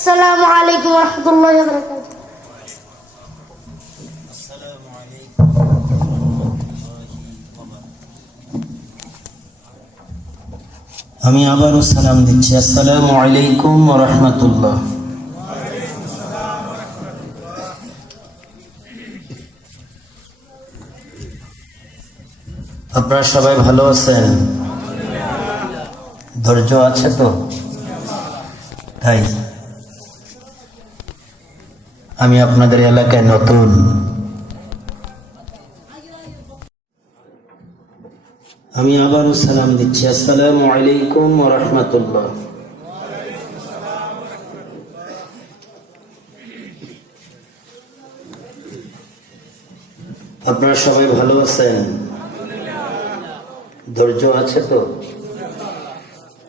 আসসালামু আলাইকুম ওয়া রাহমাতুল্লাহি ওয়া বারাকাতুহু। আমি আবারও সালাম দিচ্ছি। আসসালামু আলাইকুম ওয়া রাহমাতুল্লাহ। আপনারা সবাই ভালো আছেন? ধৈর্য আছে তো? তাই আমি আপনাদের এলাকায় নতুন। আমি আবারও সালাম দিচ্ছি। আসসালামু আলাইকুম ওয়া রাহমাতুল্লাহ। আপনারা সবাই ভালো আছেন? ধৈর্য আছে তো?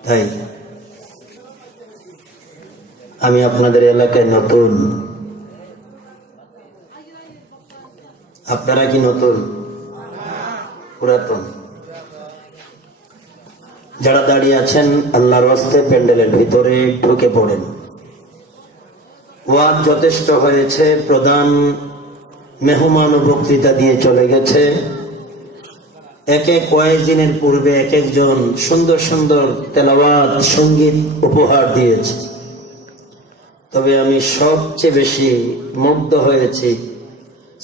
তাই আমি আপনাদের এলাকায় নতুন। আপনারা কি নতুন? পুরাতন? যারা দাঁড়িয়ে আছেন আল্লাহর রাস্তে প্যান্ডেলের ভিতরে ঢুকে পড়েন। ওয়াজ যথেষ্ট হয়েছে। প্রধান মেহমান বক্তৃতা দিয়ে চলে গেছে। কয়েকদিনের পূর্বে এক একজন সুন্দর সুন্দর তেলাওয়াত সঙ্গীত উপহার দিয়েছে। তবে আমি সবচেয়ে বেশি মুগ্ধ হয়েছি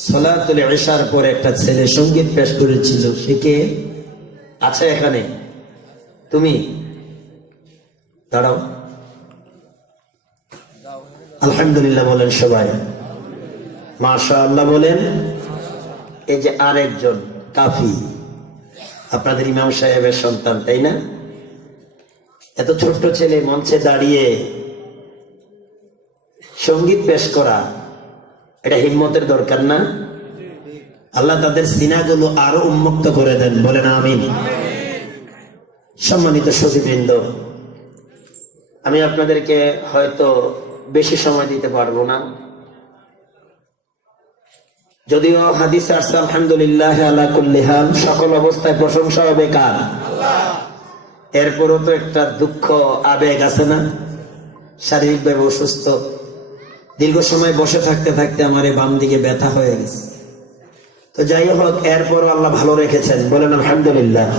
সালাতুল ইশার পর একটা ছেলে সঙ্গীত পেশ করেছিল। সে কে আছে এখানে? তুমি দাঁড়াও। আলহামদুলিল্লাহ বলেন সবাই। মাশাআল্লাহ বলেন। এই যে আরেকজন কাফি, আপনাদের ইমাম সাহেবের সন্তান, তাই না? এত ছোট্ট ছেলে মঞ্চে দাঁড়িয়ে সঙ্গীত পেশ করা, এটা হিম্মতের দরকার না? আল্লাহ তাদের সিনাগুলো আরো উন্মুক্ত করে দেন, বলেন আমিন। সম্মানিত সুধীবৃন্দ, আমি আপনাদেরকে হয়তো বেশি সময় দিতে পারবো না, যদিও হাদিসে আছে আলহামদুলিল্লাহ আলা কুল্লি হাল, সকল অবস্থায় প্রশংসা হবে কার? আল্লাহ। এরপরও তো একটা দুঃখ আবেগ আছে না? শারীরিকভাবে অসুস্থ, দীর্ঘ সময় বসে থাকতে থাকতে আমার এই বাম দিকে ব্যথা হয়ে গেছে। তো যাই হোক, এরপরও আল্লাহ ভালো রেখেছেন, বলেন আলহামদুলিল্লাহ।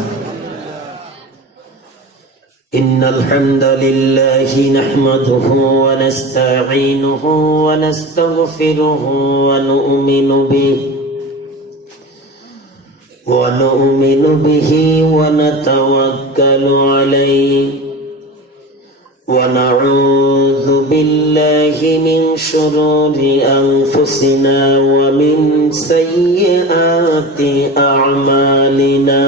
ইন্নাল হামদালিল্লাহি নাহমাদুহু ওয়া নাস্তাঈনুহু ওয়া নাস্তাগফিরুহু ওয়া নু'মিনু বিহি ওয়া নাতাওয়াক্কালু আলাইহি ওয়া নাউযু বিল্লাহি মিন শুরুরি আনফুসিনা ওয়া মিন সাইয়্যাতি আ'মালিনা।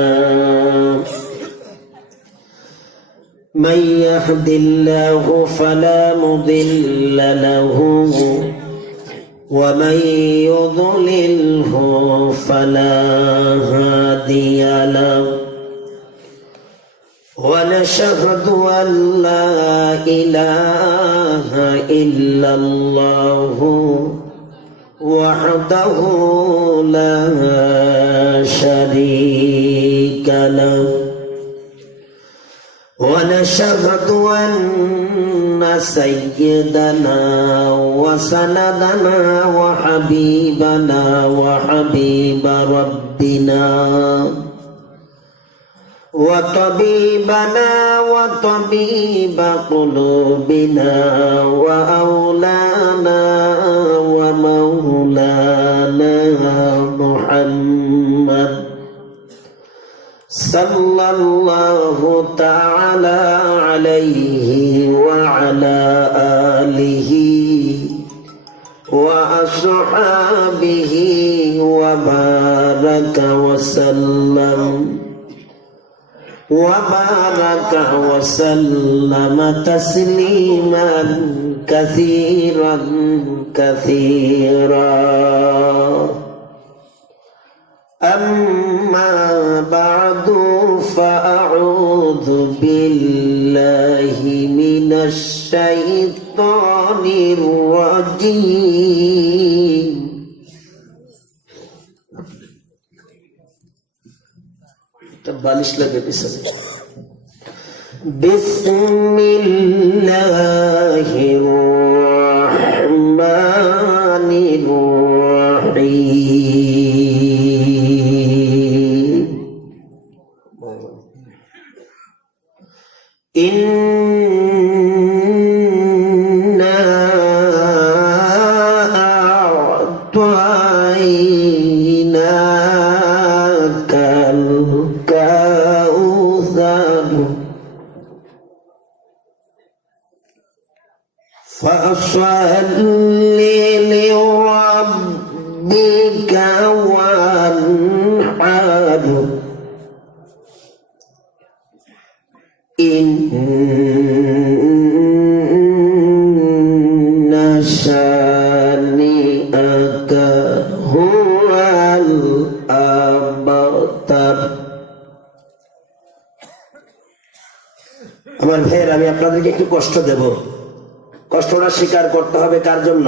من يهد الله فلا مضل له ومن يضلله فلا هادي له ونشهد أن لا إله إلا الله وحده لا شريك له ونشهد أن سيدنا وسندنا وحبيبنا وحبيب ربنا وطبيبنا وطبيب قلوبنا وأولانا ومولانا محمد صلى الله تعالى عليه وعلى آله وأصحابه وبارك وسلم تسليما كثيرا كثيرا. أما بعد فأعوذ بالله من الشيطان الرجيم. বালিশ লাগে পিছনে। বিসমিল্লাহির فصل لربك وانحر إن شانئك هو الأبتر। আমার ভাইয়ের, আমি আপনাদেরকে একটু কষ্ট দেব, কষ্টটা স্বীকার করতে হবে কার জন্য?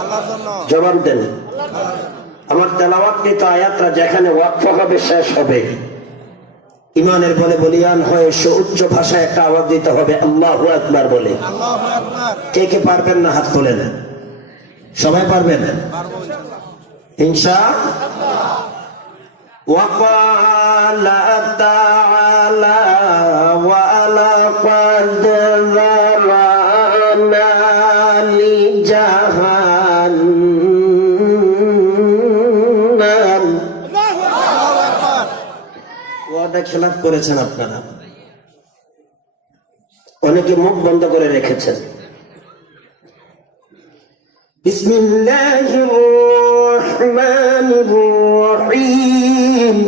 আল্লাহর জন্য। জবাব দেন। আমার তেলাওয়াতকৃত আয়াতটা যেখানে ওয়াকফ হবে, শেষ হবে, ইমানের বলে বলিয়ান হয়ে উচ্চ ভাষায় একটা আওয়াজ দিতে হবে, আল্লাহু আকবার বলে। কে কে পারবেন না হাত তোলেন। সবাই পারবেন ইনশাআল্লাহ। وقال تعالى ولقد ذرأنا لجهنم। ওয়াদা খেলাফ করেছেন আপনারা, অনেকে মুখ বন্ধ করে রেখেছেন। বিসমিল্লাহির রহমানির রহিম।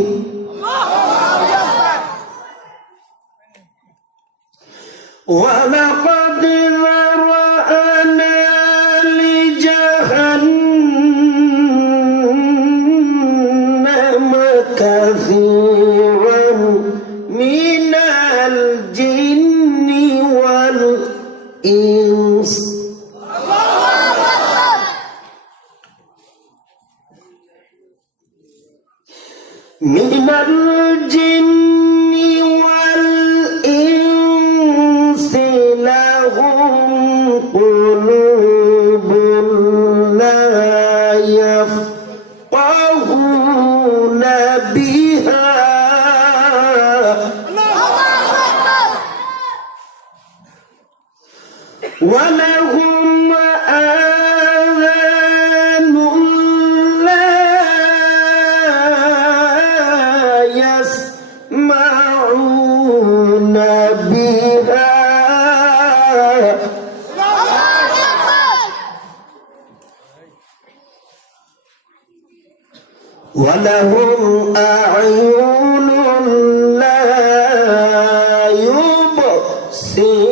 ولقد ذرأنا لجهنم كثيرا من الجن والإنس من الجن والإنس لهم قلوب لا يفقهون بها ولهم آذان لا يسمعون بها ولهم أعين لا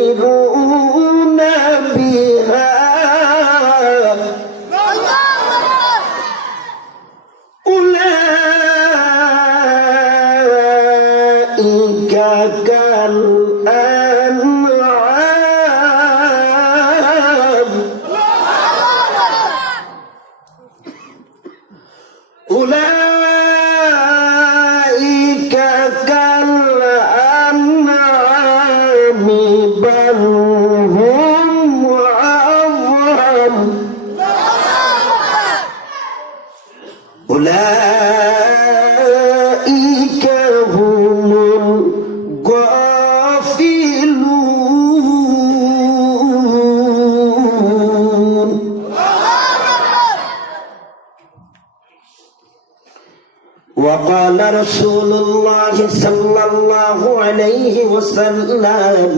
يبصرون بها أولئك كالأنعام أولئك كالأنعام بل هم أضل أولئك هم الغافلون وقال رسول الله صلى الله عليه وسلم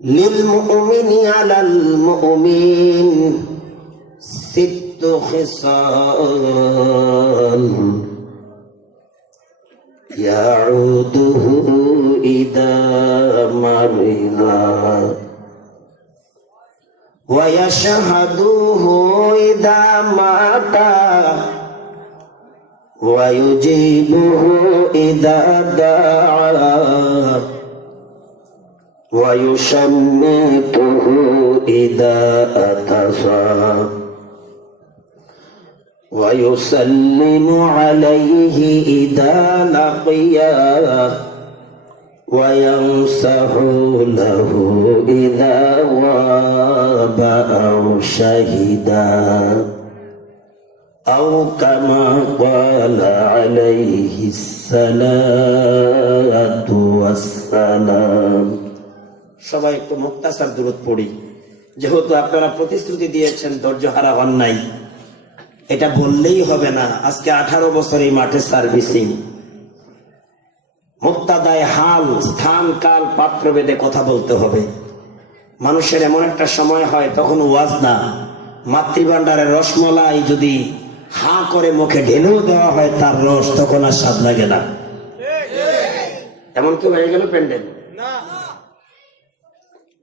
للمؤمن على المؤمن 6 خصال يعوده إذا مرض ويشهده إذا مات ويجيبه إذا دعا ويشمته إذا أتصى ويسلم عليه إذا لقياه وينصح له إذا غاب أو شهدا أو كما قال عليه الصلاة والسلام। সবাই একটু মুক্তাসার দুরূদ পড়ি, যেহেতু আপনারা প্রতিশ্রুতি দিয়েছেন ধৈর্য হারা হন নাই। এটা বললেই হবে না, আজকে 18 বছর এই মাঠে সার্ভিসিং। মুক্তাদায় হাল, স্থান, কাল, পাত্র ভেদে কথা বলতে হবে। মানুষের এমন একটা সময় হয় তখন ওয়াজ না, মাতৃভান্ডারের রসমলাই যদি হা করে মুখে ঢেলেও দেওয়া হয় তার রস, তখন আর স্বাদ লাগে না। এমন কি হয়ে গেল প্যান্ডেল?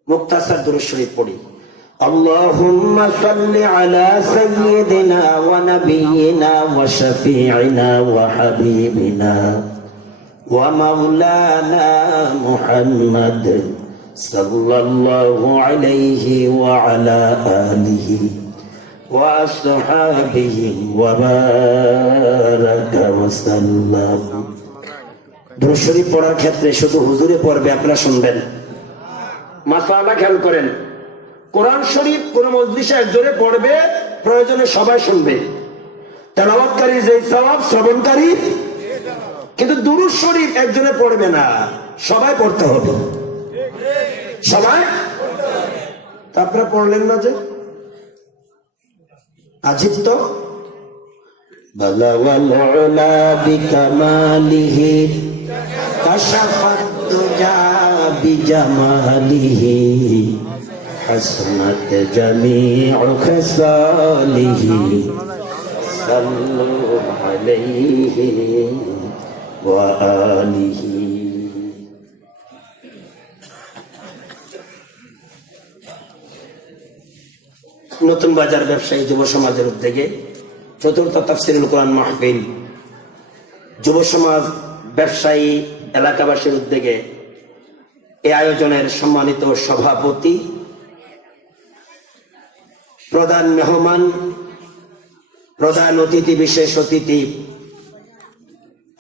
মুক্তাসার দুরূদ শরীফ পড়ি। আল্লাহুম্মা সাল্লি আলা সাইয়্যিদিনা ওয়া নাবিয়িনা ওয়া শাফিঈনা ওয়া হাবিবিনা ওয়া মাওলানা মুহাম্মদ সাল্লাল্লাহু আলাইহি ওয়া আলা আলিহি ওয়া আসহাবিহি ওয়া বারাকা ওয়া সাল্লাম। দুরূদ শরীফ পড়ার ক্ষেত্রে শুধু হুজুরে পড়বে, আপনারা শুনবেন। মাসালা খেয়াল করেন, কোরআন শরীফ কোন মজলিসে একজনে পড়বে, প্রয়োজনে সবাই শুনবে। তেলাওয়াতকারী যে সওয়াব, শ্রবণকারী। কিন্তু দুরূদ শরীফ একজনে পড়বে না, সবাই পড়তে হবে। সবাই তা আপনারা পড়লেন না যে? আজিব তো। বালাওয়াল উলা বিকামালিহি কাশাফাত দুজা বিজামালিহি হাসনাত জামিউ খাসালিহি সাল্লু আলাইহি ওয়া আলিহি। নতুন বাজার ব্যবসায়ী যুব সমাজের উদ্যোগে চতুর্থ তাফসীরুল কোরআন মাহফিল, যুব সমাজ, ব্যবসায়ী, এলাকাবাসীর উদ্যোগে এই আয়োজনের সম্মানিত সভাপতি, প্রধান মেহমান, প্রধান অতিথি, বিশেষ অতিথি,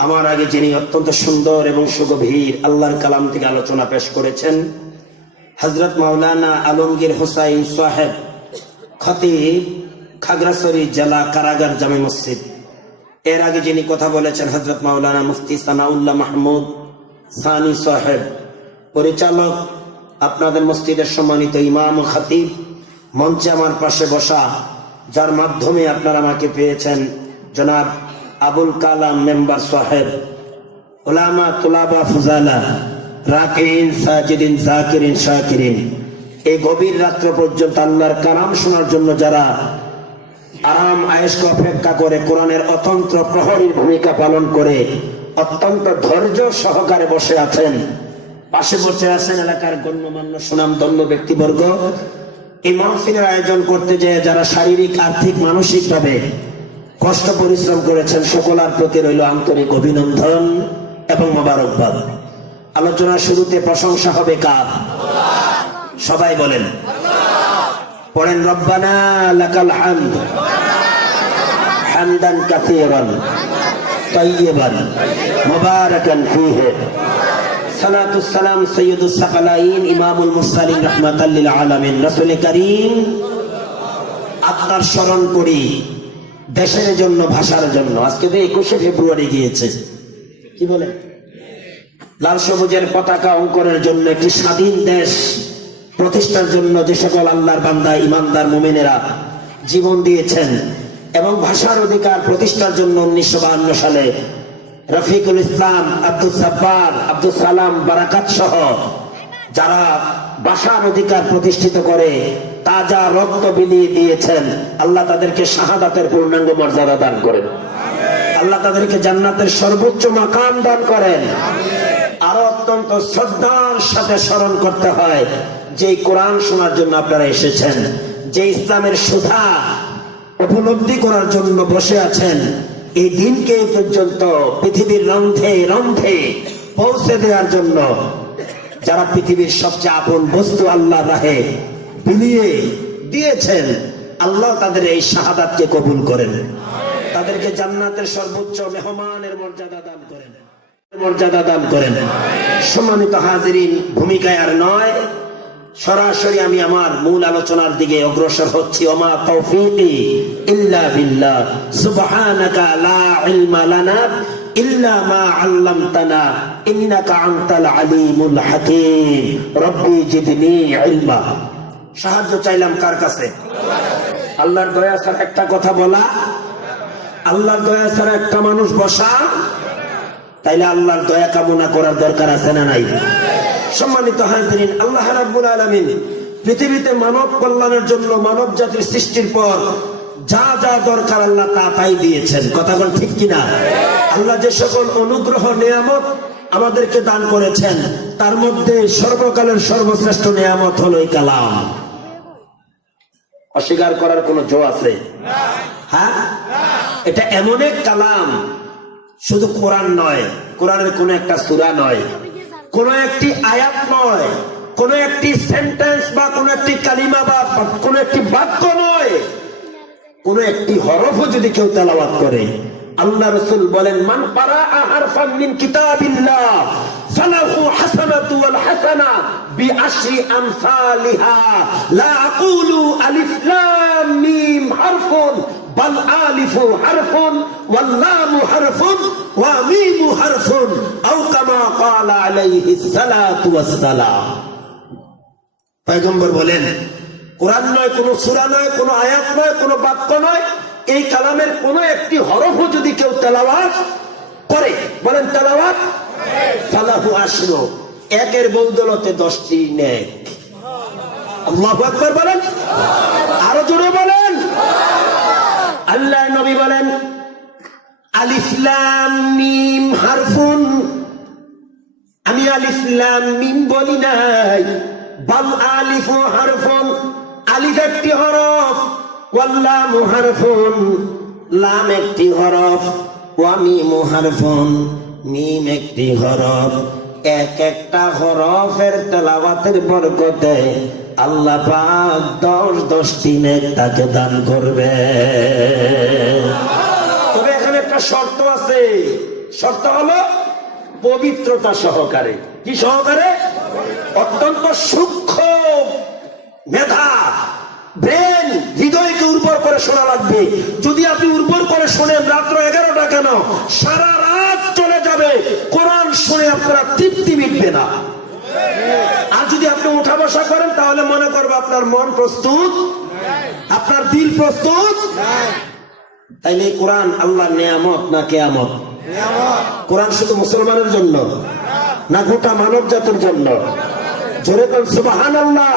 আমার আগে যিনি অত্যন্ত সুন্দর এবং সুগভীর আল্লাহর কালাম থেকে আলোচনা পেশ করেছেন, হযরত মাওলানা আলমগীর হোসাইন সাহেব, খতিব, খাগড়াছড়ি জেলা কারাগার জামে মসজিদ। এর আগে যিনি কথা বলেছেন হযরত মাওলানা মুফতি সানাউল্লাহ মাহমুদ সানি সাহেব, পরিচালক আপনাদের মসজিদের সম্মানিত ইমাম ও খতিব, মঞ্চে আমার পাশে বসা, যার মাধ্যমে আপনারা আমাকে পেয়েছেন, জনাব আবুল কালাম মেম্বার সাহেব, উলামা, তুলাবা, ফুজালা, রাকিন, সাজিদিন, জাকিরিন, শাকিরিন, এই গভীর রাত্র পর্যন্ত আল্লাহর কালাম শোনার জন্য যারা আরাম আয়েশকে অপেক্ষা করে কোরআনের অতন্ত্র প্রহরীর ভূমিকা পালন করে অত্যন্ত ধৈর্য সহকারে বসে আছেন, পাশে বসে আছেন এলাকার গণ্যমান্য সুনামধন্য ব্যক্তিবর্গ, এই মাহফিলের আয়োজন করতে যেয়ে যারা শারীরিক, আর্থিক, মানসিক ভাবে কষ্ট পরিশ্রম করেছেন, সকলের প্রতি রইল আন্তরিক অভিনন্দন এবং মোবারকবাদ। আলোচনার শুরুতে প্রশংসা হবে কার? সবাই বলেন, পড়েন, রব্বানা লাকাল হামদ হামদান কাসীরান তাইয়িবান মুবারাকান ফীহি। সালাতুস সালাম সাইয়্যিদুস সাকালাইন ইমামুল মুরসালিন রাহমাতাল লিল আলামিন রাসূল করিম। আপনার স্মরণ করি দেশের জন্য, ভাষার জন্য। আজকে তো 21শে ফেব্রুয়ারি গিয়েছে, কি বলে, লাল সবুজের পতাকা অঙ্কনের জন্য, একটি স্বাধীন দেশ প্রতিষ্ঠার জন্য যে সকল আল্লাহর বান্দা, ইমানদার, মুমিনেরা জীবন দিয়েছেন, এবং ভাষার অধিকার প্রতিষ্ঠার জন্য 1952 সালে রফিকুল ইসলাম, আব্দুল সাব্বার, আব্দুল সালাম, বারাকাত সহ যারা ভাষার অধিকার প্রতিষ্ঠিত করে তাজা রক্ত বিলিয়ে দিয়েছেন, আল্লাহ তাদেরকে শাহাদাতের পূর্ণাঙ্গ মর্যাদা দান করেন। আল্লাহ তাদেরকে জান্নাতের সর্বোচ্চ মাকাম দান করেন। আরো অত্যন্ত শ্রদ্ধার সাথে স্মরণ করতে হয় যে কোরআন শোনার জন্য আপনারা এসেছেন, যে ইসলামের সুধা উপলব্ধি করার জন্য বসে আছেন, এই দিনকে পর্যন্ত পৃথিবীর রন্ধ্রে রন্ধ্রে পৌঁছে দেওয়ার জন্য যারা পৃথিবীর সবচেয়ে আপন বস্তু আল্লাহ রাহে বিলিয়ে দিয়েছেন, আল্লাহ তাদের এই শাহাদাতকে কবুল করেন, তাদেরকে জান্নাতের সর্বোচ্চ মেহমানের মর্যাদা দান করেন। সম্মানিত হাজিরিন, ভূমিকায় আর নয়, সরাসরি আমি আমার মূল আলোচনার দিকে অগ্রসর হচ্ছি। ওমা তৌফিকি ইল্লা বিল্লাহ, সুবহানাকা লা ইলমা লানা ইল্লা মা আল্লামতানা ইন্নাকা আনতাল আলিমুল হাকীম। রব্বি জিদনি ইলমা। সাহায্য চাইলাম কার কাছে? আল্লাহর দয়া ছাড়া একটা কথা বলা, আল্লাহর দয়া ছাড়া একটা মানুষ বসা, তাইলে আল্লাহর দয়া কামনা করার দরকার আছে না নাই? সম্মানিত হাজিরিন, আল্লাহ রাব্বুল আলামিন পৃথিবীতে মানব কল্যাণের জন্য মানব জাতির সৃষ্টির পর যা যা দরকার আল্লাহ তা তাই দিয়েছেন। কথা বল ঠিক কিনা? আল্লাহ যে সকল অনুগ্রহ নিয়ামত আমাদেরকে দান করেছেন তার মধ্যে সর্বকালের সর্বশ্রেষ্ঠ নিয়ামত হলো এই কালাম। অস্বীকার করার কোন জো আছে? হ্যাঁ, এটা এমন এক কালাম, শুধু কোরআন নয়, কোরআনের কোন একটা সূরা নয়, কোন একটি আয়াত নয়, কোন একটি সেন্টেন্স বা কোন একটি কালিমা বা কোন একটি বাক্য নয়, কোন একটি হরফও যদি কেউ তেলাওয়াত করে, আল্লাহ রাসূল বলেন, মান ক্বারাআ হারফান মিন কিতাবিল্লাহ ফালাহু হাসানাতু ওয়াল হাসানা বিআশরি আমসালিহা লা আকুলু আলিফ লাম মিম হারফুন বাল আলিফু হারফুন ওয়াল লামু হারফুন ওয়া মিমু হারফুন আও কামা ক্বালা আলাইহিস সালাতু ওয়াস সালাম। পয়গম্বর বলেন, কোরআন নয়, কোন সূরা নয়, কোন আয়াত নয়, কোন বাক্য নয়, এই কালামের কোন একটি হরফও যদি কেউ তেলাওয়াত করে, বলেন তেলাওয়াত, ফালাহু আশরু, একের বদৌলতে 10টি নেক। আল্লাহু আকবার বলেন, আরো জোরে বলেন। আল্লাহ নবী বলেন, আলিফ লাম মিম হারফুন, আমি আলিফ লাম মিম বলি নাই, বাল আলিফু হারফুন, আলিফ একটি হরফ, ওয়াল লামু হারফুন, লাম একটি হরফ, ওয়া মিমু হারফুন, মিম একটি হরফ। এক একটা হরফের তেলাওয়াতের বরকতে আল্লাহ পাক 10টি নেক তাকে দান করবে। তবে এখানে একটা শর্ত আছে, শর্ত হলো পবিত্রতা সহকারে। কি সহকারে? অত্যন্ত সূক্ষ্ম মেধা, ব্রেন, হৃদয়কে উর্বর করে শোনা লাগবে। যদি আপনি উর্বর করে শোনেন, রাত্র 11টা কেন, সারা রাত চলে যাবে, কোরআন শুনে আপনারা তৃপ্তি মিটবে না। আর যদি আপনি উঠা বসা করেন, তাহলে মনে করবে আপনার মন প্রস্তুত, আপনার দিল প্রস্তুত। তাইলে কোরআন আল্লাহর নিয়ামত না কিয়ামত? কোরআন শুধু মুসলমানের জন্য না গোটা মানব জাতির জন্য? জোরে বল সুবহানাল্লাহ।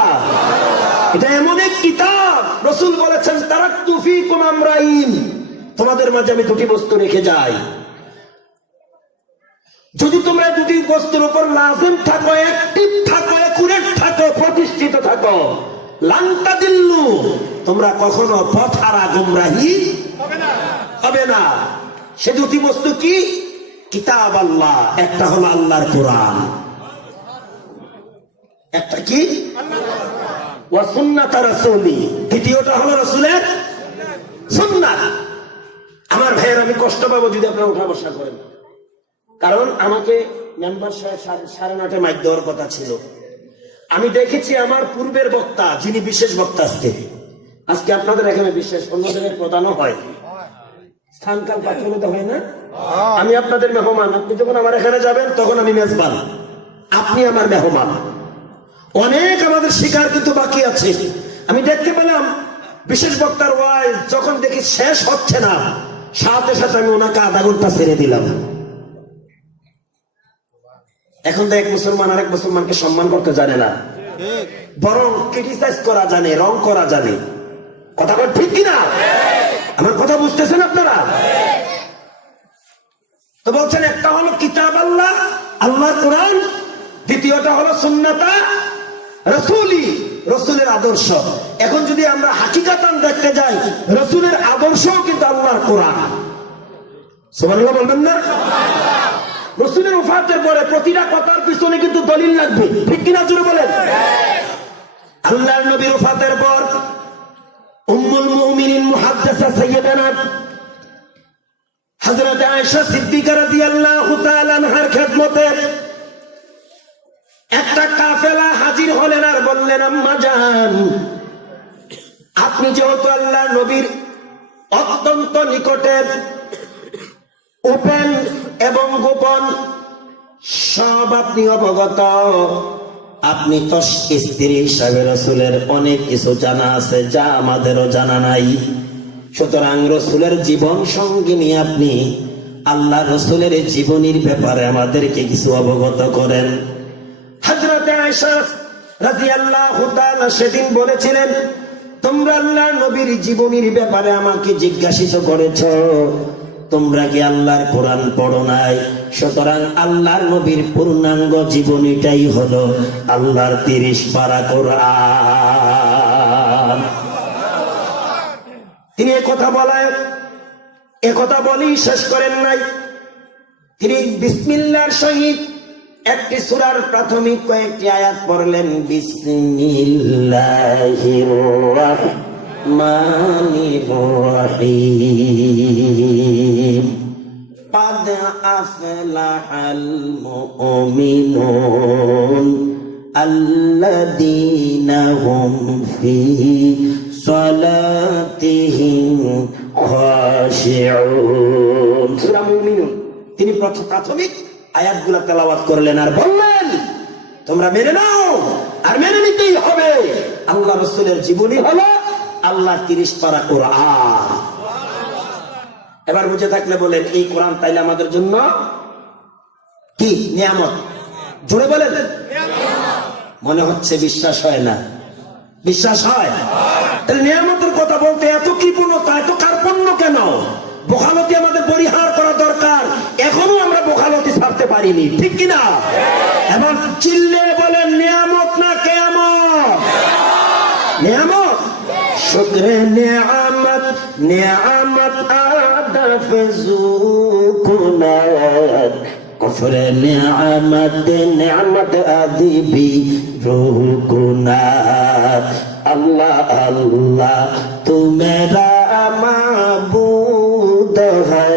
এটা এমন এক কিতাব, রাসূল বলেছেন, তারাকতু ফীকুম আমরাইন, তোমাদের মাঝে আমি 2টি বস্তু রেখে যাই, যদি তোমরা 2টি বস্তুর উপর লাজিম থাকো, অ্যাক্টিভ থাকো, একুরেট থাকো, প্রতিষ্ঠিত থাকো, লান তাদিল্লু, তোমরা কখনো পথ হারা গুমরাহি হবে না। সে 2টি বস্তু কি? কিতাব আল্লাহ, একটা হলো আল্লাহর কোরআন, একটা কি? ওয়া সুন্নাত রাসূলি, দ্বিতীয়টা হলো রাসূলের সুন্নাত। আমার ভাইয়ের, আমি কষ্ট পাবো যদি আপনারা উঠা বসা করেন, কারণ আমাকে মেম্বার সাহেব 9:30 মাইক দেওয়ার কথা ছিল। আমি দেখেছি আমার পূর্বের বক্তা, যিনি বিশেষ বক্তা, আজকে আপনাদের এখানে বিশেষ, অন্য জায়গায় প্রদানও হয়, স্থানকাল পাত্রতা হয় না। আমি আপনাদের মেহমান, আপনি যখন আমার এখানে যাবেন তখন আমি মেজবান, আপনি আমার মেহমান। অনেক আমাদের শিকার কিন্তু বাকি আছে। আমি দেখতে পেলাম বিশেষ বক্তার ওয়াইজ যখন দেখি শেষ হচ্ছে না, সাথে সাথে আমি ওনাকে আধা ঘন্টা ছেড়ে দিলাম। এখন তো এক মুসলমান আরেক মুসলমানকে সম্মান করতে জানে না, বরং ক্রিটিসাইজ করা জানে, রং করা জানে। কথা বল ঠিক কিনা? আমার কথা বুঝতেছেন আপনারা? তো বলছেন, একটা হলো কিতাব আল্লাহ, আল্লাহর কোরআন, দ্বিতীয়টা হলো সুন্নাতা রাসূলি, রাসূলের আদর্শ। এখন যদি আমরা হাকিকাতান দেখতে যাই, রাসূলের আদর্শও কিন্তু আল্লাহর কোরআন। সুবহানাল্লাহ বলবেন না? রাসূলের ওফাতের পরে প্রতিটা কথার পিছনে কিন্তু দলিল লাগবে, ঠিক কিনা জোরে বলেন? আল্লাহর নবীর ওফাতের পর উম্মুল মুমিনিন মুহাদ্দিসা সাইয়্যিদানা হযরত আয়েশা সিদ্দিকা রাদিয়াল্লাহু তাআলা আনহার খেদমতে একটা কাফেলা হাজির হলেন আর বললেন, আম্মা জান, আপনি যেহেতু আল্লাহর নবীর অত্যন্ত নিকটের, ওপেন এবং গোপন সব আপনি অবগত, আপনি তো স্ত্রী হিসাবে রাসূলের অনেক কিছু জানা আছে যা আমাদেরও জানা নাই। সুতরাং রাসূলের জীবন সঙ্গিনী আপনি, আল্লাহ রাসূলের জীবনীর ব্যাপারে আমাদেরকে কিছু অবগত করেন। হযরত আয়েশা রাদিয়াল্লাহু তাআলা সেদিন বলেছিলেন, তোমরা আল্লাহর নবীর জীবনীর ব্যাপারে আমাকে জিজ্ঞাসিত করেছ, তোমরা কি আল্লাহর কোরআন পড়ো নাই? সুতরাং আল্লাহর নবীর পূর্ণাঙ্গ জীবনীটাই হলো আল্লাহর 30 পারা কোরআন। তিনি একথা বলেই শেষ করেন নাই। তিনি বিসমিল্লাহর সহিত একটি সূরার প্রাথমিক কয়েকটি আয়াত পড়লেন। বিসমিল্লাহির রাহমানির রহিম। قد أفلح المؤمنون الذين هم في صلاتهم خاشعون। সূরা মুমিনুন তিনি প্রাথমিক আয়াতগুলো তেলাওয়াত করলেন আর বললেন, তোমরা মেনে নাও, আর মেনে নিতেই হবে। আল্লাহ রাসূলের জীবনী হলো আল্লাহ 30 পারা কোরআন। এবার বুঝে থাকলে বলেন, এই কোরআন তাইলে আমাদের জন্য কি নিয়ামত? জোরে বলেন। মনে হচ্ছে বিশ্বাস হয় না। বিশ্বাস হয়? তাহলে নিয়ামতের কথা বলতে এত কৃপণতা, এত কার্পণ্য কেন? বখালতি আমাদের পরিহার করা দরকার। এখনো আমরা বখালতি ছাড়তে পারিনি, ঠিক কিনা? এবার চিল্লে বলেন, নিয়ামত না কিয়ামত? নিয়ামত। শুকরে নিয়ামত, নিয়ামত আদাফ যুকুনাত, কুফরে নিয়ামত, নিয়ামত আদিবি রুকুনাত। আল্লাহ আল্লাহ তু মেরা মাবুদ है,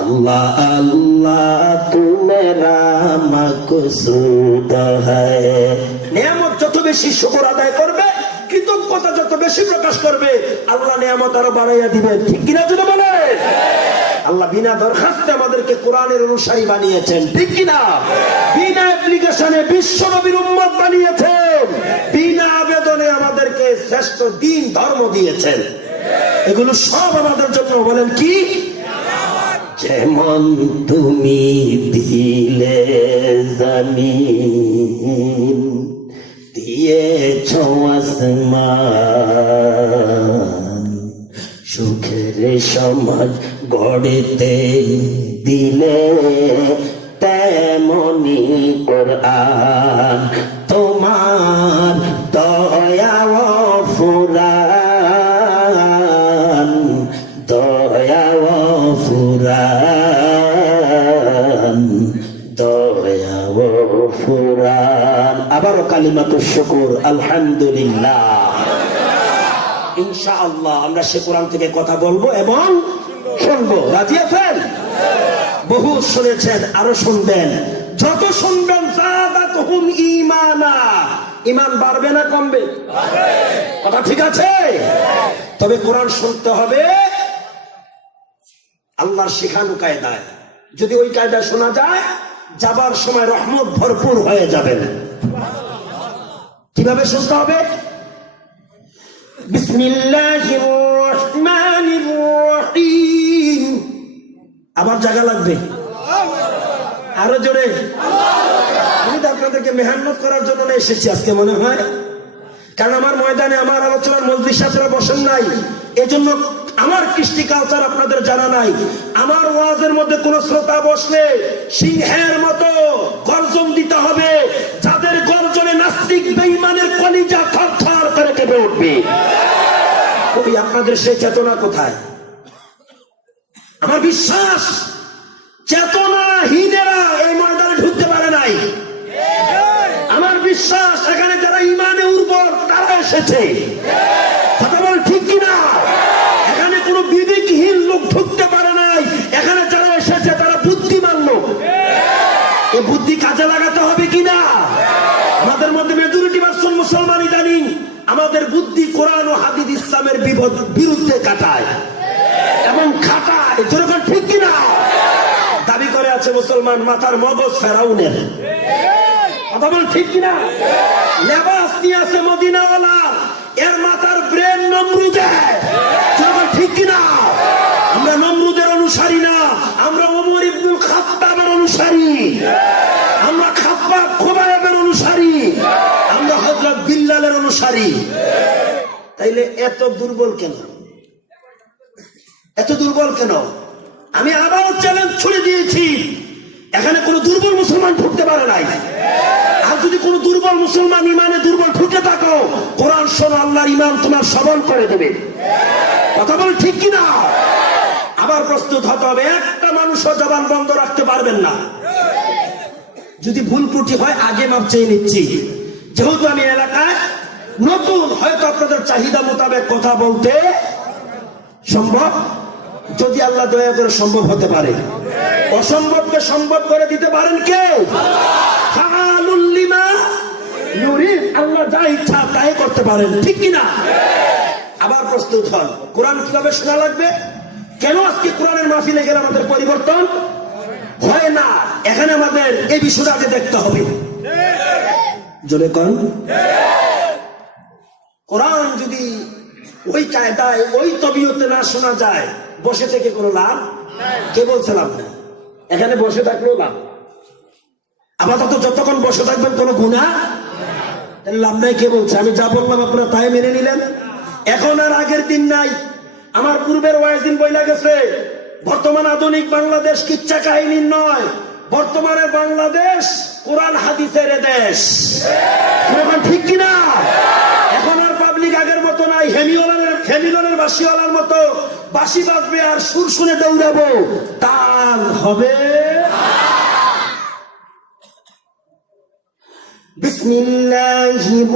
अल्लाह अल्लाह तू मेरा मकसूद है। নিয়ামত যত বেশি শুকর আদায় করবে, কৃতজ্ঞতা যত বেশি প্রকাশ করবে, আল্লাহ নিয়ামত আরো বাড়াইয়া দিবেন, ঠিক কিনা যদি বলে? আল্লাহ বিনা দরখাস্তে আমাদেরকে কোরআনের অনুসারী বানিয়েছেন, ঠিক কিনা? বিনা অ্যাপ্লিকেশনে বিশ্ব নবীর উম্মত বানিয়েছেন, বিনা আবেদনে আমাদেরকে শ্রেষ্ঠ দ্বীন ধর্ম দিয়েছেন। এগুলো সব আমাদের জন্য। বলেন কি? যেমন তুমি দিলে জমিন, দিয়েছ আসমান, সুখের সমাজ গড়তে দিলে তেমনি কোরআন। তোমার দয়া ও ফুরান, দয়া ও ফুরান, দয়া ও ফুরান। আবারও কালিমাতুশ শুকর, আলহামদুলিল্লাহ। ইনশাআল্লাহ আমরা সে কোরআন থেকে কথা বলবো এবং শুনবো। রাজি আছেন? বহু শুনেছেন, আরো শুনবেন। যত শুনবেন যাদাতুহুম ঈমানা, ঈমান বাড়বে না কমবে? কথা ঠিক আছে? তবে কোরআন শুনতে হবে আল্লাহর শেখানো কায়দায়। যদি ওই কায়দায় শোনা যায়, যাবার সময় রহমত ভরপুর হয়ে যাবেন। কিভাবে শুনতে হবে? বিসমিল্লাহির রহমানির রহিম। আবার জায়গা লাগবে, আরো জোরে। আমি তো আপনাদেরকে মেহনত করার জন্য এসেছি আজকে মনে হয়, কারণ আমার ময়দানে আমার আলোচনার মজলিস আপনারা বসেন নাই, এজন্য আমার কৃষ্টি কালচার আপনাদের জানা নাই। আমার ওয়াজের মধ্যে কোন শ্রোতা বসলে সিংহের মতো গর্জন দিতে হবে, যাদের গর্জনে নাস্তিক বেঈমানের কলিজা থরথর করে কেঁপে উঠবে। ওই আপনাদের সেই চেতনা কোথায়? আমার বিশ্বাস চেতনাহীনেরা এই ময়দানে ঢুকতে পারে নাই। আমার বিশ্বাস এখানে যারা ইমানে উর্বর তারা এসেছে। কথা বল ঠিক কিনা? এখানে কোনো বিবেকহীন লোক ঢুকতে পারে নাই। এখানে যারা এসেছে তারা বুদ্ধিমান লোক। এই বুদ্ধি কাজে লাগাতে হবে কিনা? আমাদের মধ্যে মেজরিটি পার্সেন্ট মুসলমান ইদানিং আমাদের বুদ্ধি কোরআন ও হাদিস ইসলামের বিরুদ্ধে কাটায় এবং খাটায়। যেরকম ঠিক কিনা? দাবি করে আছে মুসলমান, মাথার মগজ ফেরাউনের। কথা বল ঠিক কিনা? লেবাস নিয়ে আছে মদিনাওয়ালা, এর মাথার ব্রেন নমরুদের। যেরকম ঠিক কিনা? আমরা নমরুদের অনুসারী না, আমরা ওমর ইবনুল খাত্তাবের অনুসারী, আমরা খাব্বাব খুবাইবের অনুসারী, বিল্লালের অনুসারী, তাইলে এত দুর্বল কেন? এত দুর্বল কেন? আমি আবার চ্যালেঞ্জ ছুড়ে দিয়েছি, এখানে কোন দুর্বল মুসলমান ঢুকতে পারে নাই। আর যদি কোন দুর্বল মুসলমান ইমানে দুর্বল ঢুকে থাকো, কোরআন শোনো, আল্লাহর ইমান তোমার সবল করে দেবে। কথা বল ঠিক কিনা? আবার প্রস্তুত হতে হবে, একটা মানুষও জবান বন্ধ রাখতে পারবেন না। যদি ভুল ত্রুটি হয় আগে মাপ চেয়ে নিচ্ছি, যেহেতু আমি এলাকায় নতুন, হয়তো আপনাদের চাহিদা মোতাবেক কথা বলতে সম্ভব, যদি আল্লাহ দয়া করে সম্ভব হতে পারে। অসম্ভবকে সম্ভব করে দিতে পারেন কেউ? আল্লাহ যা ইচ্ছা তাই করতে পারেন, ঠিক কিনা? আবার প্রস্তুত হন। কোরআন কিভাবে শোনা লাগবে? কেন আজকে কোরআনের মাহফিলে গেলে আমাদের পরিবর্তন হয় না? এখানে আমাদের এই বিষয়টা আগে দেখতে হবে। জোরে কোন কোরআন যদি ওই কায়দায় ওই তবিয়তে না শোনা যায়, বসে থেকে কোনো লাভ? কে বলছে লাভ না? এখানে বসে থাকলেও লাভ। আপাতত যতক্ষণ বসে থাকবেন কোনো গুনাহ লাভ নাই। কে বলছে? আমি যা বললাম আপনারা তাই মেনে নিলেন। এখন আর আগের দিন নাই। আমার পূর্বের ওয়াইজিন বইলা গেছে, বর্তমান আধুনিক বাংলাদেশ কিচ্ছা কাহিনীর নয়, বর্তমানের বাংলাদেশ কোরআন হাদিসের দেশ। ঠিক কিনা? এখন আর পাবলিক আগের মতো নাই, হেমিলনের বাসিওয়ালার মতো বাসি বাজবে আর সুর শুনে দৌড়াবো, তার হবে। বিসমিল্লাহির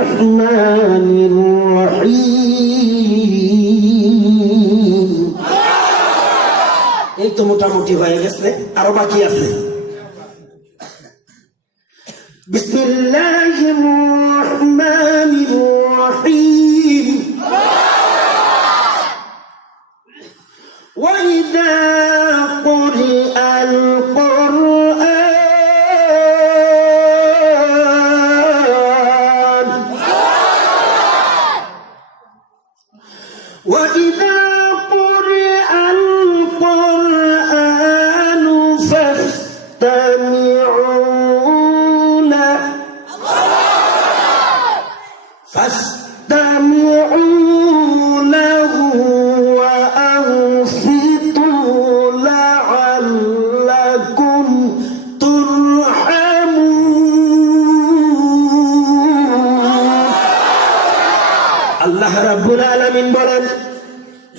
রহমানির রহিম। এই তো মোটামুটি হয়ে গেছে, আরো বাকি আছে। বিসমিল্লাহির রহমানির রহিম। وإذا قرئ القرآن وإذا قرئ القرآن فاستمعوا له আল্লাহ রাব্বুল আলামিন বলেন,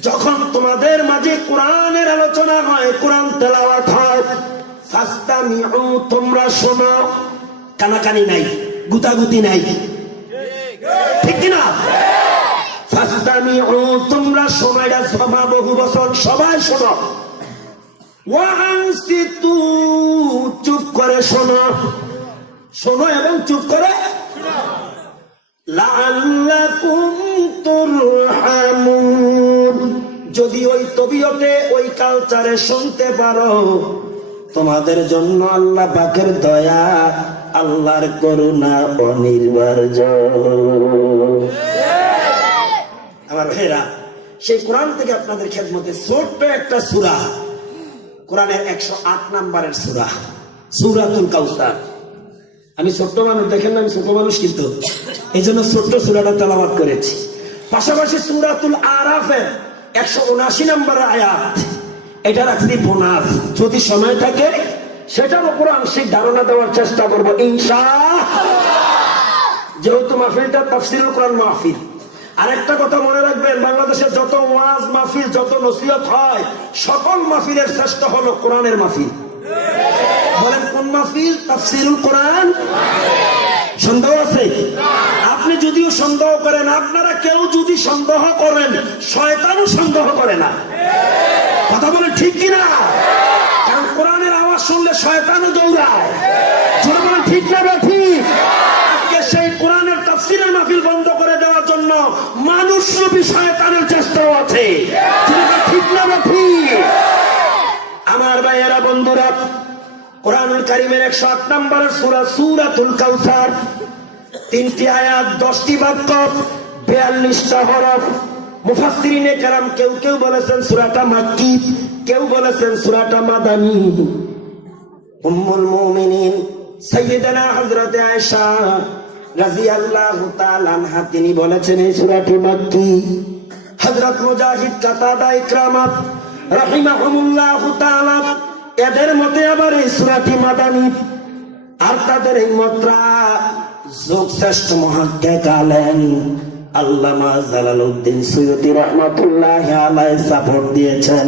যখন তোমাদের মাঝে কোরআনের আলোচনা হয়, কোরআন তেলাওয়াত হয়, ফাস্তামিউ, তোমরা শোনো। কানাকানি নাই, গুতাগুতি নাই, ঠিক কিনা? ফাস্তামিউ, তোমরা শোনো। এটা সভা বহু বছর, সবাই শোনো। ওয়া আনসিতু, চুপ করে শোনো। শোনো এবং চুপ করে লাআল্লাকুম তুরহামুন, যদি ওই তবিয়তে ওই কালচারে শুনতে পারো, তোমাদের জন্য আল্লাহ পাকের দয়া, আল্লাহর করুণা অনিবার্য। আমার ভাইরা, সেই কোরআন থেকে আপনাদের খেদমতে ছোট্ট একটা সূরা, কোরআনের 108 নম্বরের সূরা, সূরাতুল কাউসার। আমি ছোট্ট মানুষ, দেখেন না আমি ছোট মানুষ, কিন্তু এই জন্য ছোট্ট সূরাটা তেলাওয়াত করেছি। পাশাপাশি সূরাতুল আরাফের 179 নম্বরের আয়াত, এটা রাখছি বোনাস। যদি সময় থাকে সেটার উপর আংশিক ধারণা দেওয়ার চেষ্টা করবো ইনশাআল্লাহ, যেহেতু মাহফিলটা তাফসীরুল কোরআন মাহফিল। আরেকটা কথা মনে রাখবেন, বাংলাদেশে যত ওয়াজ মাহফিল, যত নসিহত হয়, সকল মাহফিলের শ্রেষ্ঠ হলো কোরআনের মাহফিল। বলেন কোন মাহফিল? তাফসীরুল কোরআন। সন্দেহ আছে? আপনি যদিও সন্দেহ করেন, আপনারা কেউ যদি সন্দেহ করেন, শয়তানও সন্দেহ করে না। কথা বলে ঠিক কিনা? কারণ কোরআনের আওয়াজ শুনলে শয়তানও দৌড়ায়। বলেন ঠিক না? ঠিক। আজকে সেই কোরআনের তাফসীরের মাহফিল বন্ধ করে দেওয়ার জন্য মানুষ রূপী শয়তানের চেষ্টাও আছে। ঠিক না? ঠিক। আমার ভাইয়েরা, বন্ধুরা, কোরআনুল কারীমের 108 নম্বরের সূরা সূরাতুল কাউসার, 3টি আয়াত, 10টি বাক্য, 42টা হরফ। মুফাসসিরিনে কেরাম কেউ কেউ বলেছেন সূরাটা মাক্কি, কেউ বলেছেন সূরাটা মাদানী। উম্মুল মুমিনিন সাইয়্যিদানা হযরত আয়েশা রাদিয়াল্লাহু তাআলা আনহা তিনি বলেছেন এই সূরাটি মাক্কি। হযরত মুজাহিদ, কাতাদা, ইকরামা রাহিমাহুমুল্লাহু তাআলা এদের মতে আবার এই সূরাটি মাদানী। আর তাদের এই মতটা যোগশ্রেষ্ঠ মুহাক্কিক আলেম আল্লামা জালালউদ্দিন সুয়ুতী রাহমাতুল্লাহি আলাইহি সাপোর্ট দিয়েছেন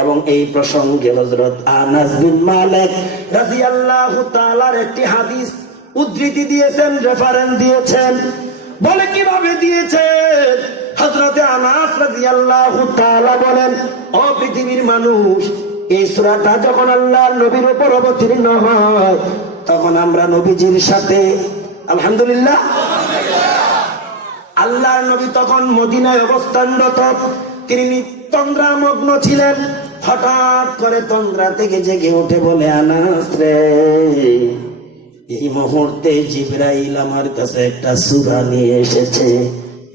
এবং এই প্রসঙ্গে হযরত আনাস বিন মালিক রাদিয়াল্লাহু তাআলার একটি হাদিস উদ্ধৃতি দিয়েছেন, রেফারেন্স দিয়েছেন। বলে কিভাবে দিয়েছেন? হযরতে আনাস রাদিয়াল্লাহু তাআলা বলেন, ও পৃথিবীর মানুষ, এই সূরাটা যখন আল্লাহর নবীর উপর অবতীর্ণ হয় তখন আমরা নবীজির সাথে আলহামদুলিল্লাহ, আল্লাহর নবী তখন মদিনায় অবস্থানরত, তিনি তন্দ্রামগ্ন ছিলেন। হঠাৎ করে তন্দ্রা থেকে জেগে উঠে বলে, আনাস রে, এই মুহূর্তে জিবরাইল আমার কাছে একটা সূরা নিয়ে এসেছে,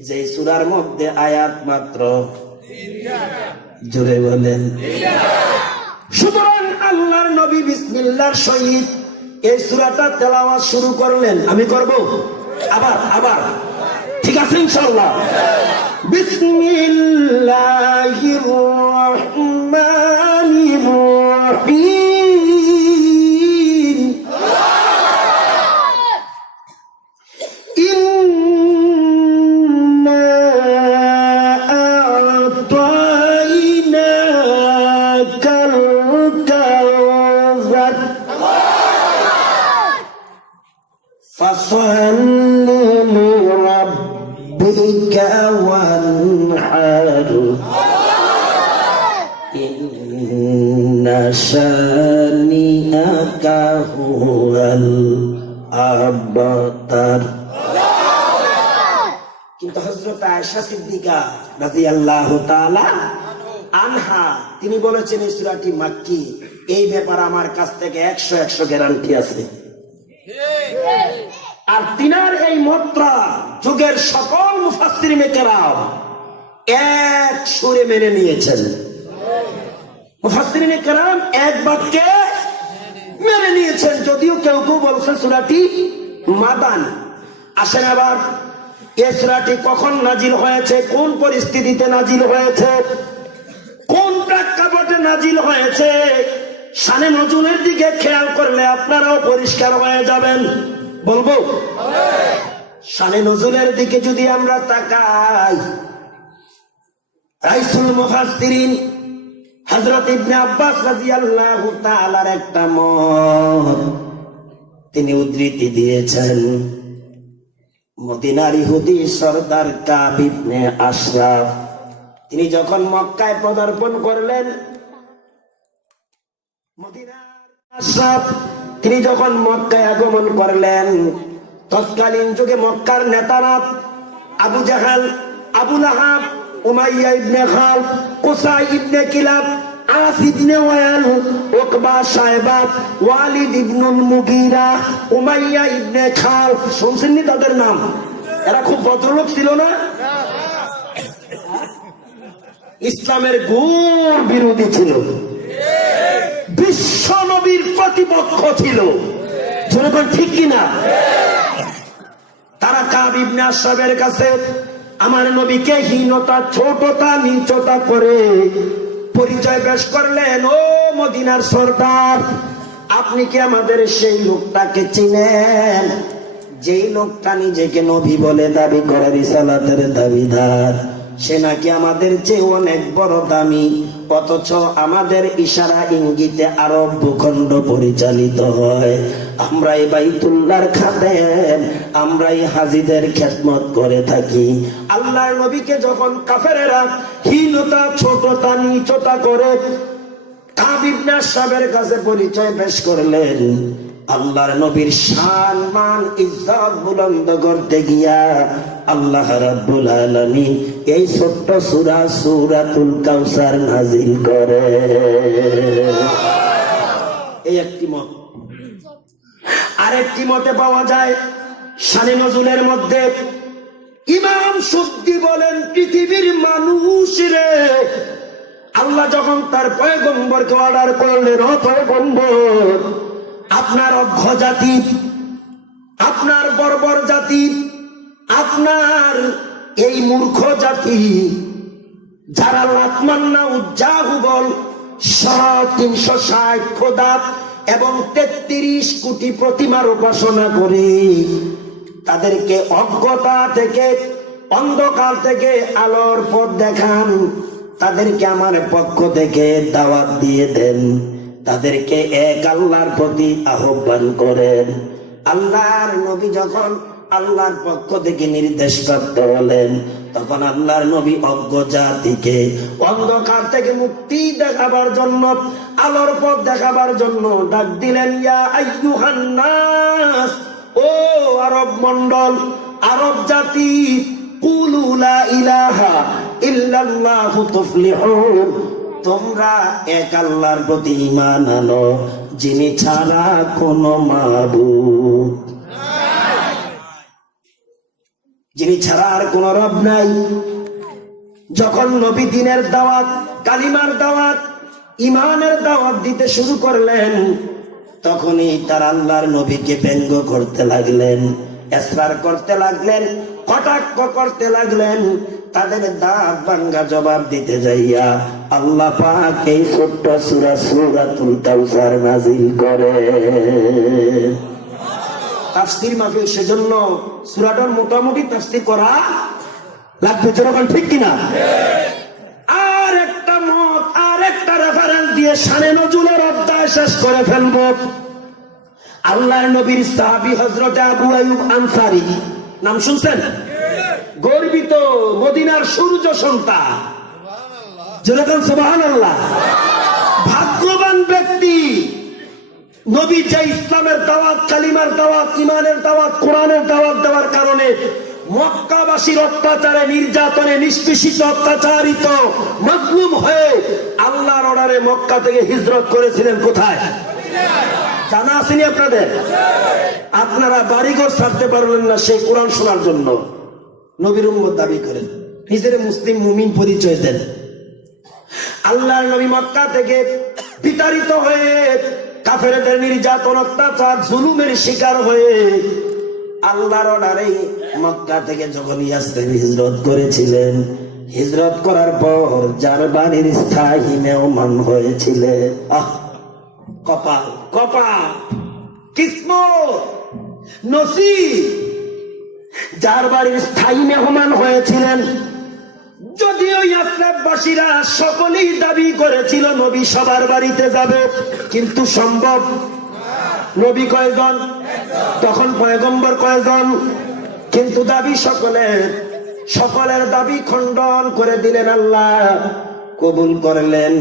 যে সূরার মধ্যে আয়াত মাত্র জোরে বলেন। সুতরাং আল্লাহর নবী বিসমিল্লাহর সহিত এই সূরাটা তেলাওয়াত শুরু করলেন। আমি করব আবার ঠিক আছে ইনশাআল্লাহ। বিসমিল্লাহির রহমানির রহিম। ইন্না আ'তাইনাকাল কাউসার ফাসাল্লি লিরাব্বিকা ওয়ানহার ইন্না শানিআকা হুয়াল আবতার। কিন্তু হযরত আয়েশা সিদ্দিকা রাদিয়াল্লাহু তাআলা আনহা তিনি বলেছেন এই সূরাটি মাক্কি। এই ব্যাপার আমার কাছ থেকে 100 গ্যারান্টি আছে। আর তিনার এই মতটা যুগের সকল মুফাসসিরিনে কেরাম এক সুরে মেনে নিয়েছেন। মুফাসসিরিনে কেরাম এক বাক্যে মেনে নিয়েছেন, যদিও কেউ কেউ বলছে সূরাটি মাদানী। আসেন আবার এই সূরাটি কখন নাজিল হয়েছে, কোন পরিস্থিতিতে নাজিল হয়েছে, কোন প্রেক্ষাপটে নাজিল হয়েছে, শানে নজুলের দিকে খেয়াল করলে আপনারাও পরিষ্কার হয়ে যাবেন। বলবো শানে নজুলের দিকে যদি আমরা তাকাই, রাইসুল মুফাসসিরিন হযরত ইবনে আব্বাস রাদিয়াল্লাহু তাআলার একটা মত তিনি উদ্ধৃতি দিয়েছেন। মদিনার ইহুদি সরদার কাব ইবনে আশরাফ তিনি যখন মক্কায় পদার্পণ করলেন, মদিনার আশরাফ তিনি যখন মক্কায় আগমন করলেন, তৎকালীন যুগে মক্কার নেতারা আবু জাহাল, আবু লাহাব, উমাইয়া ইবনে খালদ, কুসাই ইবনে কিলাব, আস ইবনে ওয়াইল, উকবা, শায়বা, ওয়ালিদ ইবনুল মুগীরা, উমাইয়া ইবনে খালদ, শুনছেননি তাদের নাম? এরা খুব ভদ্রলোক ছিল না? ইসলামের ঘোর বিরোধী ছিল, বিশ্ব নবীর প্রতিপক্ষ ছিল। জনগণ ঠিক কিনা? তারা কাব ইবনে আশরাফের কাছে আমার নবীকে হীনতা, ছোটতা, নীচতা করে পরিচয় পেশ করলেন। ও মদিনার সরদার, আপনি কি আমাদের সেই লোকটাকে চিনেন, যেই লোকটা নিজেকে নবী বলে দাবি করে, রিসালাতের দাবিদার? সে নাকি আমাদের চেয়ে অনেক বড় দামি, অথচ আমাদের ইশারা ইঙ্গিতে আরব ভূখণ্ড পরিচালিত হয়। আমরাই বাইতুল্লাহর খাদেম, আমরাই হাজীদের খেদমত করে থাকি। আল্লাহর নবীকে যখন কাফেরেরা হীনতা, ছোটতা, নীচতা করে কাব ইবনে আশরাফের কাছে পরিচয় পেশ করলেন, আল্লাহর নবীর শান, মান, ইজ্জত বুলন্দ করতে গিয়া আল্লাহ রাব্বুল আলামিন এই ছোট্ট সূরা সূরাতুল কাউসার নাজিল করে। এই একটি মত। আরেকটি মতে পাওয়া যায় শানে নজুলের মধ্যে ইমাম সুদ্দী বলেন, পৃথিবীর মানুষ রে, আল্লাহ যখন তার পয়গম্বরকে অর্ডার করলেন, ও পয়গম্বর, আপনার অজ্ঞ জাতি আপনার বর্বর জাতি, আপনার এই মূর্খ জাতি, যারা লাতমান্না উজ্জাহুবল 360 খোদা এবং 33 কোটি প্রতিমার উপাসনা করে তাদেরকে অজ্ঞতা থেকে, অন্ধকার থেকে আলোর পথ দেখান, তাদেরকে আমার পক্ষ থেকে দাওয়াত দিয়ে দেন, তাদেরকে এক আল্লাহর প্রতি আহ্বান করেন। আল্লাহর নবী যখন আল্লাহর পক্ষ থেকে নির্দেশ করতে হলেন, তখন আল্লাহর নবী অজ্ঞ জাতিকে অন্ধকার থেকে মুক্তি দেখাবার জন্য, আলোর পথ দেখাবার জন্য ডাক দিলেন, ইয়া আইয়ুহান নাস, ও আরব মন্ডল, আরব জাতি, কুলু লা ইলাহা ইল্লাল্লাহু তুফলিহুন, তোমরা এক আল্লাহর প্রতি ঈমান আনো, যিনি ছাড়া কোনো মাবুদ, যিনি ছাড়া আর কোন রব নাই। যখন নবী দিনের দাওয়াত, কালিমার দাওয়াত, ইমানের দাওয়াত দিতে শুরু করলেন, তখনই তার আল্লাহর নবীকে ব্যঙ্গ করতে লাগলেন, ইসরার করতে লাগলেন, কটাক্ষ করতে লাগলেন। তাদের দাঁত ভাঙ্গা জবাব দিতে যাইয়া আল্লাহ পাক এই ছোট্ট সূরা সূরাতুল কাউসার নাজিল করে। তাফসীর মাহফিল, সেজন্য সূরাটার মোটামুটি তাফসীর করা লাগবে, যখন ঠিক কিনা? আর একটা মত, আর একটা রেফারেন্স দিয়ে শানে নজরুলের অধ্যায় শেষ করে ফেলব। আল্লাহর নবীর সাহাবী হযরত আবু আইয়ুব আনসারী, নাম শুনছেন? গর্বিত মদিনার সূর্য সন্তান, যেরকম সুবহানাল্লাহ, ভাগ্যবান ব্যক্তি। নবী যে ইসলামের দাওয়াত, কালিমার দাওয়াত, ইমানের দাওয়াত, কোরআনের দাওয়াত দেওয়ার কারণে মক্কাবাসীর অত্যাচারে, নির্যাতনে, নিষ্পেষিত, অত্যাচারিত, মাজলুম হয়ে আল্লাহর অর্ডারে মক্কা থেকে হিজরত করেছিলেন কোথায়? জানা আসেনি আপনাদের? আপনারা বাড়িঘর ছাড়তে পারলেন না সেই কোরআন শোনার জন্য। নবীর উম্মত দাবি করেন, নিজের মুসলিম মুমিন পরিচয় দেন। আল্লাহর নবী মক্কা থেকে বিতাড়িত হয়ে, কাফেরদের নির্যাতন, অত্যাচার, জুলুমের শিকার হয়ে আল্লাহর অর্ডারে মক্কা থেকে যখন ইয়াসরিব হিজরত করেছিলেন, হিজরত করার পর যার বাড়ির স্থায়ী মেহমান হয়েছিলেন, কপাল, কপাল, কিসমত, নসিব, যার বাড়ির স্থায়ী মেহমান হয়েছিলেন। যদিও ইয়াসরিববাসীরা সকলেই দাবি করেছিল নবী সবার বাড়িতে যাবে, কিন্তু সম্ভব? নবী কয়জন? তখন পয়গম্বর কয়জন? কিন্তু দাবি সকলের, সকলের দাবি খণ্ডন করে দিলেন আল্লাহ, কবুল করলেন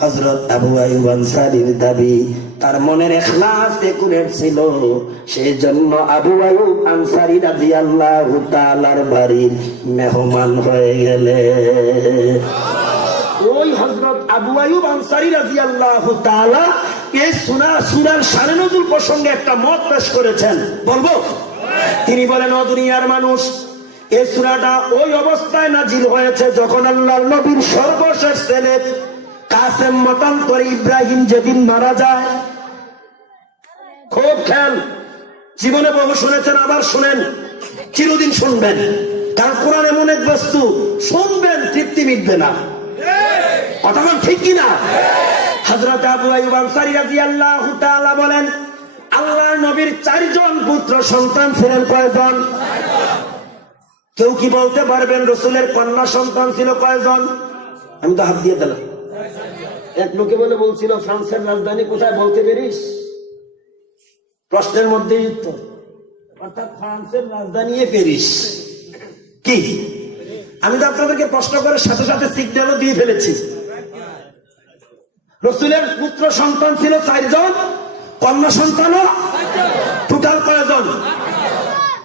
হযরত আবু আইয়ুব আনসারীর দাবি। তার মনের ইখলাস একুরেট ছিল, সেই জন্য আবু আইয়ুব আনসারী রাদিয়াল্লাহু তাআলার বাড়ির মেহমান হয়ে গেলেন। ওই হযরত আবু আইয়ুব আনসারী রাদিয়াল্লাহু তাআলা এই সূরার শানে নজুল প্রসঙ্গে একটা মত পেশ করেছেন, বলবো? তিনি বলেন, ও দুনিয়ার মানুষ, এই সূরাটা ওই অবস্থায় নাজিল হয়েছে যখন আল্লাহর নবীর সর্বশেষ ছেলে কাসেম মতান্তর ইব্রাহিম যেদিন মারা যায়। খুব খেয়াল, জীবনে বহু শুনেছেন, আবার শুনেন, চিরদিন শুনবেন, কারণ কোরআন এমন এক বস্তু, শুনবেন তৃপ্তি মিটবে না। কথা বল ঠিক কিনা? হযরত আবু আইয়ুব আনসারী রাদিয়াল্লাহু তাআলা বলেন, আল্লাহর নবীর 4 জন পুত্র সন্তান ছিলেন। কয়জন? কেউ কি বলতে পারবেন রাসূলের কন্যা সন্তান ছিল কয়জন? আমি তো হাত দিয়ে দিলাম। এক লোকে বলে বলছিল, ফ্রান্সের রাজধানী কোথায় বলতে পারিস? প্রশ্নের মধ্যেই উত্তর, অর্থাৎ ফ্রান্সের রাজধানী প্যারিস। কি? আমি তো আপনাদেরকে প্রশ্ন করার সাথে সাথে সিগন্যালও দিয়ে ফেলেছি। রাসূলের পুত্র সন্তান ছিল 4 জন, কন্যা সন্তানও টোটাল কয়জন?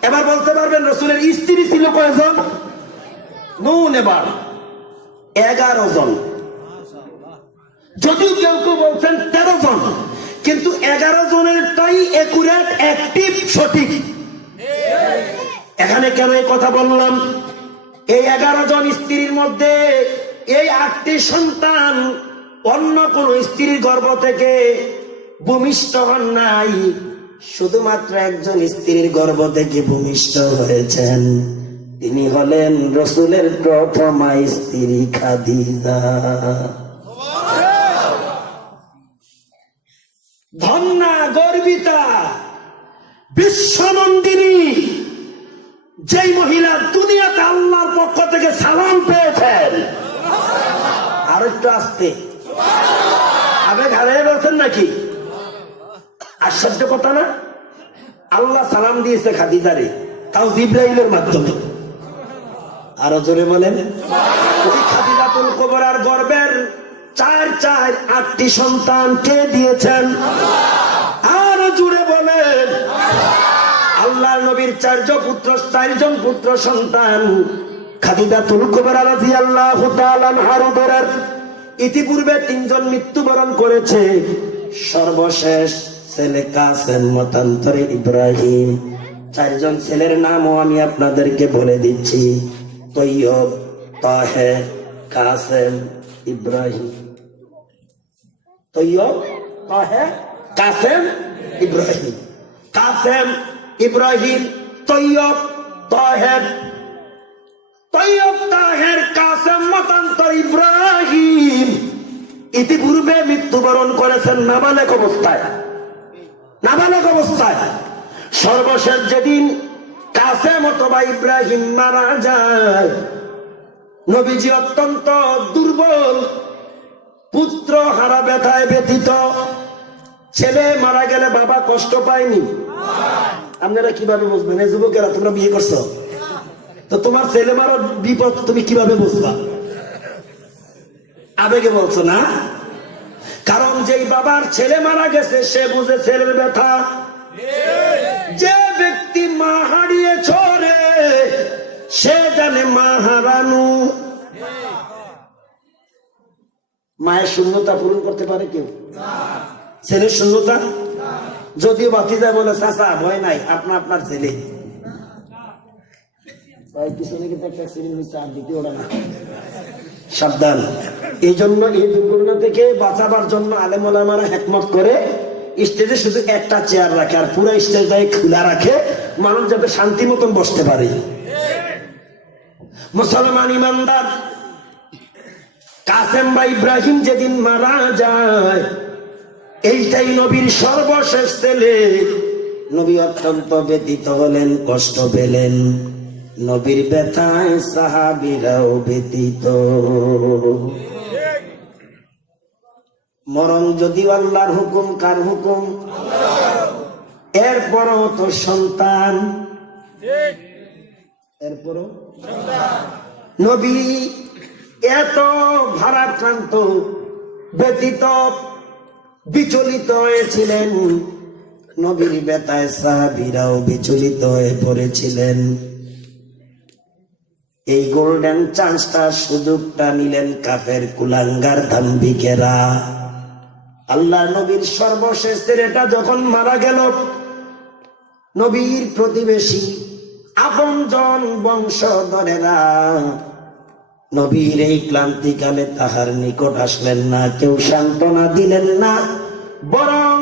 এবার বলতে পারবেন রাসূলের স্ত্রী ছিল কয়জন? নুন, এবার 11 জন। যদিও কেউ কেউ বলছেন 13 জন, কিন্তু 11 জনেরটাই একুরেট, অ্যাক্টিভ, সঠিক। এখানে কেন এই কথা বললাম? এই 11 জন স্ত্রীর মধ্যে এই 8টি সন্তান অন্য কোন স্ত্রীর গর্ভ থেকে ভূমিষ্ঠ হন নাই। শুধুমাত্র একজন স্ত্রীর গর্ভ থেকে ভূমিষ্ঠ হয়েছেন, তিনি হলেন রসুলের প্রথমা স্ত্রী খাদিজা। ধন্যা, গর্বিতা, বিশ্বনন্দিনী, যেই মহিলা দুনিয়াতে আল্লাহর পক্ষ থেকে সালাম পেয়েছেন। আর একটু আসতে আবেগ হারিয়ে বলছেন নাকি? আশ্চর্য কথা না? আল্লাহ সালাম দিয়েছে খাদিজারে, তাও জিবরাইলের মাধ্যমে। আরো জোরে বলেন। ওই খাদিজাতুল কুবরার গর্ভের 8টি সন্তান কে দিয়েছেন? আরো জোরে বলেন। আল্লাহর নবীর 4জন পুত্র সন্তান খাদিজাতুল কুবরা রাদিয়াল্লাহু তাআলা আনহার উদরের ইতিপূর্বে 3জন মৃত্যুবরণ করেছে। সর্বশেষ ছেলে কাসেম, মতান্তরে ইব্রাহিম। 4জন ছেলের নামও আমি আপনাদেরকে বলে দিচ্ছি: তৈয়ব, তাহের, কাসেম, ইব্রাহিম। তৈয়ব, তাহের, কাসেম, ইব্রাহিম। কাসেম, ইব্রাহিম, তৈয়ব, তাহের। তৈয়ব, তাহের, কাসেম, মতান্তর ইব্রাহিম ইতিপূর্বে মৃত্যুবরণ করেছেন নাবালেগ অবস্থায়। সর্বশেষ যেদিন কাসেম অথবা ইব্রাহিম মারা যায়, নবীজি অত্যন্ত দুর্বল, পুত্র হারা ব্যথায় ব্যথিত। ছেলে মারা গেলে বাবা কষ্ট পায়নি? আপনারা কিভাবে বুঝবেন? এই যুবকেরা, তোমরা বিয়ে করছো তো তোমার ছেলে মারার বিপদ তুমি কিভাবে বুঝবা? আবেগে বলছো না? কারণ যেই বাবার ছেলে মারা গেছে সে বুঝে ছেলের ব্যথা। যে ব্যক্তি মা হারিয়ে ছড়ে সে জানে মা হারানো। মায়ের শূন্যতা পূরণ করতে পারে কেউ? ছেলের শূন্যতা? যদিও বাতিজা বলে, চাচা ভয় নাই, আপনার ছেলে। সাবধান। এই জন্য এই দুর্ঘটনা থেকে বাঁচাবার জন্য আলেম ওলামারা হিকমত করে স্টেজে শুধু একটা চেয়ার রাখে, আর পুরো স্টেজটাই খোলা রাখে, মানুষ যাতে শান্তি মতন বসতে পারে। মুসলমান ইমানদার, কাসেম বা ইব্রাহিম যেদিন মারা যায়, এইটাই নবীর সর্বশেষ ছেলে। নবী অত্যন্ত ব্যথিত হলেন, কষ্ট পেলেন। নবীর ব্যথায় সাহাবীরাও ব্যথিত। মরণ যদিও আল্লাহর হুকুম, কার হুকুম? এরপরও তো সন্তান। এরপরও নবী এত ভারাক্রান্ত, ব্যথিত, বিচলিত হয়েছিলেন। নবীর ব্যথায় সাহাবীরাও বিচলিত হয়ে পড়েছিলেন। এই গোল্ডেন চান্সটা, সুযোগটা নিলেন কাফের কুলাঙ্গার দাম্ভিকেরা। আল্লাহ নবীর সর্বশেষ ছেলেটা যখন মারা গেল, নবীর প্রতিবেশী, আপনজন, বংশধরেরা নবীর এই ক্লান্তিকালে তাহার নিকট আসলেন না, কেউ সান্ত্বনা দিলেন না, বরং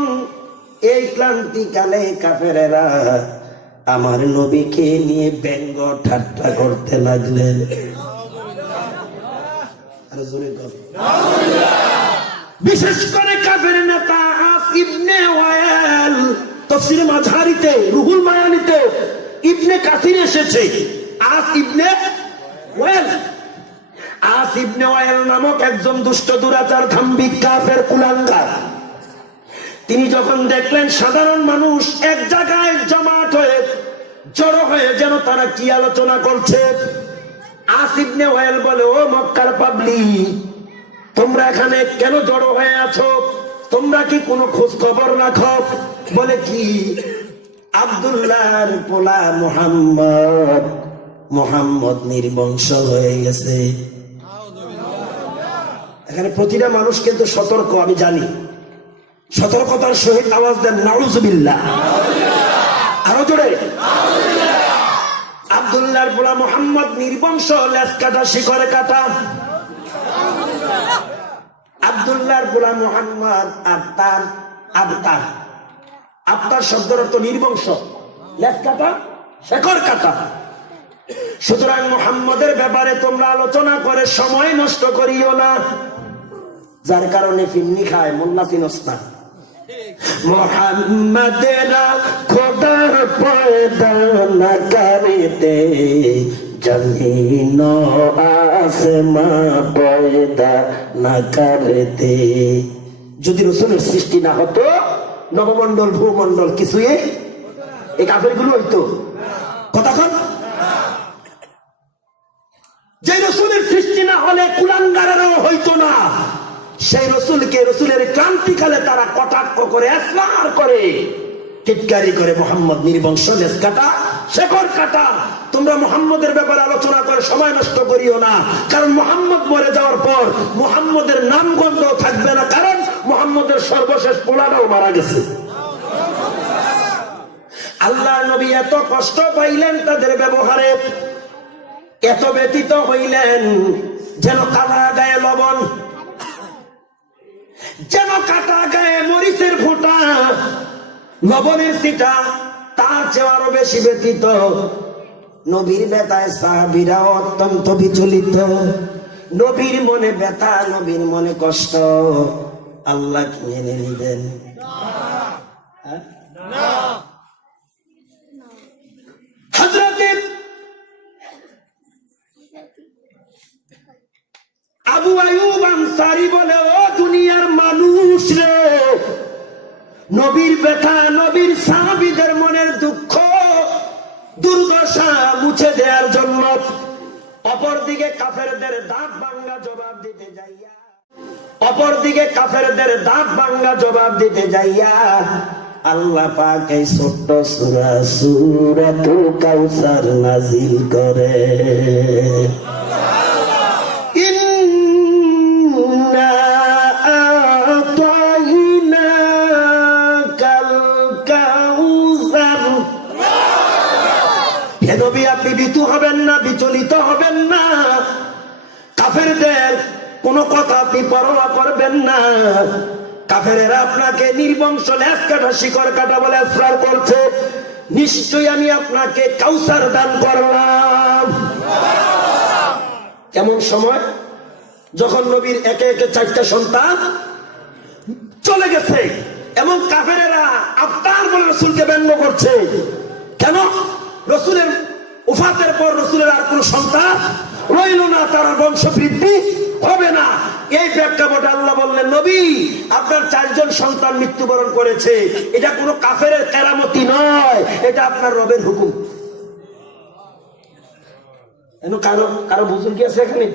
এই ক্লান্তিকালে কাফেরেরা আমার নবীকে নিয়ে ব্যঙ্গ ঠাট্টা করতে লাগলেন। বিশেষ করে কাফের নেতা আস ইবনে ওয়াইল, তাফসীর মাযহারিতে, রুহুল মায়ানিতে ইবনে কাসির এসেছে আস ইবনে ওয়াইল। আস ইবনে ওয়াইল নামক একজন দুষ্ট, দুরাচার, ধাম্বিক, কাফের, কুলাঙ্গার। তিনি যখন দেখলেন সাধারণ মানুষ এক জায়গায় জমাট হয়ে, জড়ো হয়ে যেন তারা কি আলোচনা করছে, আস ইবনে ওয়াইল বলে, ও মক্কার পাবলিক, তোমরা এখানে কেন জড়ো হয়ে আছো? তোমরা কি কোনো খোঁজ খবর রাখো? বলে কি, আব্দুল্লাহর পোলা মুহাম্মদ নির্বংশ হয়ে গেছে। এখানে প্রতিটা মানুষ কিন্তু সতর্ক, আমি জানি। সতর্কতার সহিত আওয়াজ দেন নাউজুবিল্লাহ। আরো জোরে। আব্দুল্লাহর পোলা মুহাম্মদ নির্বংশ, লেজ কাটা, শিকড়ে কাটা। আব্দুল্লাহর পোলা মুহাম্মদ আবতার। আত্মার শব্দের অর্থ নির্বংশ, লেজ কাটা, শেকড় কাটা। সুতরাং মুহাম্মদের ব্যাপারে তোমরা আলোচনা করে সময় নষ্ট করিও না, যার কারণে ফিন্নি খায় মোল্লা চিনস না। মুহাম্মাদেরা খোদার পয়দা না করতে, জমিন আসমা পয়দা না করতে। যদি রাসূলের সৃষ্টি না হতো, নবমণ্ডল ভূমণ্ডল কিছুই এই কাফেরগুলো হইতো। কতক্ষণ যে রাসূলের সৃষ্টি না হলে কুলাঙ্গারেরও হইতো না। সেই রাসূলকে, রাসূলের ক্রান্তিকালে তারা কটাক্ষ করে, ইসলাম করে, টিটকারি করে, মুহাম্মদ নির্বংশ, লেজ কাটা, শেকড় কাটা। তোমরা মুহাম্মদের ব্যাপারে আলোচনা করে সময় নষ্ট করিও না, কারণ মুহাম্মদ মরে যাওয়ার পর মুহাম্মদের নামগন্ধ থাকবে না, কারণ মুহাম্মদের সর্বশেষ পোলাটাও মারা গেছে। আল্লাহ নবী এত কষ্ট পাইলেন তাদের ব্যবহারে, এত ব্যতীত হইলেন যেন কাটা গায়ে লবণ, যেন কাটা গায়ে মরিচের ফোঁটা, লবণের ছিটা, তার চেয়ে আরো বেশি ব্যতীত। নবীর ব্যথায় সাহাবীরা অত্যন্ত বিচলিত। নবীর মনে ব্যথা, নবীর মনে কষ্ট, আল্লাহ কি মেনে নিবেন? হযরতে আবু আইয়ুব আনসারী বলে, ও দুনিয়ার মানুষ রে, নবীর ব্যথা, নবীর সাহাবীদের মনের দুঃখ দুর্দশা মুছে দেওয়ার জন্য অপরদিকে কাফেরদের দাঁত ভাঙ্গা জবাব দিতে যাইয়া, অপরদিকে কাফেরদের দাঁত ভাঙ্গা জবাব দিতে যাইয়া আল্লাহ পাক এই ছোট্ট সূরা সূরাতুল কাউসার নাজিল করে। নবী আপনি ভীতু হবেন না, বিচলিত হবেন না, কাফেরদের কোনো কথা আপনি পরোয়া করবেন না। কাফেরেরা আপনাকে নির্বংশ, লেজ কাটা, শিকড় কাটা বলে ইসরার করছে, নিশ্চয়ই আমি আপনাকে কাউসার দান করলাম। এমন সময় যখন নবীর একে একে 4টা সন্তান চলে গেছে, এবং কাফেরেরা আফতার বলে রাসূলকে ব্যঙ্গ করছে। কেন? রাসূলের ওফাতের পর রাসূলের আর কোন সন্তান রইল না, তার বংশ বৃদ্ধি হবে না। এই প্রেক্ষাপটে আল্লাহ বললেন, নবী আপনার 4 জন সন্তান মৃত্যুবরণ করেছে, এটা কোনো কাফেরের কেরামতি নয়, এটা আপনার রবের হুকুম। কারো কারো বুঝুন কি আছে এখানে?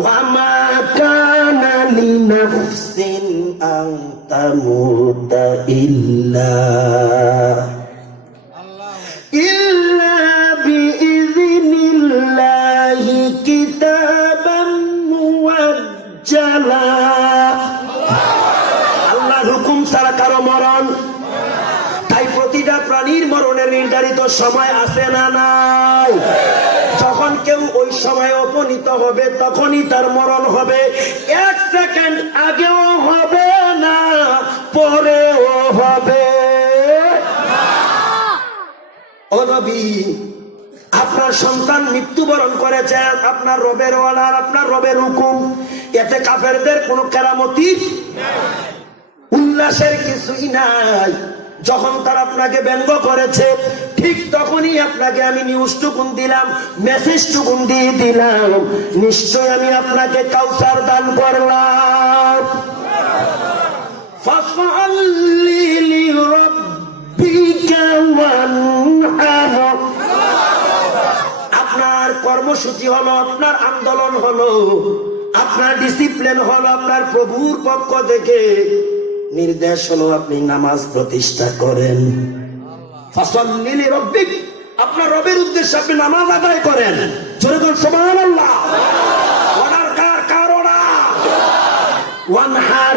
ওয়ামা কানা লিনাফসিন আন তামুতা ইল্লা বিইযনিল্লাহি কিতাবাম মুআজ্জালা। আল্লাহর হুকুম ছাড়া কারো মরণ, তাই প্রতিটা প্রাণীর মরণের নির্ধারিত সময় আছে না নাই? যখন কেউ ওই সময় উপনীত হবে তখনই তার মরণ হবে। 1 সেকেন্ড আগেও হবে না, পরেও হবে। ও নবী, আপনার সন্তান মৃত্যুবরণ করেছে, আপনার রবের অর্ডার, আপনার রবের হুকুম, এতে কাফেরদের কোনো কেরামতি উল্লাসের কিছুই নাই। যখন তারা আপনাকে ব্যঙ্গ করেছে, ঠিক তখনই আপনাকে আমি নিউজটুকুন দিলাম, মেসেজটুকুন দিয়ে দিলাম, নিশ্চয় আমি আপনাকে কাউসার দান করলাম। ফাসাল্লি লিরাব্বিকা ওয়ানহার। আপনার কর্মসূচি হলো, আপনার আন্দোলন হলো, আপনার ডিসিপ্লিন হলো, আপনার প্রভুর পক্ষ থেকে নির্দেশ হলো আপনি নামাজ প্রতিষ্ঠা করেন। ফাসাল্লি লিরাব্বিক, আপনার রবের উদ্দেশ্যে আপনি নামাজ আদায় করেন। জোরে বলুন সুবহানাল্লাহ। অর্ডার কার অর্ডার? ওয়ানহার,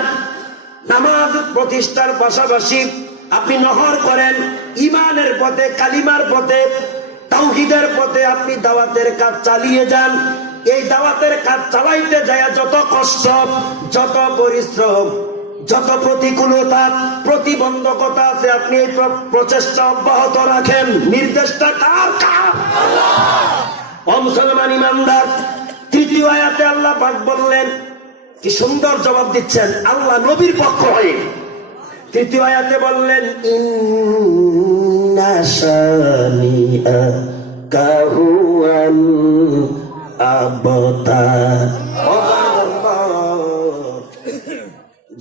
নামাজ প্রতিষ্ঠার পাশাপাশি আপনি নহর করেন, ঈমানের পথে, কালিমার পথে, তাওহীদের পথে আপনি দাওয়াতের কাজ চালিয়ে যান। এই দাওয়াতের কাজ চালাইতে যায় যত কষ্ট, যত পরিশ্রম, যত প্রতিকূলতা প্রতিবন্ধকতা আছে আপনি এই প্রচেষ্টা অব্যাহত রাখেন। নির্দেশটা কার? ও মুসলমান ইমানদার, তৃতীয় আয়াতে আল্লাহ পাক বললেন, কি সুন্দর জবাব দিচ্ছেন আল্লাহ নবীর পক্ষ হয়ে। তৃতীয় আয়াতে বললেন, ইন্না শানিআকা হুয়াল আবতার।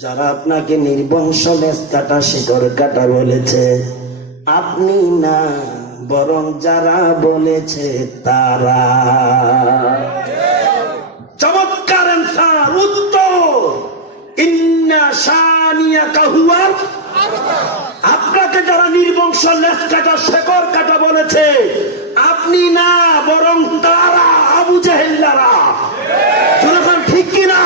যারা আপনাকে নির্বংশ লেজ কাটা শিকড় কাটা বলেছে, আপনি না বরং যারা বলেছে তারা। চমৎকার আনসার, উত্তর। ইন্না শানিআকা হুয়াল আবতার। আপনাকে যারা নির্বংশ লেজ কাটা শিকড় কাটা বলেছে, আপনি না বরং তারা, আবু জাহেলরা। ঠিক কিনা?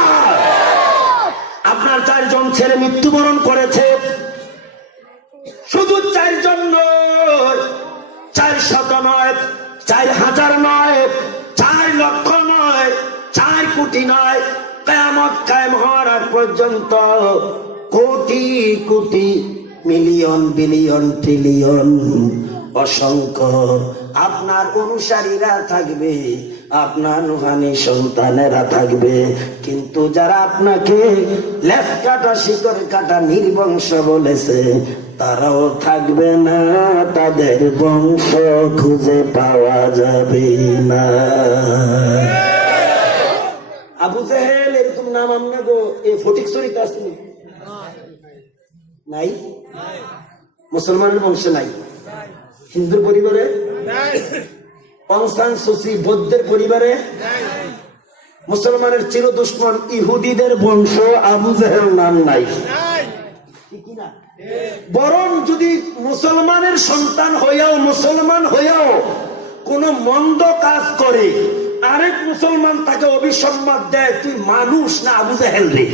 আপনার 4 জন ছেলে মৃত্যুবরণ করেছে, শুধু 4 জন নয়, 400 নয়, 4000 নয়, 4 লক্ষ নয়, 4 কোটি নয়, কিয়ামত কায়েম হওয়ার আগ পর্যন্ত crore crore million billion trillion অসংখ্য আপনার অনুসারীরা থাকবে, আপনার রুহানি সন্তানেরা থাকবে। কিন্তু যারা আপনাকে লেজ কাটা শিকড় কাটা নির্বংশ বলেছে, তারাও থাকবে না, তাদের বংশ খুঁজে পাওয়া যাবে না। আবু জাহেল এরকম নাম আমরা গো এই ফটিকছড়িতে আছে নাই? মুসলমানের বংশে নাই, হিন্দুর পরিবারে অং সান সুচি বৌদ্ধের পরিবারে, মুসলমানের চির দুশ্মন ইহুদিদের বংশ আবু জাহেল নাম নাই। বরং যদি মুসলমানের সন্তান হইয়াও, মুসলমান হইয়াও কোন মন্দ কাজ করে, আরেক মুসলমান তাকে অভিসম্মান দেয়, তুই মানুষ না আবু জাহেল রে।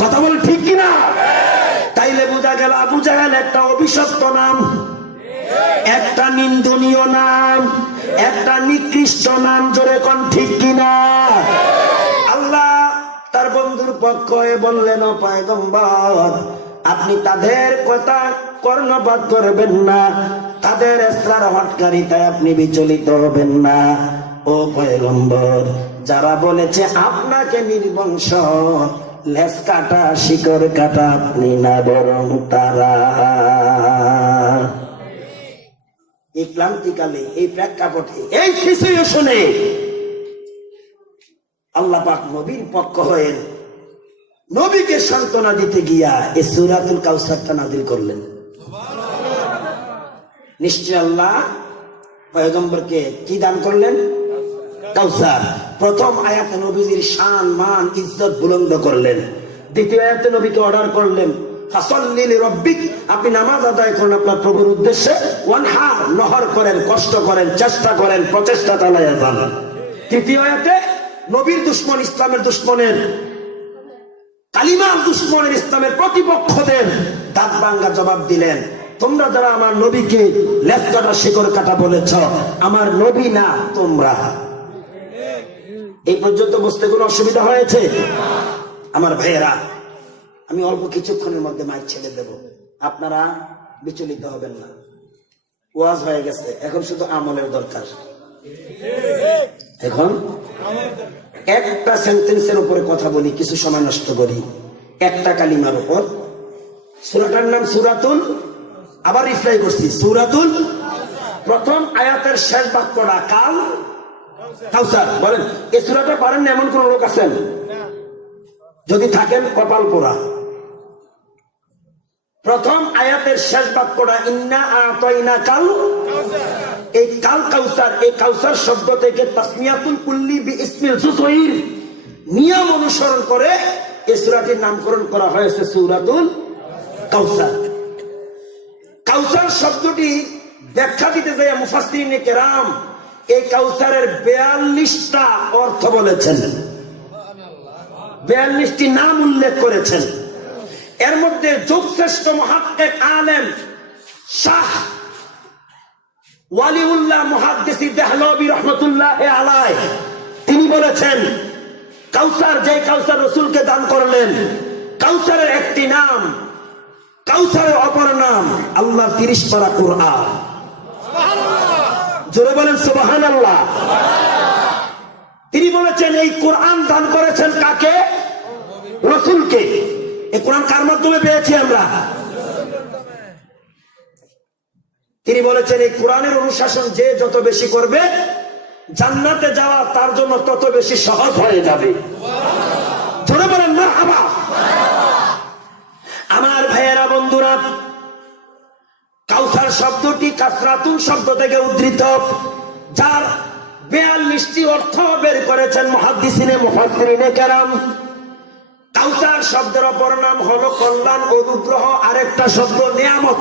কথা বল ঠিক কিনা? তাইলে বোঝা গেল আবু জাহেল একটা অভিশপ্ত নাম, একটা নিন্দনীয় নাম, একটা নিকৃষ্ট নাম। জোরে কোন ঠিক কিনা? আল্লাহ তার বন্ধুর পক্ষ হয়ে বললেন, ও পয়গম্বর, আপনি তাদের কথা কর্ণপাত করবেন না, তাদের ইসরার হটকারিতায় আপনি বিচলিত হবেন না। ও পয়গম্বর, যারা বলেছে আপনাকে নির্বংশ লেজ কাটা শিকড় কাটা, আপনি না বরং তারা। এই ক্লান্তিকালে, এই প্রেক্ষাপটে, এই সিচুয়েশনে আল্লাহ পাক নবীর পক্ষ হয়ে নবীকে সান্ত্বনা দিতে গিয়া এই সূরাতুল কাউসারটা নাযিল করলেন। নিশ্চয় আল্লাহ পয়গম্বরকে কি দান করলেন? কাউসার। প্রথম আয়াতে নবীজির শান মান ইজ্জত বুলন্দ করলেন। দ্বিতীয় আয়াতে নবীকে অর্ডার করলেন, ফাসাল্লি লিরাব্বিক, আপনি নামাজ আদায় করেন আপনার প্রভুর উদ্দেশ্যে, ওয়ানহার, নহর করেন, কষ্ট করেন, চেষ্টা করেন, প্রচেষ্টা চালায়া যান। তৃতীয় আয়াতে নবীর দুশমন, ইসলামের দুশমনের, কালিমার দুশমনের, ইসলামের প্রতিপক্ষদের দাঁত ভাঙ্গা জবাব দিলেন, তোমরা যারা আমার নবীকে লেজ কাটা শিকড় কাটা বলেছ, আমার নবী না তোমরা। এই পর্যন্ত বুঝতে কোনো অসুবিধা হয়েছে? আমার ভাইয়েরা, আমি অল্প কিছুক্ষণের মধ্যে মাইক ছেড়ে দেব, আপনারা বিচলিত হবেন না। ওয়াজ হয়ে গেছে, এখন শুধু আমলের দরকার। এখন একটা সেন্টেন্সের উপরে কথা বলি, কিছু সময় নষ্ট করি, একটা কালিমার উপর। সূরাটার নাম সূরাতুল, আবার রিপ্লাই করছি, সূরাতুল। প্রথম আয়াতের শেষ বাক্যটা কাল কাউসার। বলেন এই সূরাটা পারেন না এমন কোন লোক আছেন? যদি থাকেন কপাল পোড়া। প্রথম আয়াতের শেষ বাক্যটা ইন্না আতাইনা কাল, এই কাল কাউসার, এই কাউসার শব্দ থেকে তাসমিয়াতুল কুল্লি বিইসমিল জুজইর নিয়ম অনুসরণ করে এই সূরাটির নামকরণ করা হয়েছে সূরাতুল কাউসার। কাউসার শব্দটি ব্যাখ্যা দিতে যায় মুফাসসিরিনে কেরাম এই কাউসারের 42টা অর্থ বলেছেন, 42টি নাম উল্লেখ করেছেন। এর মধ্যে যুগশ্রেষ্ঠ মুহাক্কিক আলেম শাহ ওয়ালিউল্লাহ মুহাদ্দিসি দেহলভী রাহমাতুল্লাহি আলাইহি তিনি বলেছেন, কাউসার, যে কাউসার রাসূলকে দান করলেন, কাউসারের একটি নাম, কাউসারের অপর নাম আল্লাহ 30 পারা কোরআন। জোরে বলেন সুবহানাল্লাহ। তিনি বলেছেন এই কোরআন দান করেছেন কাকে? রাসূলকে। এই কোরআন কার মাধ্যমে পেয়েছি আমরা? তিনি বলেছেন এই কোরআনের অনুশাসন যে যত বেশি করবে জান্নাতে যাওয়া তার জন্য তত বেশি সহজ হয়ে যাবে। জোরে বলেন মারহাবা। আমার ভাইয়েরা, বন্ধুরা, কাউসার শব্দটি কাসরাতুন শব্দ থেকে উদ্ধৃত, যার 42টি অর্থ বের করেছেন মুহাদ্দিসিনে মুফাসসিরিনে কেরাম। কাউসার শব্দের অপর নাম হলো কল্যাণ, অনুগ্রহ, আরেকটা শব্দ নিয়ামত।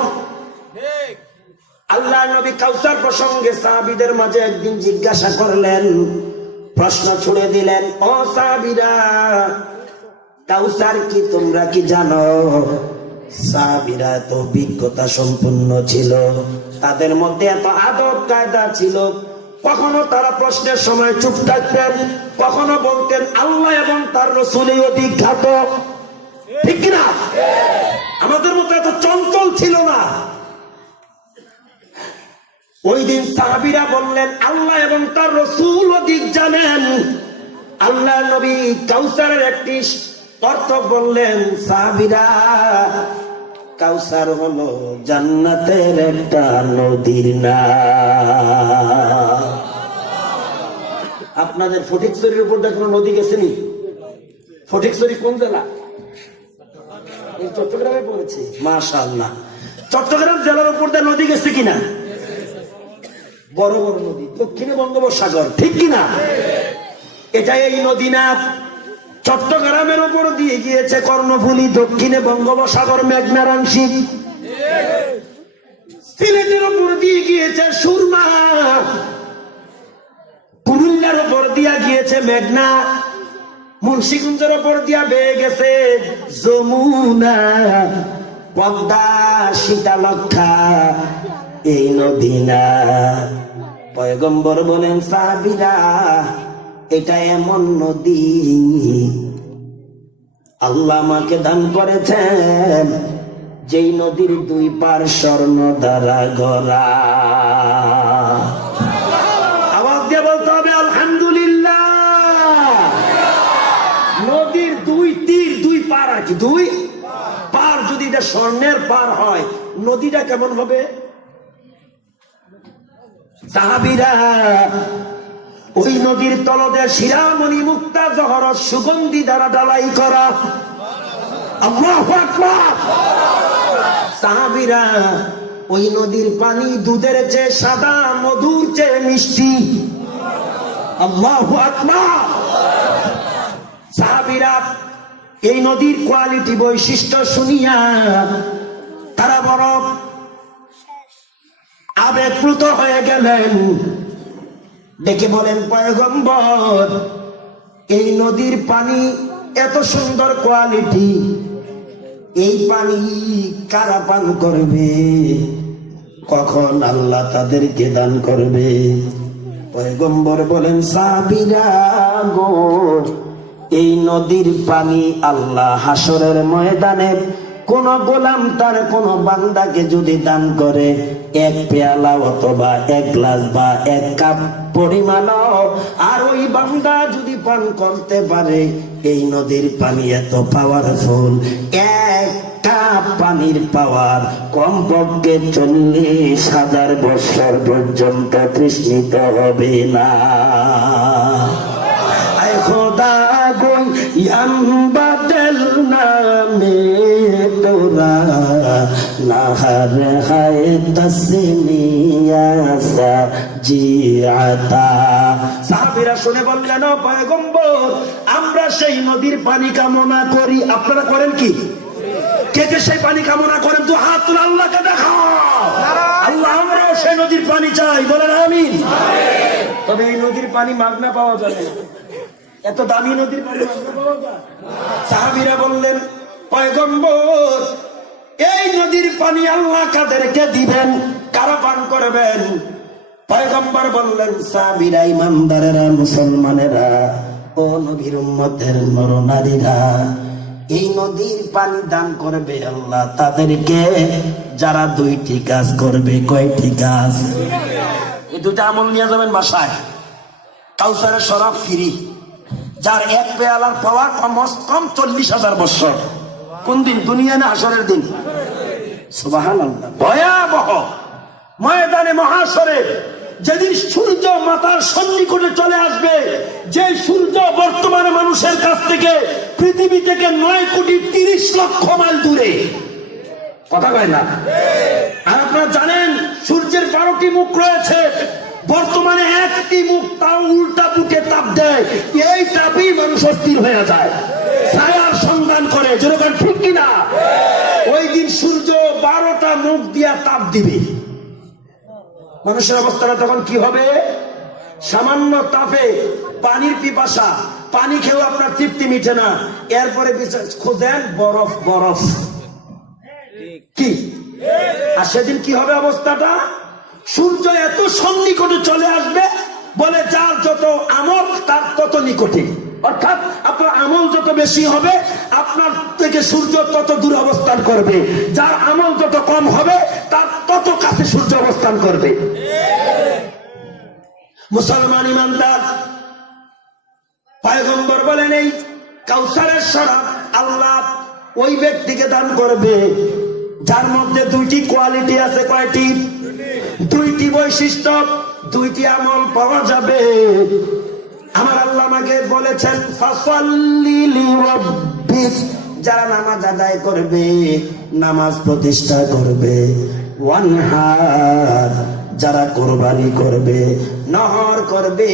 আল্লাহ নবী কাউসার প্রসঙ্গে সাহাবীদের মাঝে একদিন জিজ্ঞাসা করলেন, প্রশ্ন ছুড়ে দিলেন, ও সাহাবীরা, কাউসার কি তোমরা কি জানো? সাহাবীরা এত অভিজ্ঞতা সম্পন্ন ছিল, তাদের মধ্যে এত আদব কায়দা ছিল, কখনো তারা প্রশ্নের সময় চুপ থাকতেন, কখনো বলতেন আল্লাহ এবং তার রাসূলই অধিক জ্ঞাত। ঠিক কিনা? আমাদের মতো এত চঞ্চল ছিল না। ওই দিন সাহাবীরা বললেন আল্লাহ এবং তার রাসূল অধিক জানেন। আল্লাহ নবী কাউসারের একটি অর্থ বললেন, সাহাবীরা, কাউসার হলো জান্নাতের একটা নদীর নাম। আপনাদের ফটিকছড়ির উপর কোনো নদী গেছেনি? ফটিকছড়ি কোন জেলা? চট্টগ্রামে পড়েছে। মাশাআল্লাহ। চট্টগ্রাম জেলার উপর দিয়ে নদী গেছে কিনা? বড় বড় নদী, দক্ষিণে বঙ্গোপসাগর। ঠিক কিনা? এটা এই নদী না। চট্টগ্রামের উপর দিয়ে গিয়েছে কর্ণফুলী, দক্ষিণে বঙ্গোপসাগর মেঘনার আংশিক। সিলেটের উপর দিয়ে গিয়েছে সুরমা, কুমিল্লার উপর দিয়া গিয়েছে মেঘনা, মুন্সিগঞ্জের উপর দিয়া বেয়ে গেছে যমুনা, পদ্মা, শীতলক্ষা, এই নদী না। পয়গম্বর বলেন, সাহাবীরা, এটা এমন নদী আল্লাহ আমাকে দান করেছেন যেই নদীর 2 পার স্বর্ণ দ্বারা গড়া। আওয়াজ দিয়ে বলতে হবে আলহামদুলিল্লাহ। নদীর 2 তীর 2 পার, আর কি 2 পার। যদি এটা স্বর্ণের পার হয়, নদীটা কেমন হবে? সাহাবীরা, ওই নদীর তলদেশ শিরামণি, মুক্তা, জহরত, সুগন্ধি দ্বারা ডালাই করা। আল্লাহু আকবার। সাহাবীরা, ওই নদীর পানি দুধের চেয়ে সাদা, মধুর চেয়ে মিষ্টি। আল্লাহু আকবার। সাহাবীরা, এই নদীর কোয়ালিটি, বৈশিষ্ট্য শুনিয়া তারা বড় আবেগপ্লুত হয়ে গেলেন। ডেকে বলেন, পয়গম্বর, এই নদীর পানি এত সুন্দর কোয়ালিটি, এই পানি কারা পান করবে? কখন আল্লাহ তাদেরকে দান করবে? পয়গম্বর বলেন, সাহাবীরা গো, এই নদীর পানি আল্লাহ হাসরের ময়দানে কোন গোলাম তার কোন বান্দাকে যদি দান করে, 1 পেয়ালা অথবা 1 গ্লাস বা 1 কাপ পরিমাণ, আর ওই বান্দা যদি পান করতে পারে, এই নদীর পানি এত পাওয়ারফুল, 1 কাপ পানির পাওয়ার কমপক্ষে 40,000 বছর পর্যন্ত তৃষ্ণিত হবে না। আয় খোদা গো, ইয়াম্বাদল নামে তোরা নাহার হায় তসনিয়া সাজিআতা। সাহাবীরা শুনে বললেন, ও পয়গম্বর, আমরা সেই নদীর পানি কামনা করি। আপনারা করেন কি? কে কে সেই পানি কামনা করেন? তো হাত তুলে আল্লাহকে দেখাও। আল্লাহ, আমরাও সেই নদীর পানি চাই। বলেন আমিন। তবে এই নদীর পানি মাগনা পাওয়া যাবে? এত দামি নদীর পানি মাগনা পাওয়া যায়? সাহাবীরা বললেন, পয়গম্বর, এই নদীর পানি আল্লাহ কাদেরকে দিবেন? কারা পান করবেন? পয়গম্বর বললেন, সাহাবীরা, ইমানদারেরা, মুসলমানেরা, ও নবীর উম্মতের নর নারীরা, এই নদীর পানি দান করবে আল্লাহ তাদেরকে যারা দুইটি কাজ করবে। কয়টি কাজ? এই দুইটা আমল নিয়ে যাবেন বাসায়। কাউসারের শরাব ফ্রি, যার এক পেয়ালার পাওয়ার কম 40,000 বছর। কোন দিন? দুনিয়া না হাসরের দিন? সুবহানাল্লাহ। ভয়াবহ ময়দানে মহাশরে যেদিন সূর্য মাথার সন্নিকটে চলে আসবে, যে সূর্য বর্তমানে মানুষের কাছ থেকে পৃথিবী থেকে 9,30,00,000 মাইল দূরে। কথা কয় না? আর আপনারা জানেন সূর্যের 12টি মুখ রয়েছে, বর্তমানে একটি মুখ তাও উল্টা বুকে তাপ দেয়। এই তাপেই মানুষ অস্থির হয়ে যায়, ছায়ার সন্ধান করে। যেরকম ঠিক কিনা? ওই দিন সূর্য 12টা মুখ দিয়া তাপ দিবে। মানুষের অবস্থাটা তখন কি হবে? সামান্য তাপে পানির পিপাসা, পানি খেয়েও আপনার তৃপ্তি মিটে না। এরপরে খোঁজেন বরফ, বরফ কি? আর সেদিন কি হবে অবস্থাটা? সূর্য এত সন্নিকটে চলে আসবে, বলে যার যত আমল তার তত নিকটে। অর্থাৎ আপনার আমল যত বেশি হবে, আপনার থেকে সূর্য তত দূর অবস্থান করবে। যার আমল যত কম হবে, তার তত কাছে সূর্য অবস্থান করবে। মুসলমান ইমানদার, পয়গম্বর বলেন এই কাউসারের শরাব আল্লাহ ওই ব্যক্তিকে দান করবে যার মধ্যে দুইটি কোয়ালিটি আছে। কয়টি? দুইটি বৈশিষ্ট্য, দুইটি আমল পাওয়া যাবে। আমার আল্লাহ আমাকে বলেছেন ফাসাল্লি লিরাব্বিক, যারা নামাজ আদায় করবে, নামাজ প্রতিষ্ঠা করবে, ওয়ানহার, যারা কোরবানি করবে, নহর করবে,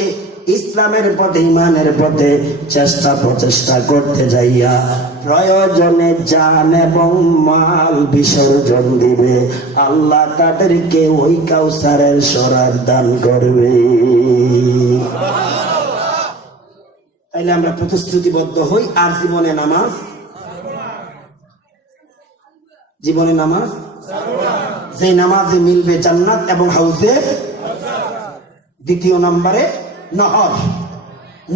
ইসলামের পথে, ইমানের পথে চেষ্টা প্রচেষ্টা করতে যাইয়া প্রয়োজনে জান এবং মাল বিসর্জন দিবে, আল্লাহ তাদেরকে ওই কাউসারের শরাব দান করবে। তাইলে আমরা প্রতিশ্রুতিবদ্ধ হই, আর জীবনে নামাজ, জীবনে নামাজ, যে নামাজে মিলবে জান্নাত এবং হাউজে। দ্বিতীয় নম্বরে নহর।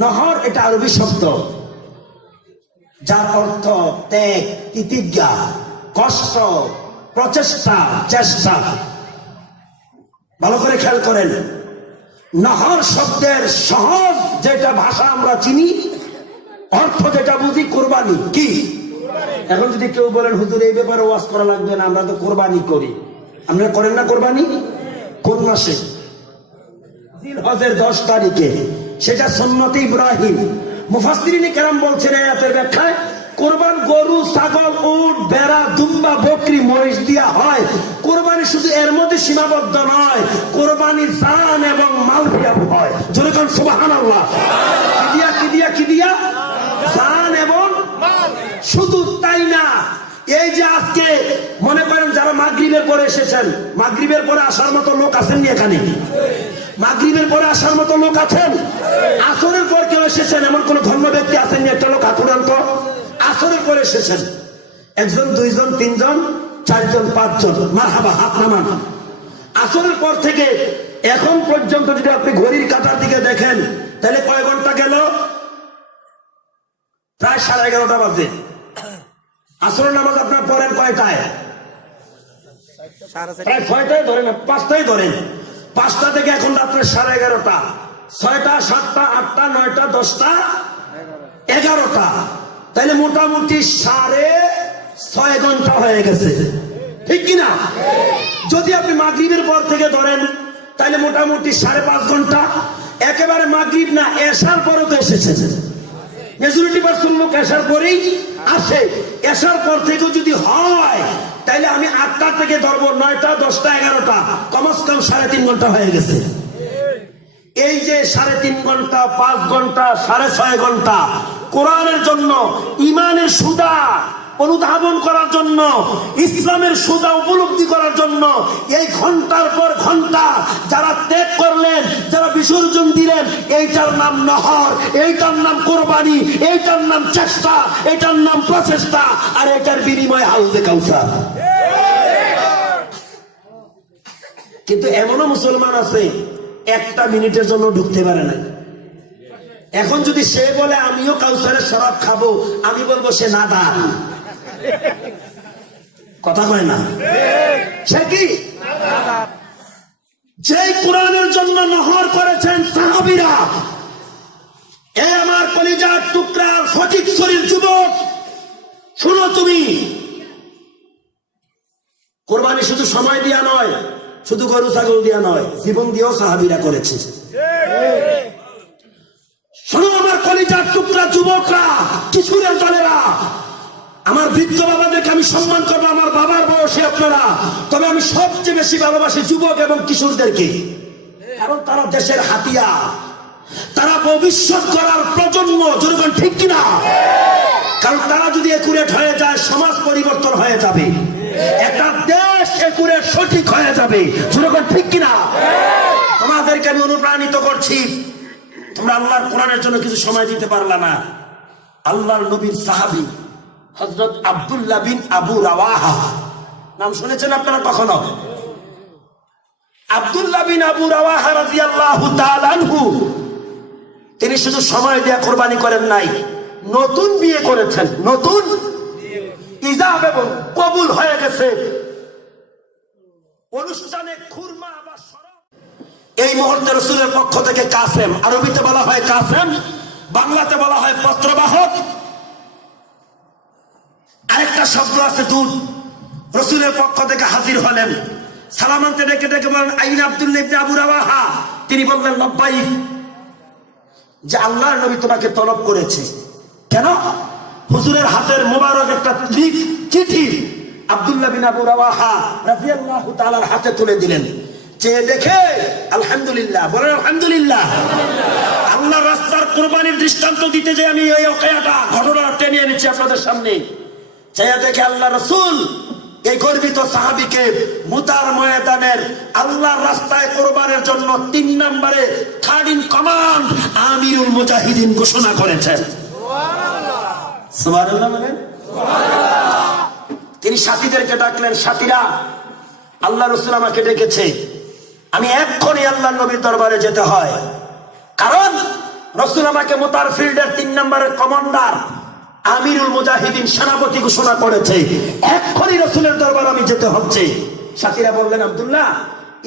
নহর এটা আরবি শব্দ, যার অর্থ ত্যাগ, তিতিজ্ঞা, কষ্ট, প্রচেষ্টা, চেষ্টা। ভালো করে খেয়াল করেন, নহর শব্দের সহজ যেটা ভাষা আমরা চিনি, অর্থ যেটা বুঝি কোরবানি। কি? এখন যদি কেউ বলেন হুজুর এই ব্যাপারে ওয়াজ করা লাগবে না, আমরা তো কোরবানি করি। আপনারা করেন না কোরবানি? কোন মাসে? জিলহজের 10 তারিখে। সেটা সুন্নতে ইব্রাহিম। মুফাসসিরিনে কেরাম বলছেন আয়াতের ব্যাখ্যায়, কোরবান গরু, ছাগল, উট, ভেড়া, দুম্বা, বকরি, মহিষ দিয়া হয়। কোরবানি শুধু এর মধ্যে সীমাবদ্ধ নয়, কোরবানি জান এবং মাল দিয়া হয়। জোরে কোন সুবহানাল্লাহ। কি দিয়া? জান এবং মাল। শুধু তাই না, এই যে আজকে মনে করেন যারা মাগরিবের পরে এসেছেন, মাগরিবের পরে আসার মতো লোক আছেন নি এখানে? মাগরিবের পরে আসার মতো লোক আছেন? আসরের পর কেউ এসেছেন এমন কোন ধর্ম ব্যক্তি আছেন? একটা লোক হাত উঠান তো। আসরের পরে এসেছেন, 1 জন, 2 জন, 3 জন, 4 জন, 5 জন, মারহাবা, হাত নামান। আসরের পর থেকে এখন পর্যন্ত যদি আপনি ঘড়ির কাঁটার দিকে দেখেন, তাহলে কয় ঘন্টা গেল? প্রায় 11:30 বাজে। আসরের নামাজ আপনার পড়েন কয়টায়? প্রায় 6টায় ধরেন, 5টায় ধরেন। 5টা থেকে এখন রাত্রে 11:30, 6টা, 7টা, 8টা, 9টা, 10টা, 11টা। তাইলে মোটামুটি 6.5 ঘন্টা হয়ে গেছে, ঠিক কিনা? যদি আপনি মাগরিবের পর থেকে ধরেন, তাইলে মোটামুটি 5.5 ঘন্টা। একেবারে মাগরিব না, এশার পরেও তো এসেছে। মেজরিটি পার্সেন্ট লোক এশার পরেই আসে। এশার পর থেকেও যদি হয়, তাইলে আমি 8টা থেকে ধরবো, 9টা, 10টা, 11টা, কমস কম 3.5 ঘন্টা হয়ে গেছে। এই যে 3.5 ঘন্টা, 5 ঘন্টা, 6.5 ঘন্টা কোরআনের জন্য, ইমানের সুদা অনুধাবন করার জন্য, ইসলামের সুদা উপলব্ধি করার জন্য, এই ঘন্টার পর ঘন্টা যারা ত্যাগ করলেন, যারা বিসর্জন দিলেন, এইটার নাম নহর, এইটার নাম কোরবানি, এইটার নাম চেষ্টা, এইটার নাম প্রচেষ্টা, আর এটার বিনিময়ে হাউজে কাউসার। কিন্তু এমনও মুসলমান আছে 1টা মিনিটের জন্য ঢুকতে পারে না। এখন যদি সে বলে আমিও কাউসারের শরাব খাবো, আমি বলবো সে নাদান। কথা কয় না? সে কি? যে কোরআনের জন্য নহর করেছেন সাহাবীরা, এ আমার কলিজার টুকরা ফটিক শরীর যুবক, শুনো তুমি, কোরবানি শুধু সময় দিয়া নয়, শুধু গরু ছাগল দিয়া নয়, জীবন দিয়েও সাহাবীরা করেছে। শোনো আমার কলিজার টুকরা যুবকরা, কিশোরের দলেরা, আমার বৃদ্ধ বাবাদেরকে আমি সম্মান করবো, আমার বাবার বয়সে আপনারা, তবে আমি সবচেয়ে বেশি ভালোবাসি যুবক এবং কিশোরদেরকে, কারণ তারা দেশের হাতিয়ার, তারা ভবিষ্যৎ করার প্রজন্ম। জনগণ ঠিক কিনা? কারণ তারা যদি একুরেট হয়ে যায়, সমাজ পরিবর্তন হয়ে যাবে, একটা দেশ একুরেট সঠিক হয়ে যাবে। জনগণ ঠিক কিনা? তোমাদেরকে আমি অনুপ্রাণিত করছি, তোমরা আল্লাহর কোরআনের জন্য কিছু সময় দিতে পারলা না। আল্লাহর নবীর সাহাবী হযরত আব্দুল্লাহ বিন আবু রাওয়াহা, নাম শুনেছেন আপনারা কখনো? আব্দুল্লাহ বিন আবু রাওয়াহা রাদিয়াল্লাহু তাআলা আনহু, তিনি শুধু সময় দিয়ে কোরবানি করেন নাই, নতুন বিয়ে করেছেন। নতুন ইজাব এবং কবুল হয়ে গেছে। অনুষ্ঠানে খুরমা বা শরব, এই মুহূর্তে রাসূলের পক্ষ থেকে কাসেম, আরবিতে বলা হয় কাসেম, বাংলাতে বলা হয় পত্রবাহক। আরেকটা শব্দ আছে দুধ। রাসূলের পক্ষ থেকে হাজির হলেন, সালাম আনতে ডেকে ডেকে বলেন, আইন আব্দুল্লাহ ইবনে আবু রাওয়াহা। তিনি বললেন, লব্বাইক, যে আল্লাহর নবী তোমাকে তলব করেছে। কেন? হুজুরের হাতের মোবারক একটা চিঠি আব্দুল্লাহ বিন আবু রাওয়াহা রাদিয়াল্লাহু তাআলার হাতে তুলে দিলেন। চেয়ে দেখে আলহামদুলিল্লাহ, বলেন আলহামদুলিল্লাহ। আল্লাহ রাস্তার কোরবানির দৃষ্টান্ত দিতে যে আমি এই ঘটনা টেনে এনেছি আপনাদের সামনে। চেয়ে দেখে আল্লাহ রাসূল এই গর্বিত সাহাবীকে মুতার ময়দানের আল্লাহর রাস্তায় কোরবানের জন্য 3 নম্বরে থার্ড ইন কমান্ড আমিরুল মুজাহিদিন ঘোষণা করেছেন। সুবহানাল্লাহ বলেন। তিনি সাথীদেরকে ডাকলেন, সাথীরা, আল্লাহ রাসূল আমাকে ডেকেছে, আমি এক্ষুনি আল্লাহর নবীর দরবারে যেতে হয়, কারণ রাসূল আমাকে মুতার ফিল্ডের 3 নম্বরের কমান্ডার আমিরুল মুজাহিদিন সেনাপতি ঘোষণা করেছে, এক্ষুনি রাসূলের দরবার আমি যেতে হচ্ছে। সাথীরা বললেন, আব্দুল্লাহ,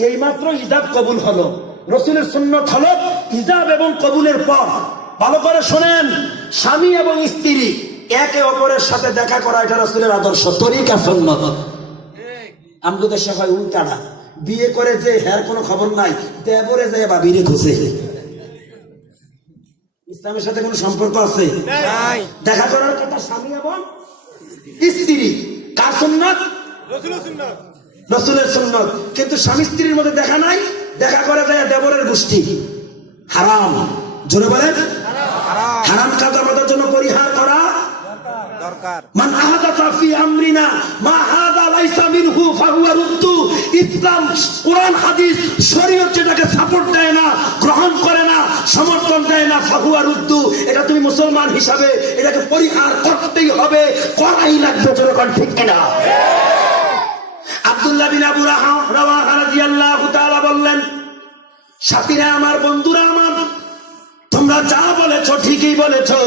এইমাত্র ইজাব কবুল হলো, রাসূলের সুন্নাত হলো ইজাব এবং কবুলের পর। ভালো করে শোনেন, স্বামী এবং স্ত্রী একে অপরের সাথে দেখা করা, এটা রাসূলের আদর্শ, তরিকা, সুন্নাত। আমাদের দেশে হয় উল্টাটা, বিয়ে করে যে হের কোনো খবর নাই, দেবরে যায় ভাবিরে খুঁজে। ইসলামের সাথে কোনো সম্পর্ক আছে? দেখা করার কথা স্বামী এবং স্ত্রী, কার সুন্নাত? রাসূলের সুন্নাত। কিন্তু স্বামী স্ত্রীর মধ্যে দেখা নাই, দেখা করে যায় দেবরের গোষ্ঠী। হারাম। জোরে বলেন হারাম কাজ আমাদের জন্য পরিহার করা দরকার। মান আহাদাসা ফি আমরিনা মা হাযা লাইসা মিনহু ফাহুয়া রুদ্দু। ইসলাম, কোরআন, হাদিস, শরীয়ত যেটাকে সাপোর্ট দেয় না, গ্রহণ করে না, সমর্থন দেয় না, ফাহুয়া রুদ্দু, এটা তুমি মুসলমান হিসাবে এটাকে পরিহার করতেই হবে, করাই লাগবে। যখন ঠিক কিনা? আব্দুল্লাহ বিন আবু রাওয়াহা রাদিয়াল্লাহু তাআলা বললেন, সাথীরা আমার, বন্ধুরা আমার, তোমরা যা বলেছো ঠিকই বলেছো,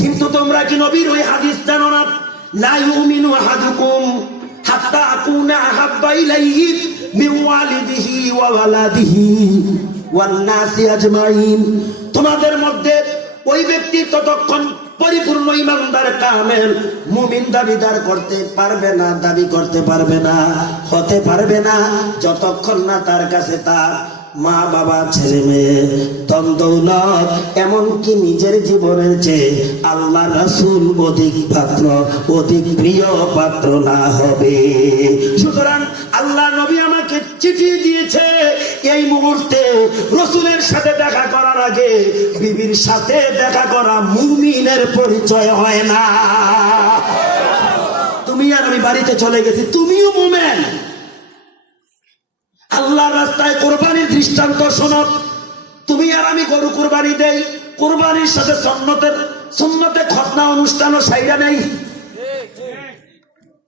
কিন্তু তোমরা কি নবীর ওই হাদিস জানো না, লা ইউমিনু আহাদুকুম হাত্তা আকুনা আহাব্বা ইলাইহি মিন ওয়ালিদিহি ওয়া ওয়ালাদিহি ওয়ান নাসি আজমাইন। তোমাদের মধ্যে ওই ব্যক্তি ততক্ষণ পরিপূর্ণ ইমানদার কামেল মুমিন দাবিদার করতে পারবে না, দাবি করতে পারবে না, হতে পারবে না, যতক্ষণ না তার কাছে তার মা বাবা, ছেলে মেয়ে, ধন দৌলত, এমনকি নিজের জীবনের চেয়ে আল্লাহ রাসূল অধিক পাত্র, অধিক প্রিয় পাত্র না হবে। সুতরাং আল্লাহ নবী আমাকে চিঠি দিয়েছে, এই মুহূর্তে রাসূলের সাথে দেখা করার আগে বিবির সাথে দেখা করা মুমিনের পরিচয় হয় না। তুমি আর আমি বাড়িতে চলে গেছি, তুমিও মুমিন। আল্লাহর রাস্তায় কোরবানির দৃষ্টান্ত শোনো। তুমি আর আমি গরু কোরবানি দেই, কোরবানির সাথে সুন্নতে খতনা অনুষ্ঠানও সাইরা নেই,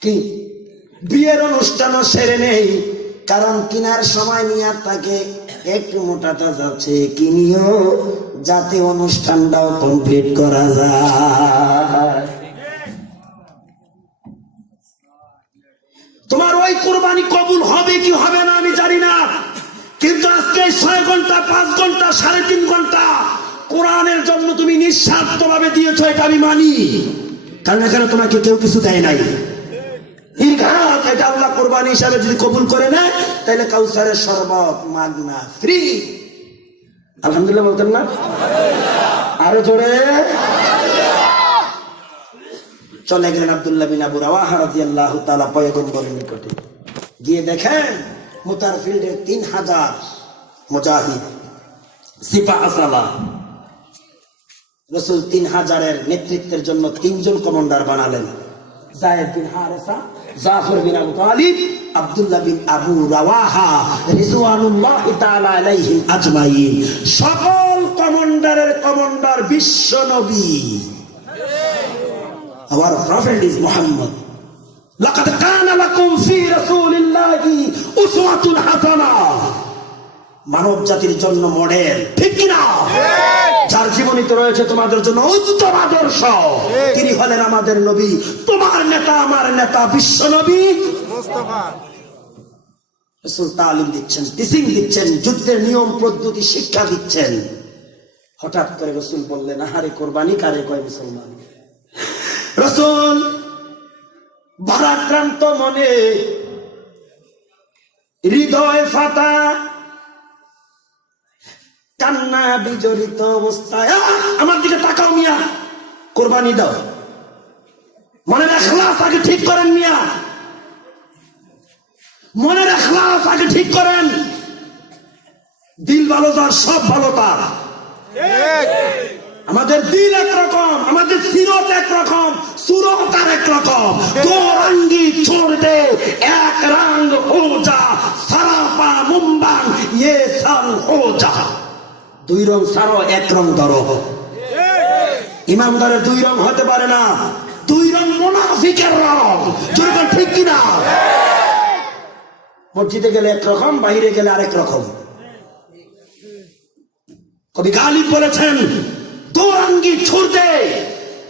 কি বিয়ের অনুষ্ঠানও সেরে নেই, কারণ কিনার সময় নিয়ে তাকে একটু মোটাটা যাচ্ছে কিনিও, যাতে অনুষ্ঠানটাও কমপ্লিট করা যায়। তোমার ওই কোরবানি কবুল হবে কি হবে না আমি জানি না, কিন্তু আজকে 6 ঘন্টা 5 ঘন্টা 3.5 ঘন্টা কোরআনের জন্য তুমি নিঃস্বার্থ ভাবে দিয়েছো, এটা আমি মানি। কারণ এখানে তোমাকে কেউ কিছু দেয় নাই। নির্ঘাত এটা আল্লাহ কোরবানি হিসাবে যদি কবুল করে নেয়, তাহলে কাউসারের শরবত মাগনা ফ্রি। আলহামদুলিল্লাহ বলতেন না? আরো জোরে। চলে গেলেন আব্দুল্লাহ বিন আবু রাওয়াহা রাদিয়াল্লাহু তাআলা পয়গম্বরের নিকটে। গিয়ে দেখেন মুতার ফিল্ডে 3000 মুজাহিদ সিপা আসালা। রাসূল 3000-এর নেতৃত্বের জন্য 3 জন কমান্ডার বানালেন, যায়েদ বিন হারেসা, জাফর বিন আবু তালিব, আব্দুল্লাহ বিন আবু রাওয়াহা রিজওয়ানুল্লাহি তাআলা আলাইহিম আজমাইন। সকল কমান্ডারের কমান্ডার বিশ্ব নবী। Our prophet is Muhammad. لقد كان لكم في رسول الله أسوة حسنة. মানব জাতির জন্য মডেল, ঠিক কি না? যার জীবনীতে রয়েছে তোমাদের জন্য উত্তম আদর্শ। তিনি হলেন আমাদের নবী, তোমার নেতা, আমার নেতা, বিশ্ব নবী মুস্তাফা। রাসূল তালিম দিচ্ছেন, টিচিং দিচ্ছেন, যুদ্ধের নিয়ম পদ্ধতি শিক্ষা দিচ্ছেন। হঠাৎ করে রাসূল বললেন, আহারে কোরবানি কারে কয় মুসলমান? রাসূল ভারাক্রান্ত মনে, হৃদয় ফাটা, কান্না বিজড়িত অবস্থায়, আমার দিকে তাকাও মিয়া, কোরবানি দাও। মনের ইখলাস আগে ঠিক করেন মিয়া, মনের ইখলাস আগে ঠিক করেন। দিল ভালো যার সব ভালো তার। আমাদের দিল একরকম, আমাদের সিরত একরকম, সুরত আর একরকম। দো রঙ্গি ছোড় দে এক রঙ হো যা, সারাপা মুম্বান ইয়ে সাল হো যা। 2 রং সারো, 1 রং ধরো। ইমানদারের 2 রং হতে পারে না, 2 রং মুনাফিকের রং। যেরকম ঠিক কিনা? মসজিদে গেলে একরকম, বাইরে গেলে আরেক রকম। কবি গালিব বলেছেন, 2 রঙ্গি ছোড় দে,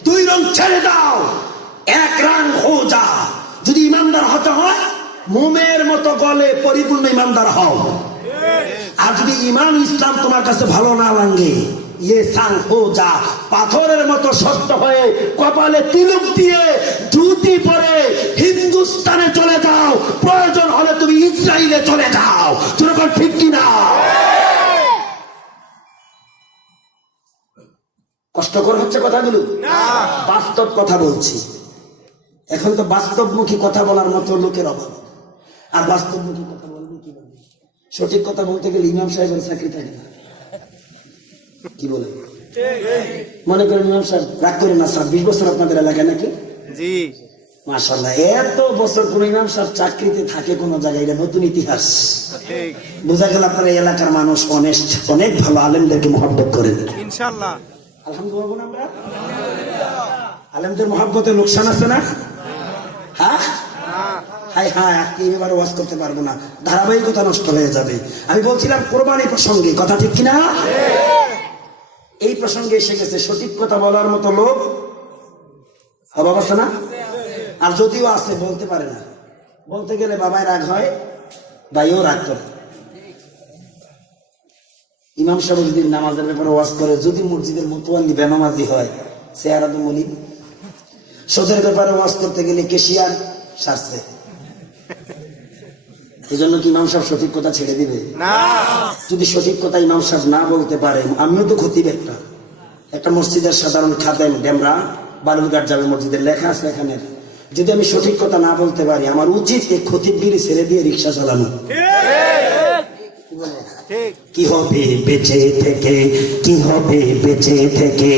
2 রং ছেড়ে দাও, 1 রং হো যা। যদি ইমানদার হতে হয়, মোমের মতো গলে পরিপূর্ণ ইমানদার হও। আর যদি ইমান ইসলাম তোমার কাছে ভালো না লাগে, ইয়ে সাং হো যা, পাথরের মতো শক্ত হয়ে কপালে তিলক দিয়ে ধুতি পরে হিন্দুস্তানে চলে যাও, প্রয়োজন হলে তুমি ইসরায়েলে চলে যাও। যেরকম ঠিক কিনা? কষ্টকর হচ্ছে কথাগুলো? বাস্তব কথা বলছি। এখন তো বাস্তবমুখী কথা বলার মতো লোকের অভাব। আর বাস্তবমুখী কথা বলবে কি বলবে? সঠিক কথা বলতে গেলে ইমাম সাহেবের চাকরি থাকে না। কি বলে? মনে করেন ইমাম সাহেব, রাগ করেন না স্যার, 20 বছর আপনাদের এলাকায় নাকি? জি মাশাআল্লাহ। এত বছর কোন ইমাম সাহেব চাকরিতে থাকে কোন জায়গায়, এটা নতুন ইতিহাস। বোঝা গেল আপনার এই এলাকার মানুষ অনেস্ট, অনেক ভালো, আলেমদেরকে মহব্বত করেন ইনশাআল্লাহ। আলহামদুলিল্লাহ। আমরা আলেমদের মহব্বতে লোকসান আছে না? হ্যাঁ হাই হ্যাঁ, আজকে এবার ওয়াজ করতে পারবো না, ধারাবাহিকতা নষ্ট হয়ে যাবে। আমি বলছিলাম কোরবানি প্রসঙ্গে, কথা ঠিক কিনা? এই প্রসঙ্গে এসে গেছে, সঠিক কথা বলার মতো লোক অভাব আছে না? আর যদিও আছে, বলতে পারে না। বলতে গেলে বাবায় রাগ হয়, ভাইও রাগ করে। ইমাম সাহেব যদি নামাজের ব্যাপারে ওয়াজ করে, যদি মসজিদের মুতওয়াল্লি বেনামাজি হয়, সে আর মলিক। সুদের ব্যাপারে ওয়াজ করতে গেলে কেশিয়ার সারছে। এই জন্য কি ইমাম সাহেব সঠিক কথা ছেড়ে দিবে? না। যদি সঠিক কথা ইমাম সাহেব না বলতে পারে, আমিও তো খতিব, একটা মসজিদের সাধারণ খাদেম, ডেমরা বালুরঘাট যাবে মসজিদের, লেখা আছে এখানে। যদি আমি সঠিক কথা না বলতে পারি, আমার উচিত এই খতিবগিরি ছেড়ে দিয়ে রিক্সা চালানো। কি হবে বেঁচে থেকে, কি হবে বেঁচে থেকে,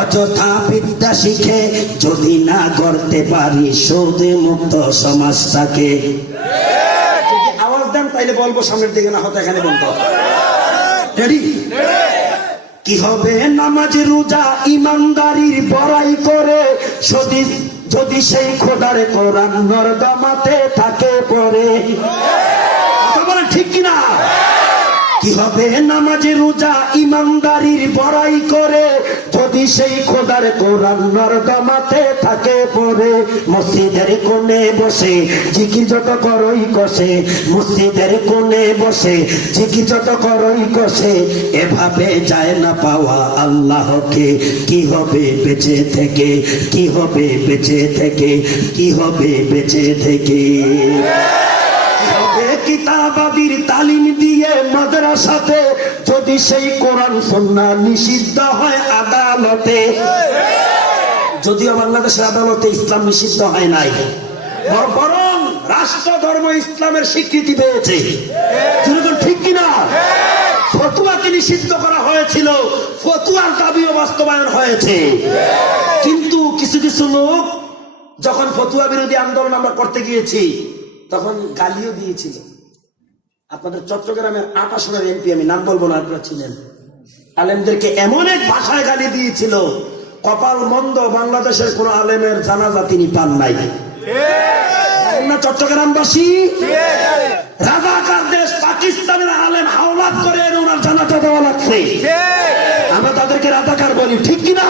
অযথা বিদ্যা শিখে যদি না করতে পারি সুদে মুক্ত সমাজটাকে। যদি আওয়াজ দেন তাইলে বলবো সামনের দিকে, না হতো এখানে বলতো। রেডি? কি হবে নামাজ রোজা ইমানদারির বড়াই করে, যদি সেই খোদার কোরআন নরদমাতে থাকে পড়ে। ঠিক কিনা? কি হবে নামাজে রোজা ইমানদারির বড়াই করে যদি সেই খোদার কোরআন নর্দমাতে থাকে পড়ে। মসজিদের কোণে বসে জিকির যত করই কষে, মসজিদের কোণে বসে জিকির যত করই কষে, এভাবে যায় না পাওয়া আল্লাহকে। কি হবে বেঁচে থেকে, কি হবে বেঁচে থেকে, কি হবে বেঁচে থেকে। কিতাবাদির তালিম দিয়ে মাদ্রাসাতে যদি সেই কোরআন সুন্নাহ নিষিদ্ধ হয় আদালতে। যদিও বাংলাদেশের আদালতে ইসলাম নিষিদ্ধ হয় নাই, বরং রাষ্ট্র ধর্ম ইসলামের স্বীকৃতি পেয়েছে। ঠিক কিনা? ফতুয়াকে নিষিদ্ধ করা হয়েছিল, ফতুয়ার দাবিও বাস্তবায়ন হয়েছে। কিন্তু কিছু কিছু লোক যখন ফতুয়া বিরোধী আন্দোলন আমরা করতে গিয়েছি তখন গালিও দিয়েছিল। আপনাদের চট্টগ্রামের 28 এমপি, আমি নাম বলবো না, আপনারা ছিলেন, আলেমদেরকে এমন এক ভাষায় গালি দিয়েছিল, কপাল মন্দ বাংলাদেশের কোন আলেমের জানাজা তিনি পান নাই। চট্টগ্রামবাসী রাজাকার দেশ পাকিস্তানের আলেম হাওলাত করে ওনার জানাজা দেওয়া লাগছে, আমরা তাদেরকে রাজাকার বলি। ঠিক কিনা?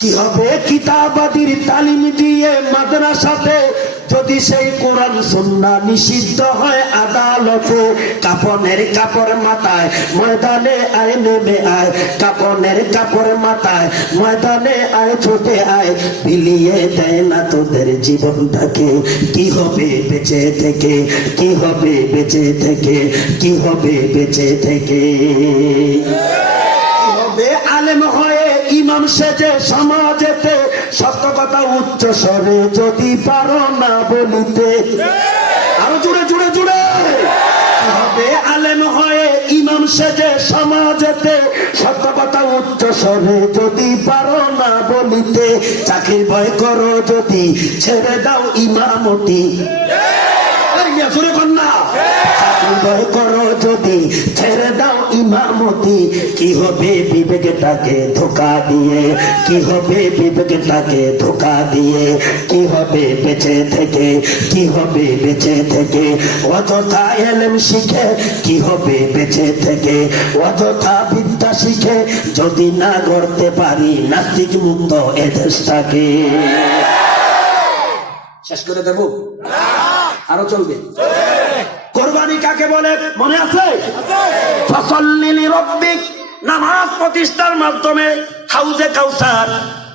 কি হবে কিতাবাদির তালিম দিয়ে মাদ্রাসাতে যদি সেই কোরআন সুন্নাহ নিষিদ্ধ হয় আদালতে। কাপনের কাপড় মাথায় ময়দানে আয় নেমে আয়, কাপনের কাপড় মাথায় ময়দানে আয় ছুটে আয়, বিলিয়ে দেয় না তোদের জীবনটাকে। কি হবে বেঁচে থেকে, কি হবে বেঁচে থেকে, কি হবে বেঁচে থেকে। আলেম হয়ে ইমাম সেজে সমাজেতে সত্য কথা উচ্চ স্বরে যদি পারো না বলিতে। আরো জুড়ে জুড়ে জুড়ে হবে। আলেম হয়ে ইমাম সেজে সমাজেতে সত্য কথা উচ্চ স্বরে যদি পারো না বলিতে। চাকরির ভয় করো যদি ছেড়ে দাও ইমামতি। ভয় করো যদি ছেড়ে দাও ইমামতি। কি হবে বিবেকটাকে ধোকা দিয়ে, কি হবে বিবেকটাকে ধোকা দিয়ে, কি হবে বেঁচে থেকে, কি হবে বেঁচে থেকে। অযথা এলেম শিখে কি হবে বেঁচে থেকে, অযথা বিদ্যা শিখে যদি না গড়তে পারি নাস্তিক মুক্ত এ দেশটাকে। শেষ করে দেব? আরো চলবে? কোরবানি কাকে বলে মনে আছে? ফসল্লি লিরাব্বিক, নামাজ প্রতিষ্ঠার মাধ্যমে হাউজে কাউসার,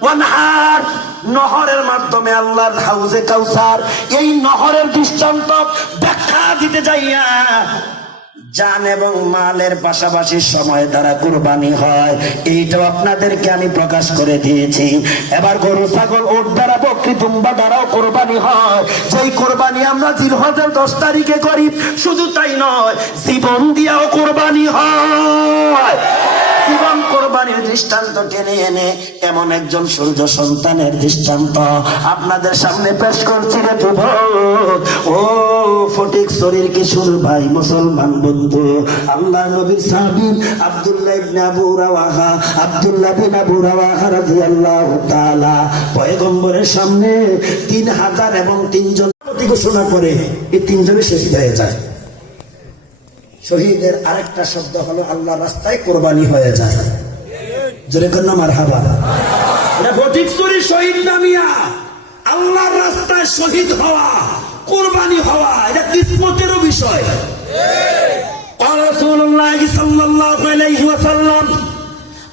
ওয়ানহার নহরের মাধ্যমে আল্লাহর হাউজে কাউসার। এই নহরের দৃষ্টান্ত ব্যাখ্যা দিতে যাইয়া জান এবং মালের পাশাপাশি সময় দ্বারা কুরবানি হয়, এইটাও আপনাদেরকে আমি প্রকাশ করে দিয়েছি। এবার গরু ছাগল ওট দ্বারা বকরি দুম্বা দ্বারাও কোরবানি হয়। যেই কোরবানি আমরা জিলহজের 10 তারিখে করি, শুধু তাই নয় জীবন দিয়াও কোরবানি হয়। জীবন কোরবানির দৃষ্টান্ত টেনে এনে এমন একজন সূর্য সন্তানের দৃষ্টান্ত আপনাদের সামনে পেশ করছি রে যুবক। ও ফটিক শরীর কিশোর ভাই মুসলমান বন্ধু, আল্লাহ নবীর সাহাবী আব্দুল্লাহ ইবনে আবু রাওয়াহা, আব্দুল্লাহ বিন আবু রাওয়াহা রাদিয়াল্লাহু তাআলা পয়গম্বরের সামনে 3000 এবং 3 জন ঘোষণা করে এই 3 জনে শহীদ হয়ে যায়। শহীদের আরেকটা শব্দ হলো আল্লাহর রাস্তায় কোরবানি হয়ে যায়। জোরে কন্যা মারহাবা। এটা ফটিকছড়ির শহীদ নামিয়া আল্লাহর রাস্তায় শহীদ হওয়া, কোরবানি হওয়া, এটা কিসমতেরও বিষয়। রাসূলুল্লাহ সাল্লাল্লাহু আলাইহি ওয়াসাল্লাম,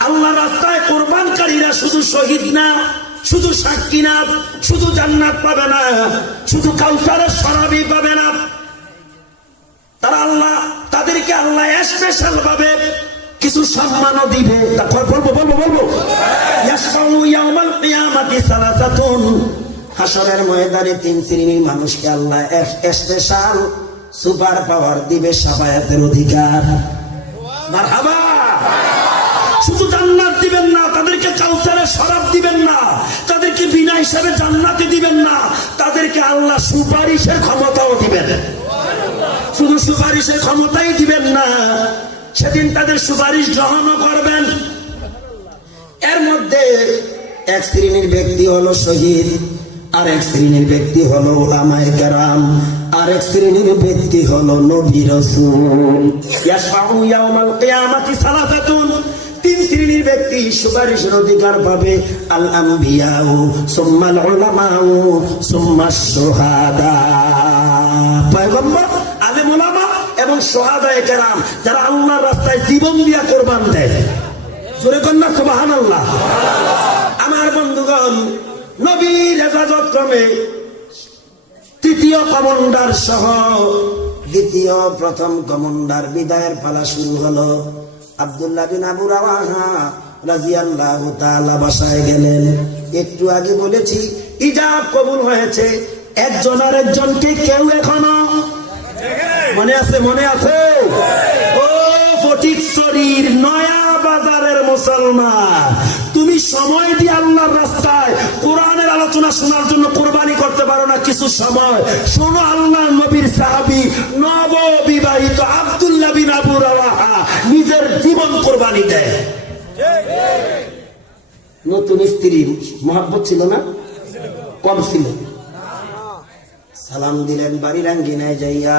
আল্লাহর রাস্তায় কোরবানকারীরা শুধু শহীদ না, শুধু সাক্ষী না, শুধু জান্নাত পাবে না, শুধু কাউসারের শরাবই পাবে না, তাদেরকে আল্লাহ স্পেশাল ভাবে কিছু সম্মানও দিবে। বলবো ইয়াউমাল কিয়ামাতি সালাসাতুন, হাসরের ময়দানে 3 শ্রেণীর মানুষকে আল্লাহ স্পেশাল সুপার পাওয়ার দিবে, শাফায়াতের অধিকার। মারহাবা। শুধু জান্নাত দিবেন না, তাদেরকে কাউসারের শরাব দিবেন না, তাদেরকে বিনা হিসাবে জান্নাতে দিবেন না, তাদেরকে আল্লাহ সুপারিশের ক্ষমতাও দিবেন। শুধু সুপারিশের ক্ষমতাই দিবেন না, সেদিন তাদের সুপারিশ গ্রহণও করবেন। এর মধ্যে এক শ্রেণীর ব্যক্তি হলো শহীদ। আরেক শ্রেণীর ব্যক্তি হলো উলামায়ে কেরাম, আরেক শ্রেণীর ব্যক্তি হলো নবী রাসূল। ইয়াশফাউ ইয়াউমাল কিয়ামাতি সালাসাতুন, তিন শ্রেণীর ব্যক্তি সুপারিশের অধিকার পাবে। আল আম্বিয়াউ সুম্মাল উলামাউ সুম্মাশ শুহাদা। পয়গম্বর, আলেম ওলামা এবং শুহাদায়ে কেরাম, যারা আল্লাহর রাস্তায় জীবন দিয়া কোরবান দেয়। জোরে কন্যা সুবহানাল্লাহ। আমার বন্ধুগণ, নবীর ইজাজত ক্রমে তৃতীয় কমান্ডার সহ দ্বিতীয় প্রথম কমান্ডার বিদায়ের পালা শুরু হলো। আব্দুল্লাহ বিন আবু রাওয়াহা রাদিয়াল্লাহু তাআলা বাসায় গেলেন। একটু আগে বলেছি ইজাব কবুল হয়েছে। একজন আর একজনকে কেউ এখনো মনে আছে? মনে আছে? ও ফটিকছড়ির নয়া বাজারের মুসলমান, তুমি সময় দিয়ে আল্লাহর রাস্তায় কোরআনের আলোচনা শোনার জন্য কোরবানি করতে পারো না? কিছু সময় শোনো। আল্লাহর নবীর সাহাবী নববিবাহিত আব্দুল্লাহ বিন আবু রাওয়াহা নিজের জীবন কোরবানি দেয়। নতুন স্ত্রী মহব্বত ছিল না? কম ছিল। সালাম দিলেন বাড়ির আঙ্গিনায় যাইয়া,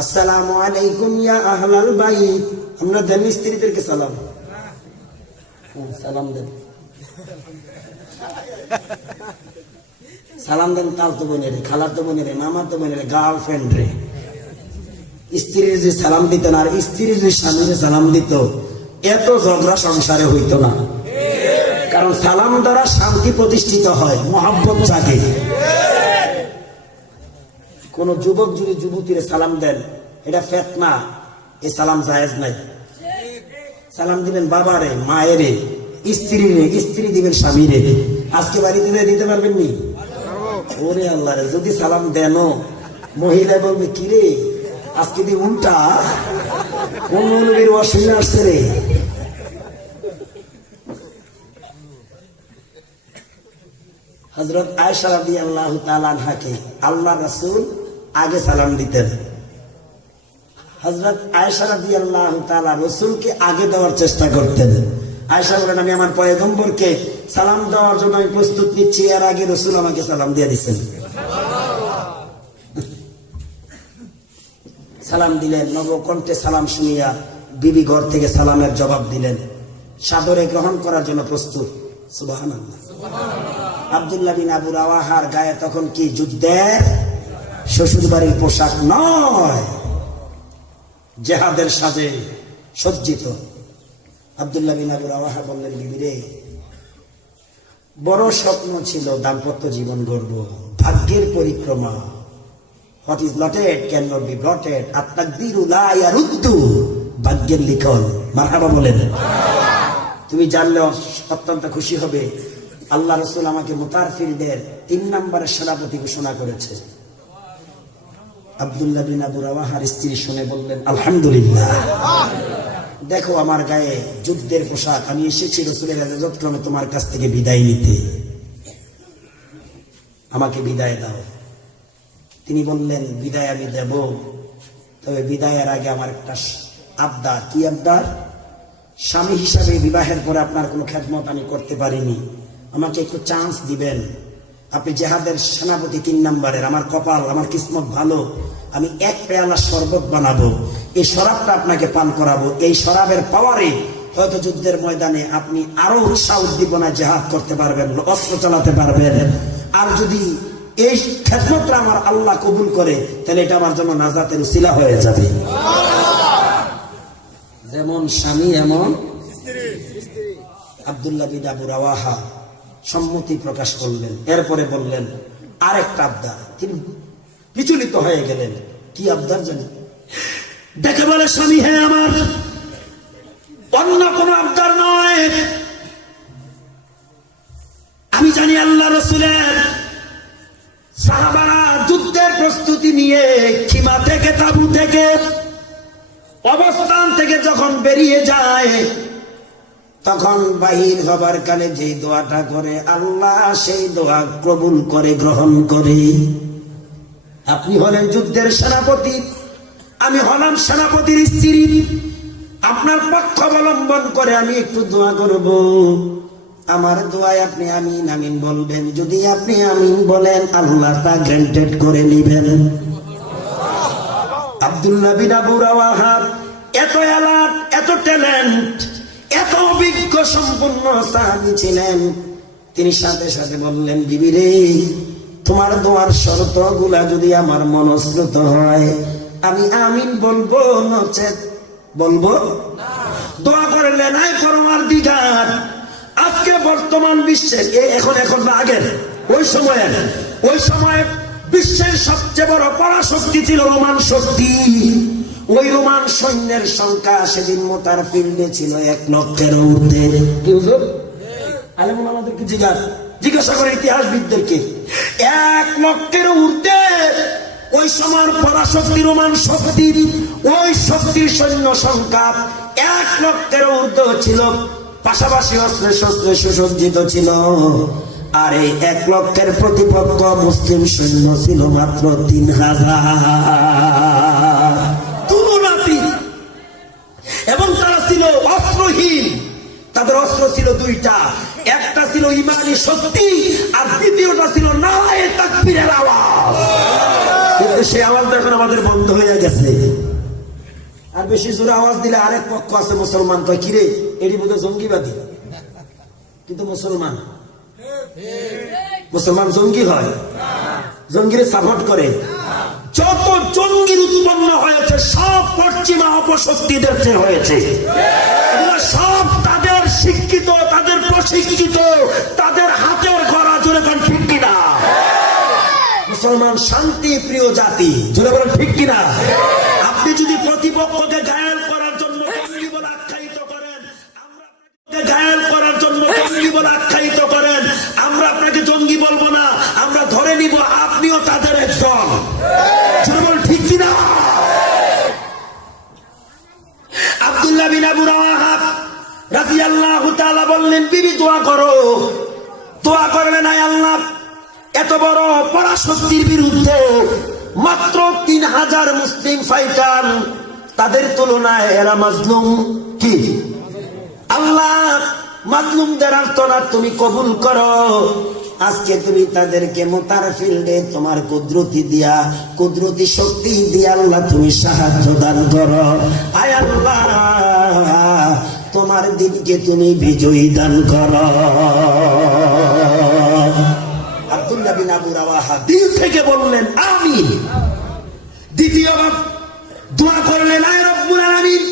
আসসালামু আলাইকুম ইয়া আহলাল বাইত। আমরা দেন স্ত্রীদেরকে সালাম, সালাম দেন, সালাম দেন তালতো বোনের, খালাতো বোনের, মামাতো বোনের, গার্লফ্রেন্ড রে। স্ত্রীর যে সালাম দিতেন আর স্ত্রীর যে স্বামীর সালাম দিত, এত ঝগড়া সংসারে হইতো না। কারণ সালাম দ্বারা শান্তি প্রতিষ্ঠিত হয়, মহব্বত জাগে। কোন যুবক যদি যুবতীরে সালাম দেন, এটা ফিতনা, এই সালাম জায়েজ নাই। সালাম দিবেন বাবারে, মায়েরে, স্ত্রীরে, স্ত্রী দিবেন স্বামীরে। আজকে বাড়িতে যাই দিতে পারবেন নি? ওরে আল্লাহ রে, যদি সালাম দেন মহিলা বলবে কি রে আজকে দি উল্টা, কোন নবীর অসুবিধা আসছে রে। হযরত আয়েশা রাদিয়াল্লাহু তাআলা আনহাকে আল্লাহ রাসূল আগে সালাম দিতেন। হযরত আয়েশা রাদিয়াল্লাহু তাআলা রাসূলকে আগে দেওয়ার চেষ্টা করতেন। আয়েশা বলেন, আমি আমার পয়গম্বরকে সালাম দেওয়ার জন্য আমি প্রস্তুত নিচ্ছি, এর আগে রাসূল আমাকে সালাম দিয়ে দিয়েছেন। সালাম দিলেন, নবকণ্ঠে সালাম শুনিয়া বিবি ঘর থেকে সালামের জবাব দিলেন, সাদরে গ্রহণ করার জন্য প্রস্তুত। সুবহানাল্লাহ। আব্দুল্লাহ বিন আবু রাওয়াহার গায়ে তখন কি যুদ্ধের শ্বশুর বাড়ির পোশাক নয়, জেহাদের সাজে সজ্জিত। আব্দুল্লাহ বিন আবু রাওয়াহা বললেন, বিবি রে, বড় স্বপ্ন ছিল দাম্পত্য জীবন গড়ব, ভাগ্যের পরিক্রমা। What is lotted cannot be blotted. at-taqdiru la yaruddu, ভাগ্যের লিখন। মারহাবা বলেন। তুমি জানলে অত্যন্ত খুশি হবে, আল্লাহ রাসূল আমাকে মোতার ফিল্ডের 3 নম্বরের সেনাপতি ঘোষণা করেছে। আব্দুল্লাহ বিন আবু রাওয়াহার স্ত্রী শুনে বললেন, আলহামদুলিল্লাহ। দেখো আমার গায়ে যুদ্ধের পোশাক, আমি এসেছি রাসূলের ইজাজতক্রমে তোমার কাছ থেকে বিদায় নিতে, আমাকে বিদায় দাও। তিনি বললেন, বিদায় আমি দেব, তবে বিদায়ের আগে আমার একটা আবদার। কি আবদার? স্বামী হিসাবে বিবাহের পরে আপনার কোনো খেদমত আমি করতে পারিনি, আমাকে একটু চান্স দিবেন। আপনি জেহাদের সেনাপতি 3 নম্বরের, আমার কপাল, আমার কিসমত ভালো, আমি 1 পেয়ালা শরবত বানাবো, এই শরাবটা আপনাকে পান করাবো। এই শরাবের পাওয়ারে হয়তো যুদ্ধের ময়দানে আপনি আরো উৎসাহ উদ্দীপনায় জেহাদ করতে পারবেন, অস্ত্র চালাতে পারবেন। আর যদি এই খেদমতটা আমার আল্লাহ কবুল করে, তাহলে এটা আমার জন্য নাজাতের উসিলা হয়ে যাবে। যেমন স্বামী এমন স্ত্রী। আব্দুল্লাহ বিন আবু রাওয়াহা সম্মতি প্রকাশ করলেন। এরপরে বললেন আরেকটা আবদার। তিনি বিচলিত হয়ে গেলেন, কি আবদার জানি? দেখে বলে, স্বামী হ্যাঁ আমার, অন্য কোনো আবদার নয়। আমি জানি আল্লাহ রাসূলের সাহাবারা যুদ্ধের প্রস্তুতি নিয়ে খিমা থেকে, তাবু থেকে, অবস্থান থেকে যখন বেরিয়ে যায়, তখন বাহির হবার কালে যে দোয়াটা করে আল্লাহ সেই দোয়া কবুল করে, গ্রহণ করে। আপনি হলেন যুদ্ধের সেনাপতি, আমি হলাম সেনাপতির স্ত্রী। আপনার পক্ষ অবলম্বন করে আমি একটু দোয়া করব, আমার দোয়ায় আপনি আমিন আমিন বলবেন। যদি আপনি আমিন বলেন আল্লাহ তা গ্রান্টেড করে নিবেন। আব্দুল্লাহ বিন আবু রাওয়াহা এত আলাপ, এত ট্যালেন্ট, এত অভিজ্ঞ সম্পন্ন সাহাবী ছিলেন। তিনি সাথে সাথে বললেন, বিবি রে, তোমার দোয়ার শর্তগুলা যদি আমার মনস্রত হয় আমি আমিন বলবো, নচেত বলবো না। দোয়া করলেন, আয় পরমার দিগার, আজকে বর্তমান বিশ্বের এখন না আগের ওই সময় বিশ্বের সবচেয়ে বড় পরাশক্তি ছিল রোমান শক্তি। ওই রোমান সৈন্যের সংখ্যা সেদিন মোতার ফিল্ডে ছিল 1 লক্ষের ঊর্ধ্বে। কি হুজুর? আলেমুল আমাদেরকে জিজ্ঞাসা করে ইতিহাসবিদদেরকে, 1 লক্ষের ঊর্ধ্বে ওই সময়ের পরাশক্তি রোমান শক্তি। ওই শক্তির সৈন্য সংখ্যা 1 লক্ষের ঊর্ধ্বে ছিল, পাশাপাশি অস্ত্রে শস্ত্রে সুসজ্জিত ছিল। আর এই 1 লক্ষের প্রতিপক্ষ মুসলিম সৈন্য ছিল মাত্র 3000 তুলনাতীত। এবং তারা ছিল অস্ত্রহীন। তাদের অস্ত্র ছিল 2টা, একটা ছিল ইমানি শক্তি আর দ্বিতীয়টা ছিল নারায়ে তাকবীরের আওয়াজ। কিন্তু সেই আওয়াজটা এখন আমাদের বন্ধ হয়ে গেছে। আর বেশি জোরে আওয়াজ দিলে আরেক পক্ষ আছে মুসলমান, কয় কিরে এটি বোধহয় জঙ্গিবাদী। কিন্তু মুসলমান জঙ্গি হয়? জঙ্গিরে সাপোর্ট করে? যত জঙ্গির উৎপন্ন হয়েছে সব পশ্চিমা অপশক্তিদের চেয়ে হয়েছে। সব তাদের শিক্ষিত, তাদের প্রশিক্ষিত, তাদের হাতের গড়া। জোরে বলেন ঠিক কিনা? মুসলমান শান্তি প্রিয় জাতি। জোরে বলেন ঠিক কিনা? আপনি যদি প্রতিপক্ষকে ঘায়েল করার জন্য জঙ্গি বলে আখ্যায়িত করেন, আমরা আপনাকে জঙ্গি বলবো না, আমরা ধরে নিব আপনিও তাদের একজন। ঠিক কিনা? আব্দুল্লাহ বিন আবু রাওয়াহা রাদিয়াল্লাহু তাআলা বললেন, বিবি দোয়া করো। দোয়া করলেন, আয় আল্লাহ, এত বড় পরাশক্তির বিরুদ্ধে মাত্র 3000 মুসলিম ফাইটার, তাদের তুলনায় এরা মাজলুম। কি আল্লাহ, মাজলুমদের আর্তনাদ তুমি কবুল করো। আজকে তুমি তাদেরকে মোতার ফিল্ডে তোমার কুদরতি শক্তি দিয়া আল্লাহ তুমি সাহায্য দান করো। আয় আল্লাহ, তোমার দিনকে তুমি বিজয়ী দান করো। আব্দুল্লাহ বিন আবু রাওয়াহা দিল থেকে বললেন আমিন। দ্বিতীয়বার দোয়া করলেন, আয় রব্বুল আলামিন,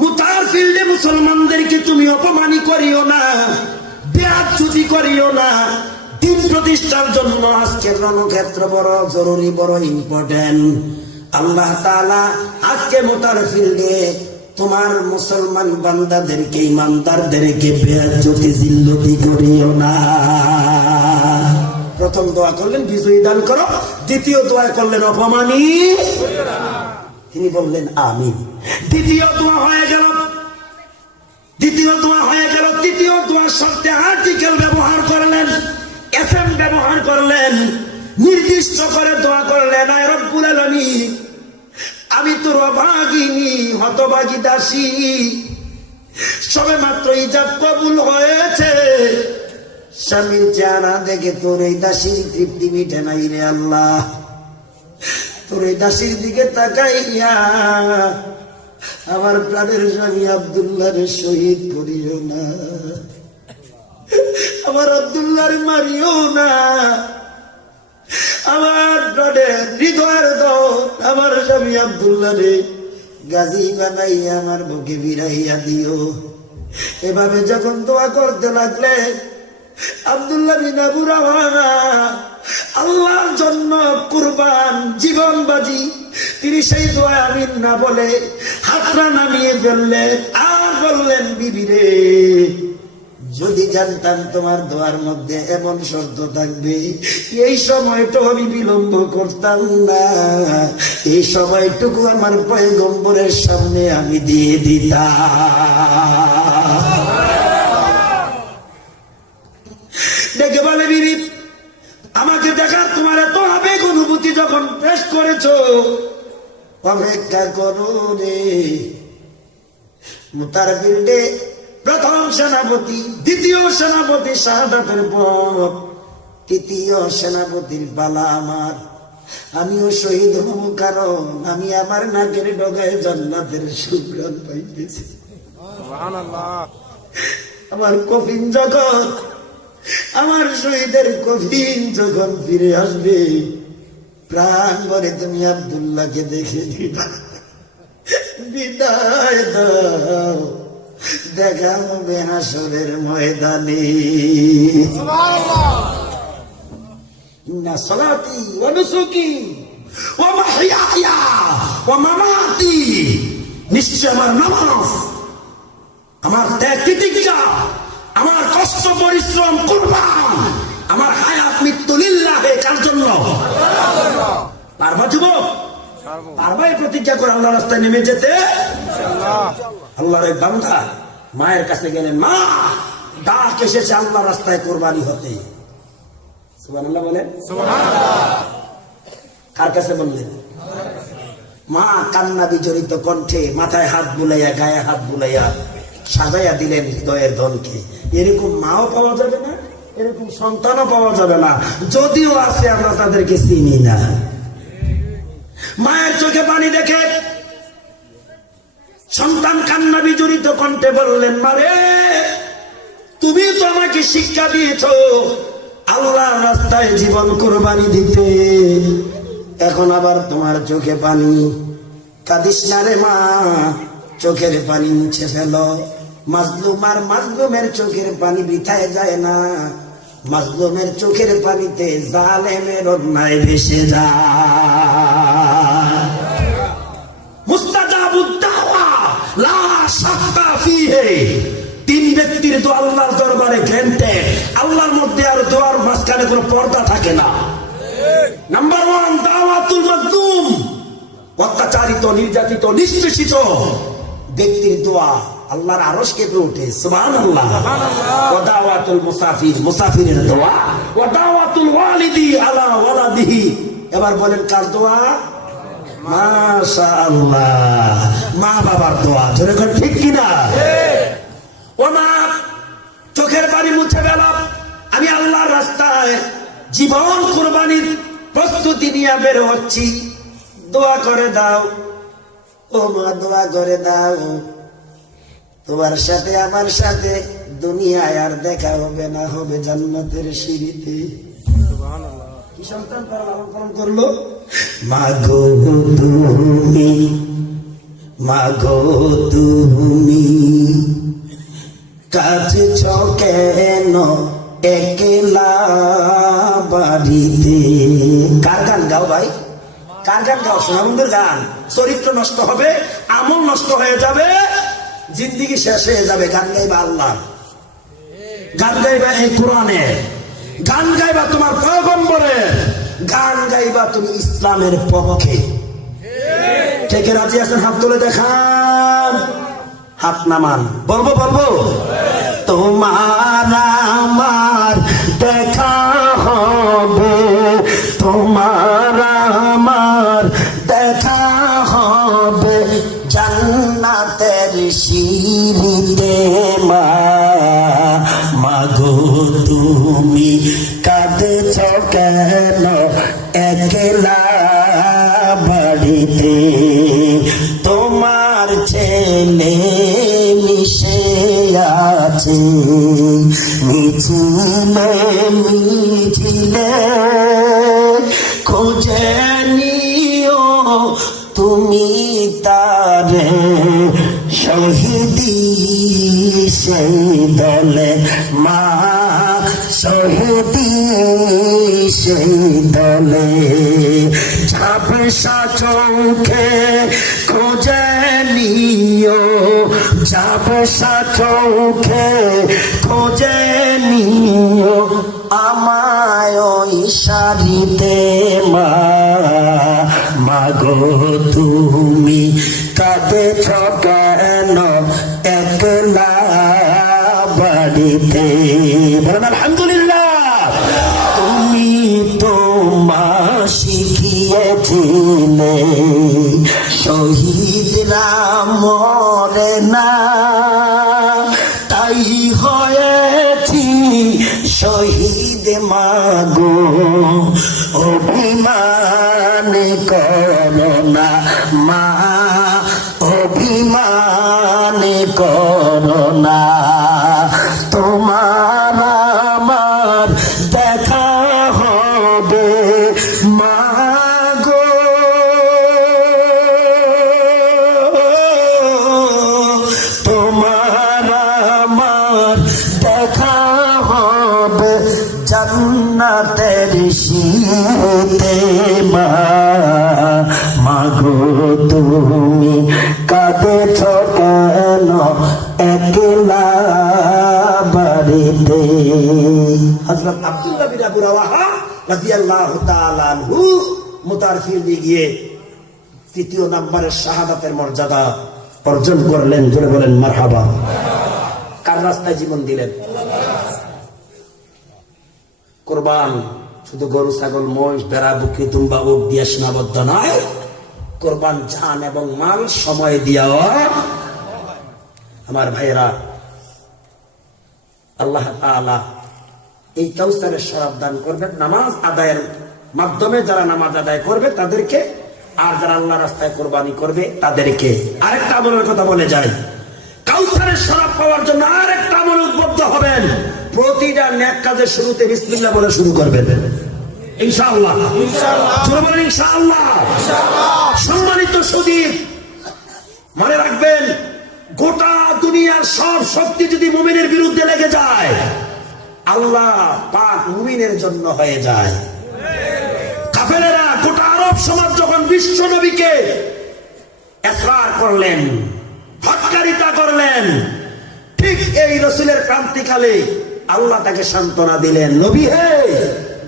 মুতার ফিল্ডে মুসলমানদেরকে তুমি অপমানি করিও না, বেয়াদবি করিও না। দিন প্রতিষ্ঠার জন্য আজকের রণক্ষেত্র বড় জরুরি, বড় ইম্পর্টেন্ট। আল্লাহ তাআলা আজকে মুতার ফিল্ডে তোমার মুসলমান বান্দাদেরকে, ইমানদারদেরকে বেয়াদবি জিল্লতি করিও না। প্রথম দোয়া করলেন বিজয়ী দান করো, দ্বিতীয় দোয়া করলেন অপমানি। তিনি বললেন আমিন। দ্বিতীয় দোয়া হয়ে গেল। তৃতীয় দোয়ার শর্তে আর্টিকেল ব্যবহার করলেন, এসএম ব্যবহার করলেন, নির্দিষ্ট করে দোয়া করলেন, আয় রব্বুল আলামিন, আমি তোর অভাগিনী হতভাগী দাসী, সবে মাত্র ইজাব কবুল হয়েছে, স্বামীর চেহারা দেখে তোর এই দাসীর তৃপ্তি মিটে নাই রে আল্লাহ। তোর এই দাসীর দিকে তাকাইয়া আমার প্রাণের স্বামী আব্দুল্লাহ রে শহীদ করিও না, আমার আব্দুল্লাহ রে মারিও না, আমার প্রাণের হৃদয়ের দাও আমার স্বামী আব্দুল্লাহ রে গাজী বানাইয়া আমার বুকে বিরাইয়া দিও। এভাবে যখন দোয়া করতে লাগলে আব্দুল্লাহ বিন আবু রাওয়াহা আল্লাহর জন্য কুরবান, জীবন বাজি, তিনি সেই দোয়া আমিন না বলে হাতটা নামিয়ে ফেললেন আর বললেন, বিবি রে, যদি জানতাম তোমার দোয়ার মধ্যে এমন শর্ত থাকবে, এই সময়টা আমি বিলম্ব করতাম না, এই সময়টুকু আমার পয়গম্বরের সামনে আমি দিয়ে দিতাম। দেখে বলে, বিবি, আমাকে দেখার তোমার এত আবেগ অনুভূতি যখন পেশ করেছো, অপেক্ষা করো রে। মুতার ফিল্ডে প্রথম সেনাপতি, দ্বিতীয় সেনাপতি শাহাদাতের পর তৃতীয় সেনাপতির পালা আমার। আমিও শহীদ হব, কারণ আমি আমার নাকের ডগায় জান্নাতের সুঘ্রাণ পাইতেছি। আমার কফিন যখন, আমার শহীদের কফিন যখন ফিরে আসবে, প্রাণ ভরে তুমি আব্দুল্লাহকে দেখে দিবা, বিদায় দাও, দেখা হবে হাসরের ময়দানে। ইন্না সালাতি ওয়া নুসুকি ওয়া মাহইয়ায়া ওয়া মামাতি, নিশ্চয় আমার নামাজ, আমার ত্যাগ তিতিক্ষা, আমার কষ্ট পরিশ্রম কুরবান, আমার হায়াত মৃত্যু লিল্লাহে, কার জন্য? পারবা যুবক? পারবা এই প্রতিজ্ঞা করে আল্লাহর রাস্তায় নেমে যেতে? আল্লাহর এক বান্দা মায়ের কাছে গেলেন, মা ডাক এসেছে আল্লাহর রাস্তায় কোরবানি হতে। সুবহানাল্লাহ বলেন। কার কাছে বললেন? মা কান্না বিজড়িত কণ্ঠে মাথায় হাত বুলাইয়া, গায়ে হাত বুলাইয়া সাজাইয়া দিলেন হৃদয়ের ধনকে। এরকম মাও পাওয়া যাবে না, এরকম সন্তানও পাওয়া যাবে না, যদিও আছে আমরা তাদেরকে চিনি না। মায়ের চোখে পানি দেখে সন্তান কান্না বিজড়িত কণ্ঠে বললেন, মারে তুমি তো আমাকে শিক্ষা দিয়েছ আল্লাহর রাস্তায় জীবন কোরবানি দিতে, এখন আবার তোমার চোখে পানি, কাঁদিস না রে মা, চোখের পানি মুছে ফেলো। মাজলুম আর মাজলুমের চোখের পানি বৃথায় যায় না, মাজলুমের চোখের পানিতে জালেমের অন্যায় ভেসে যায়। মুস্তাজাবুদ দাওয়া লা শাক্কা ফীহি, তিন ব্যক্তির তো আল্লাহর দরবারে গ্যারান্টেড, আল্লাহর মধ্যে আর দোয়ার মাঝখানে কোনো পর্দা থাকে না। নাম্বার 1 দাওয়াতুল মাজলুম, অত্যাচারিত, নির্যাতিত, নিষ্পেষিত ব্যক্তির দোয়া আল্লাহর আরশ কেঁপে ওঠে। সুবহানাল্লাহ। ওয়া দাওয়াতুল মুসাফির, মুসাফিরের দোয়া। ওয়া দাওয়াতুল ওয়ালিদি আলা ওয়ালাদিহি, এবার বলেন কার দোয়া? মাশাআল্লাহ, মা বাবার দোয়া। জোরে করে ঠিক কিনা? ও মা, চোখের পানি মুছে গেলাম, আমি আল্লাহর রাস্তায় জীবন কুরবানির প্রস্তুতি নিয়ে বের হচ্ছি, দোয়া করে দাও। ও মা, দোয়া করে দাও, তোমার সাথে আমার সাথে দুনিয়ায় আর দেখা হবে না, হবে জান্নাতের সিঁড়িতে। কি সন্তান লালন করলো? মাগো তুমি, মাগো তুমি কাঁদছ কেন একলা বাড়িতে? কার গান গাও ভাই? কার গান গাও? সোনাবন্ধুর গান। চরিত্র নষ্ট হবে, আমল নষ্ট হয়ে যাবে, জিন্দিগি শেষ হয়ে যাবে। গান গাইবা আল্লাহ, গান গাইবা এই কোরআনে, গান গাইবা তোমার পয়গম্বরের, গান গাইবা তুমি ইসলামের পক্ষে। কে কে রাজি আছেন? হাত তুলে দেখান, হাত নামান। বলবো বলবো? তোমার আমার দেখা হবে, তোমার আমার দেখা হবে জান্নাতের সিঁড়িতে। মা, মাগো তুমি কাঁদছ কেন একলা বাড়িতে? তোমার ছেলে মিশে আছে মিছিলে মিছিলে, খোঁজে নিও তুমি তারে শহীদি সেই দলে। মা, শহীদি সেই দলে, ঝাপসা চোখে খোঁজে নিও, ঝাপসা চোখে খোঁজে নিও আমায় ওই সারিতে। মা, মাগো তুমি কাঁদেছ কেন একলা বাড়িতে? বলেন আলহামদুলিল্লাহ। তুমি তো মা শিখিয়েছিলে শহীদরা মরে না, তা দিতে মাগো অভিমান করো না মা, অভিমান করো না। তোমার আমার দেখা হবে মাগো, তোমার আমার দেখা হবে জান্নাতের শীতে মা। মাগো তুমি কাঁদেছ কেন একলা বাড়িতে? হযরত আব্দুল্লাহ বিন আবু রাওয়াহা রাদিয়াল্লাহু তাআলা আনহু মুতারফির গিয়ে তৃতীয় নম্বরের শাহাদাতের মর্যাদা অর্জন করলেন। জোরে বলেন মারহাবা। কার রাস্তায় জীবন দিলেন? কোরবান শুধু গরু ছাগল মহিষ ভেড়া বকরি তুম্বা উট দিয়ে সীমাবদ্ধ নয়, কোরবান জান এবং মাল সময় দিয়াও। আমার ভাইয়েরা, আল্লাহ তাআলা এই কাউসারের শরাব দান করবেন নামাজ আদায়ের মাধ্যমে। যারা নামাজ আদায় করবে তাদেরকে, আর যারা আল্লাহ রাস্তায় কোরবানি করবে তাদেরকে। আরেকটা আমলের কথা বলে যায়, কাউসারের শরাব পাওয়ার জন্য আরেকটা আমল উদ্বুদ্ধ হবেন। প্রতিটা নেক কাজের শুরুতে বিসমিল্লাহ বলে শুরু করবেন ইনশাআল্লাহ। শুরু বলেন ইনশাআল্লাহ। সম্মানিত সুদীপ, মনে রাখবেন, গোটা দুনিয়ার সব শক্তি যদি মুমিনের বিরুদ্ধে লেগে যায়, আল্লাহ পাক মুমিনের জন্য হয়ে যায়। কাফেরেরা গোটা আরব সমাজ যখন বিশ্ব নবীকে ইসরার করলেন, হটকারিতা করলেন, ঠিক এই রাসূলের ক্রান্তিকালে আল্লাহ তাকে সান্ত্বনা দিলেন, নবী হে,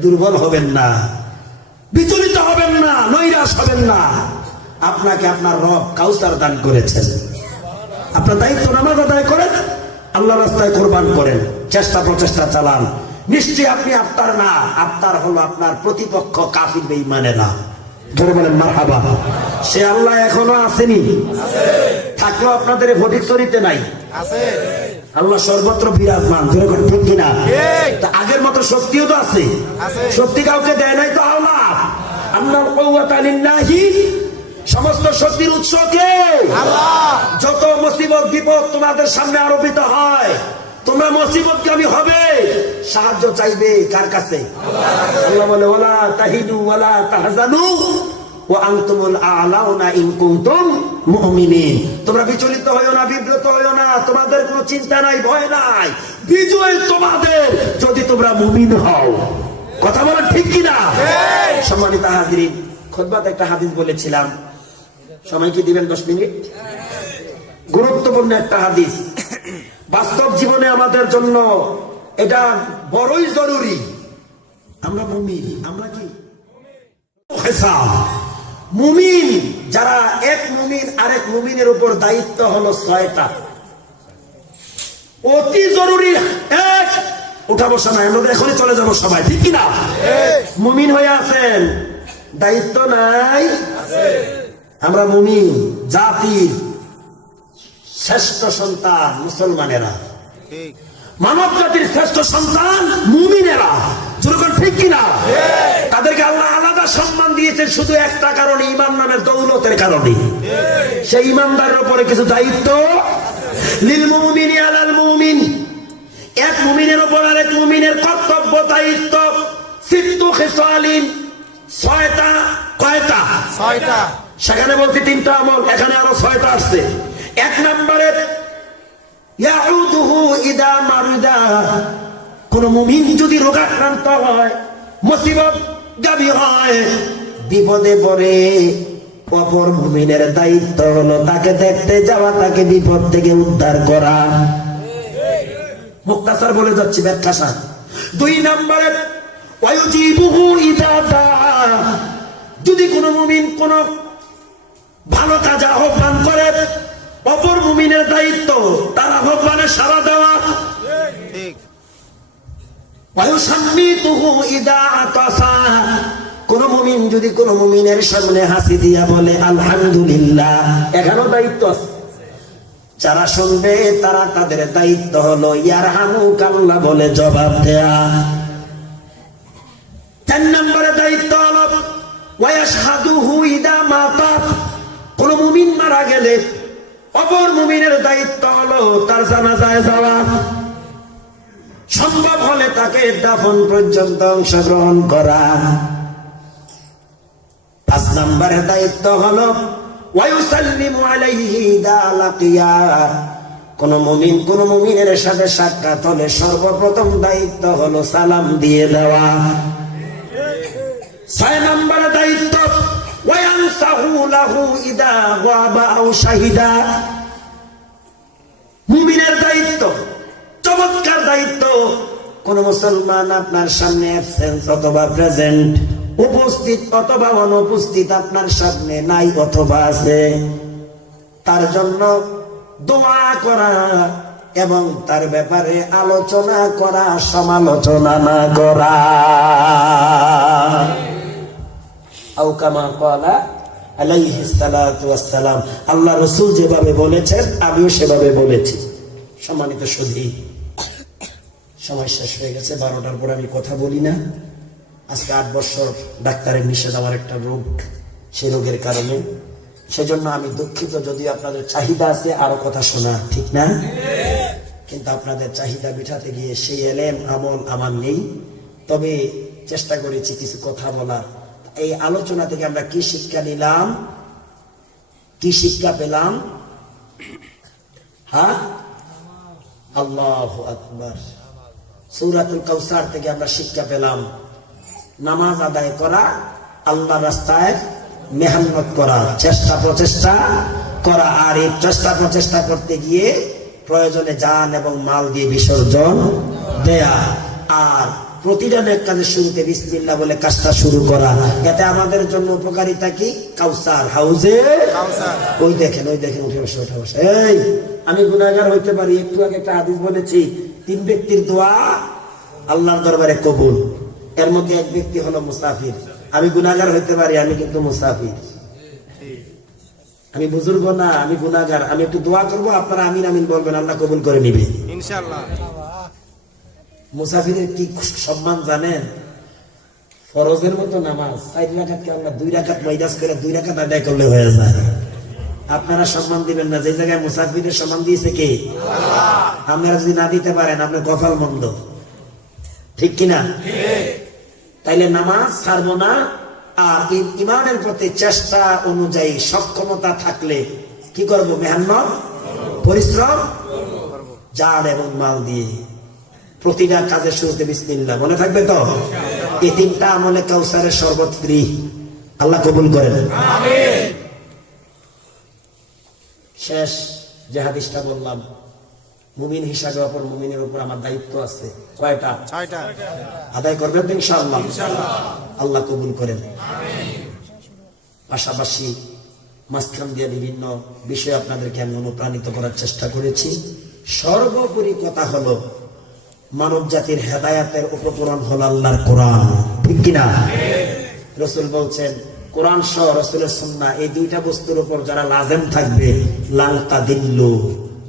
দুর্বল হবেন না, বিচলিত হবেন না, নৈরাশ হবেন না। আপনাকে আপনার রব কাউসার দান করেছেন। আপনার দায়িত্ব নামাজ আদায় করেন, আল্লাহ রাস্তায় কোরবান করেন, চেষ্টা প্রচেষ্টা চালান। নিশ্চয়ই আপনি আফতার না, আফতার হলো আপনার প্রতিপক্ষ কাফির বেঈমানেরা। জোরে বলেন মারহাবা। সে আল্লাহ এখনো আসেনি, থাকলেও আপনাদের ফটিক চরিতে নাই, আল্লাহ সর্বত্র বিরাজমান। জোরে বলেন ঠিক কিনা? আগের মতো শক্তিও তো আছে, শক্তি কাউকে দেয় নাই তো আল্লাহ। আল্লাহর কুওয়াতা লিল্লাহি, সমস্ত শক্তির উৎস কে? আল্লাহ। যত মুসিবত বিপদ তোমাদের সামনে আরোপিত হয়, তোমরা মুসিবতগামী হবে, সাহায্য চাইবে কার কাছে? আল্লাহ বলে ওয়ালা তাহিনু ওয়ালা তাহজানু ওয়া আনতুমুল আ'লাউনা ইন কুনতুম মুমিনিন। তোমরা বিচলিত হইও না, বিব্রত হইও না, তোমাদের কোনো চিন্তা নাই, ভয় নাই, বিজয় তোমাদের যদি তোমরা মুমিন হও। কথা বলেন ঠিক কিনা? সম্মানিত হাজিরিন, খুতবাতে একটা হাদিস বলেছিলাম, সময় কি দিবেন? 10 মিনিট। গুরুত্বপূর্ণ একটা হাদিস, বাস্তব জীবনে আমাদের জন্য এটা বড়ই জরুরি। আমরা মুমিন, আমরা কি মুমিন? যারা এক মুমিন আরেক মুমিনের উপর দায়িত্ব হলো 6টা, অতি জরুরি। এক, উঠা বসা নাই, আমরা এখনই চলে যাবো সবাই, ঠিক কিনা? মুমিন হয়ে আছেন, দায়িত্ব নাই। আমরা মুমিন, জাতির শ্রেষ্ঠ সন্তান মুসলমানেরা, মানব জাতির শ্রেষ্ঠ সন্তান মুমিনেরা। যখন ঠিক কিনা? তাদেরকে আল্লাহ আলাদা সম্মান দিয়েছেন শুধু একটা কারণে, ঈমান নামের দৌলতের কারণে। সেই ঈমানদারের উপরে কিছু দায়িত্ব, লিল মুমিনি আলাল মুমিন, এক মুমিনের উপর আরেক মুমিনের কর্তব্য দায়িত্ব। সিত্তু খিসালিন, 6টা। কয়টা? 6টা। সেখানে বলছি 3টা আমল, এখানে আরো 6টা আসছে। 1 নম্বরে ইয়াউদুহু ইদা মারিদা, কোন মুমিন যদি রোগাক্রান্ত হয়, মুসিবত গাবি হয়, বিপদে পড়ে, অপর মুমিনের দায়িত্ব হলো তাকে দেখতে যাওয়া, তাকে বিপদ থেকে উদ্ধার করা। মুক্তাসার বলে যাচ্ছি, ব্যাখ্যা সার। 2 নম্বরে ওয়ায়ুজিবুহু ইদা দাআ, যদি কোন মুমিন কোন ভালো কাজে আহ্বান করে, অপর মুমিনের দায়িত্ব তার আহ্বানে সাড়া দেওয়া। ওয়ায়ুসাম্মিতুহু ইদা আতাসা, কোন মুমিন যদি কোন মুমিনের সামনে হাসি দিয়া বলে আলহামদুলিল্লাহ, এখানেও দায়িত্ব আছে। যারা শুনবে তারা, তাদের দায়িত্ব হলো ইয়ারহামুকাল্লাহ বলে জবাব দেয়া। 4 নম্বরে দায়িত্ব হলো ওয়ায়াশহাদুহু ইদা মাতা। কোন মুমিন মারা গেলে অপর মুমিনের দায়িত্ব হলো তার জানাজায় যাওয়া, সম্ভব হলে তাকে দাফন পর্যন্ত অংশগ্রহণ করা। 5 নম্বরের দায়িত্ব হলো ওয়ায়ুসাল্লিমু আলাইহি ইদা লাকিয়া। কোন মুমিনের সাথে সাক্ষাৎ হলে সর্বপ্রথম দায়িত্ব হলো সালাম দিয়ে দেওয়া। 6 নম্বর দায়িত্ব ওয়ায়ানসাহু লাহু ইদা গাবা আও শাহিদা। মুমিনের দায়িত্ব, চমৎকার দায়িত্ব, কোন মুসলমান আপনার সামনে অ্যাবসেন্ট অথবা প্রেজেন্ট, উপস্থিত অথবা অনুপস্থিত, আপনার সামনে নাই অথবা আছে, তার জন্য দোয়া করা এবং তার ব্যাপারে আলোচনা করা, সমালোচনা না করা। আও কামা ক্বালা আলাইহিস সালাতু ওয়াস সালাম। আল্লাহ রাসূল যেভাবে বলেছেন আমিও সেভাবে বলেছি। সম্মানিত সুধী, সময় শেষ হয়ে গেছে, 12টার পর আমি কথা বলি না। আজকে 8 বছর ডাক্তারের নিষেধ, আমার একটা রোগ, সেই রোগের কারণে। সেজন্য আমি দুঃখিত, যদি আপনাদের চাহিদা আছে আরো কথা শোনা, ঠিক না? কিন্তু আপনাদের চাহিদা মিটাতে গিয়ে সেই এলেম আমল আমার নেই। তবে চেষ্টা করেছি কিছু কথা বলার। এই আলোচনা থেকে আমরা কি শিক্ষা নিলাম, কি শিক্ষা পেলাম? হ্যাঁ, আল্লাহু আকবার। সূরাতুল কাউসার থেকে আমরা শিক্ষা পেলাম নামাজ আদায় করা, আল্লাহ রাস্তায় মেহনত করা, চেষ্টা প্রচেষ্টা করা। আর এই চেষ্টা প্রচেষ্টা করতে গিয়ে প্রয়োজনে জান এবং মাল দিয়ে বিসর্জন দেয়া। আর প্রতিটা নেক কাজের শুরুতে বিসমিল্লাহ বলে কাজটা শুরু করা। এতে আমাদের জন্য উপকারিতা কি? কাউসার হাউজে ওই দেখেন উঠে বসে উঠে বসে। এই আমি গুনাহগার হইতে পারি, একটু আগে একটা হাদিস বলেছি, 3 ব্যক্তির দোয়া আল্লাহর দরবারে কবুল। এর মধ্যে এক ব্যক্তি হলো মুসাফির। আমি গুনাহগার হইতে পারি, আমি কিন্তু মুসাফির, আমি বুজুর্গ না, আমি গুনাহগার। আমি একটু দোয়া করবো, আপনারা আমিন আমিন বলবেন, আল্লাহ কবুল করে নিবে ইনশাআল্লাহ। মুসাফিরের কি সম্মান জানেন? ফরজের মতো নামাজ 4 রাকাতকে আল্লাহ 2 রাকাত মাইনাস করে 2 রাকাত আদায় করলে হয়ে যায়। আপনারা সম্মান দিবেন না, যে জায়গায় মুসাফিরের সম্মান দিয়েছে কে? আল্লাহ। আপনারা যদি না দিতে পারেন আপনার কপাল মন্দ, ঠিক কিনা? তাইলে নামাজ ছাড়বো না। আর ইমানের প্রতি চেষ্টা অনুযায়ী সক্ষমতা থাকলে কি করব? মেহনত, পরিশ্রম, জান এবং মাল দিয়ে প্রতিটা কাজের শুরুতে বিসমিল্লাহ মনে থাকবে তো? এই 3টা আমলে কাউসারের শরবত ফ্রি। আল্লাহ কবুল করেন, আমিন। শেষ যে হাদিসটা বললাম, মুমিন হিসাবে অপর মুমিনের উপর আমার দায়িত্ব আছে। কয়টা? 6টা। আদায় করবেন তো ইনশাআল্লাহ? আল্লাহ কবুল করেন, আমিন। পাশাপাশি মাঝখান দিয়ে বিভিন্ন বিষয়ে আপনাদেরকে আমি অনুপ্রাণিত করার চেষ্টা করেছি। সর্বোপরি কথা হলো মানব জাতির হেদায়াতের উপকরণ হলো আল্লাহর কোরআন, ঠিক কিনা? রাসূল বলছেন কোরআন সহ রাসূলের সুন্নাহ, এই 2টা বস্তুর উপর যারা লাজেম থাকবে লাল তাদিল্লু,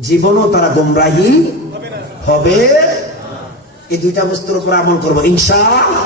জীবনও তারা গোমরাহি হবে। এই 2টা বস্তুর উপর আমল করবো ইনশাআল্লাহ।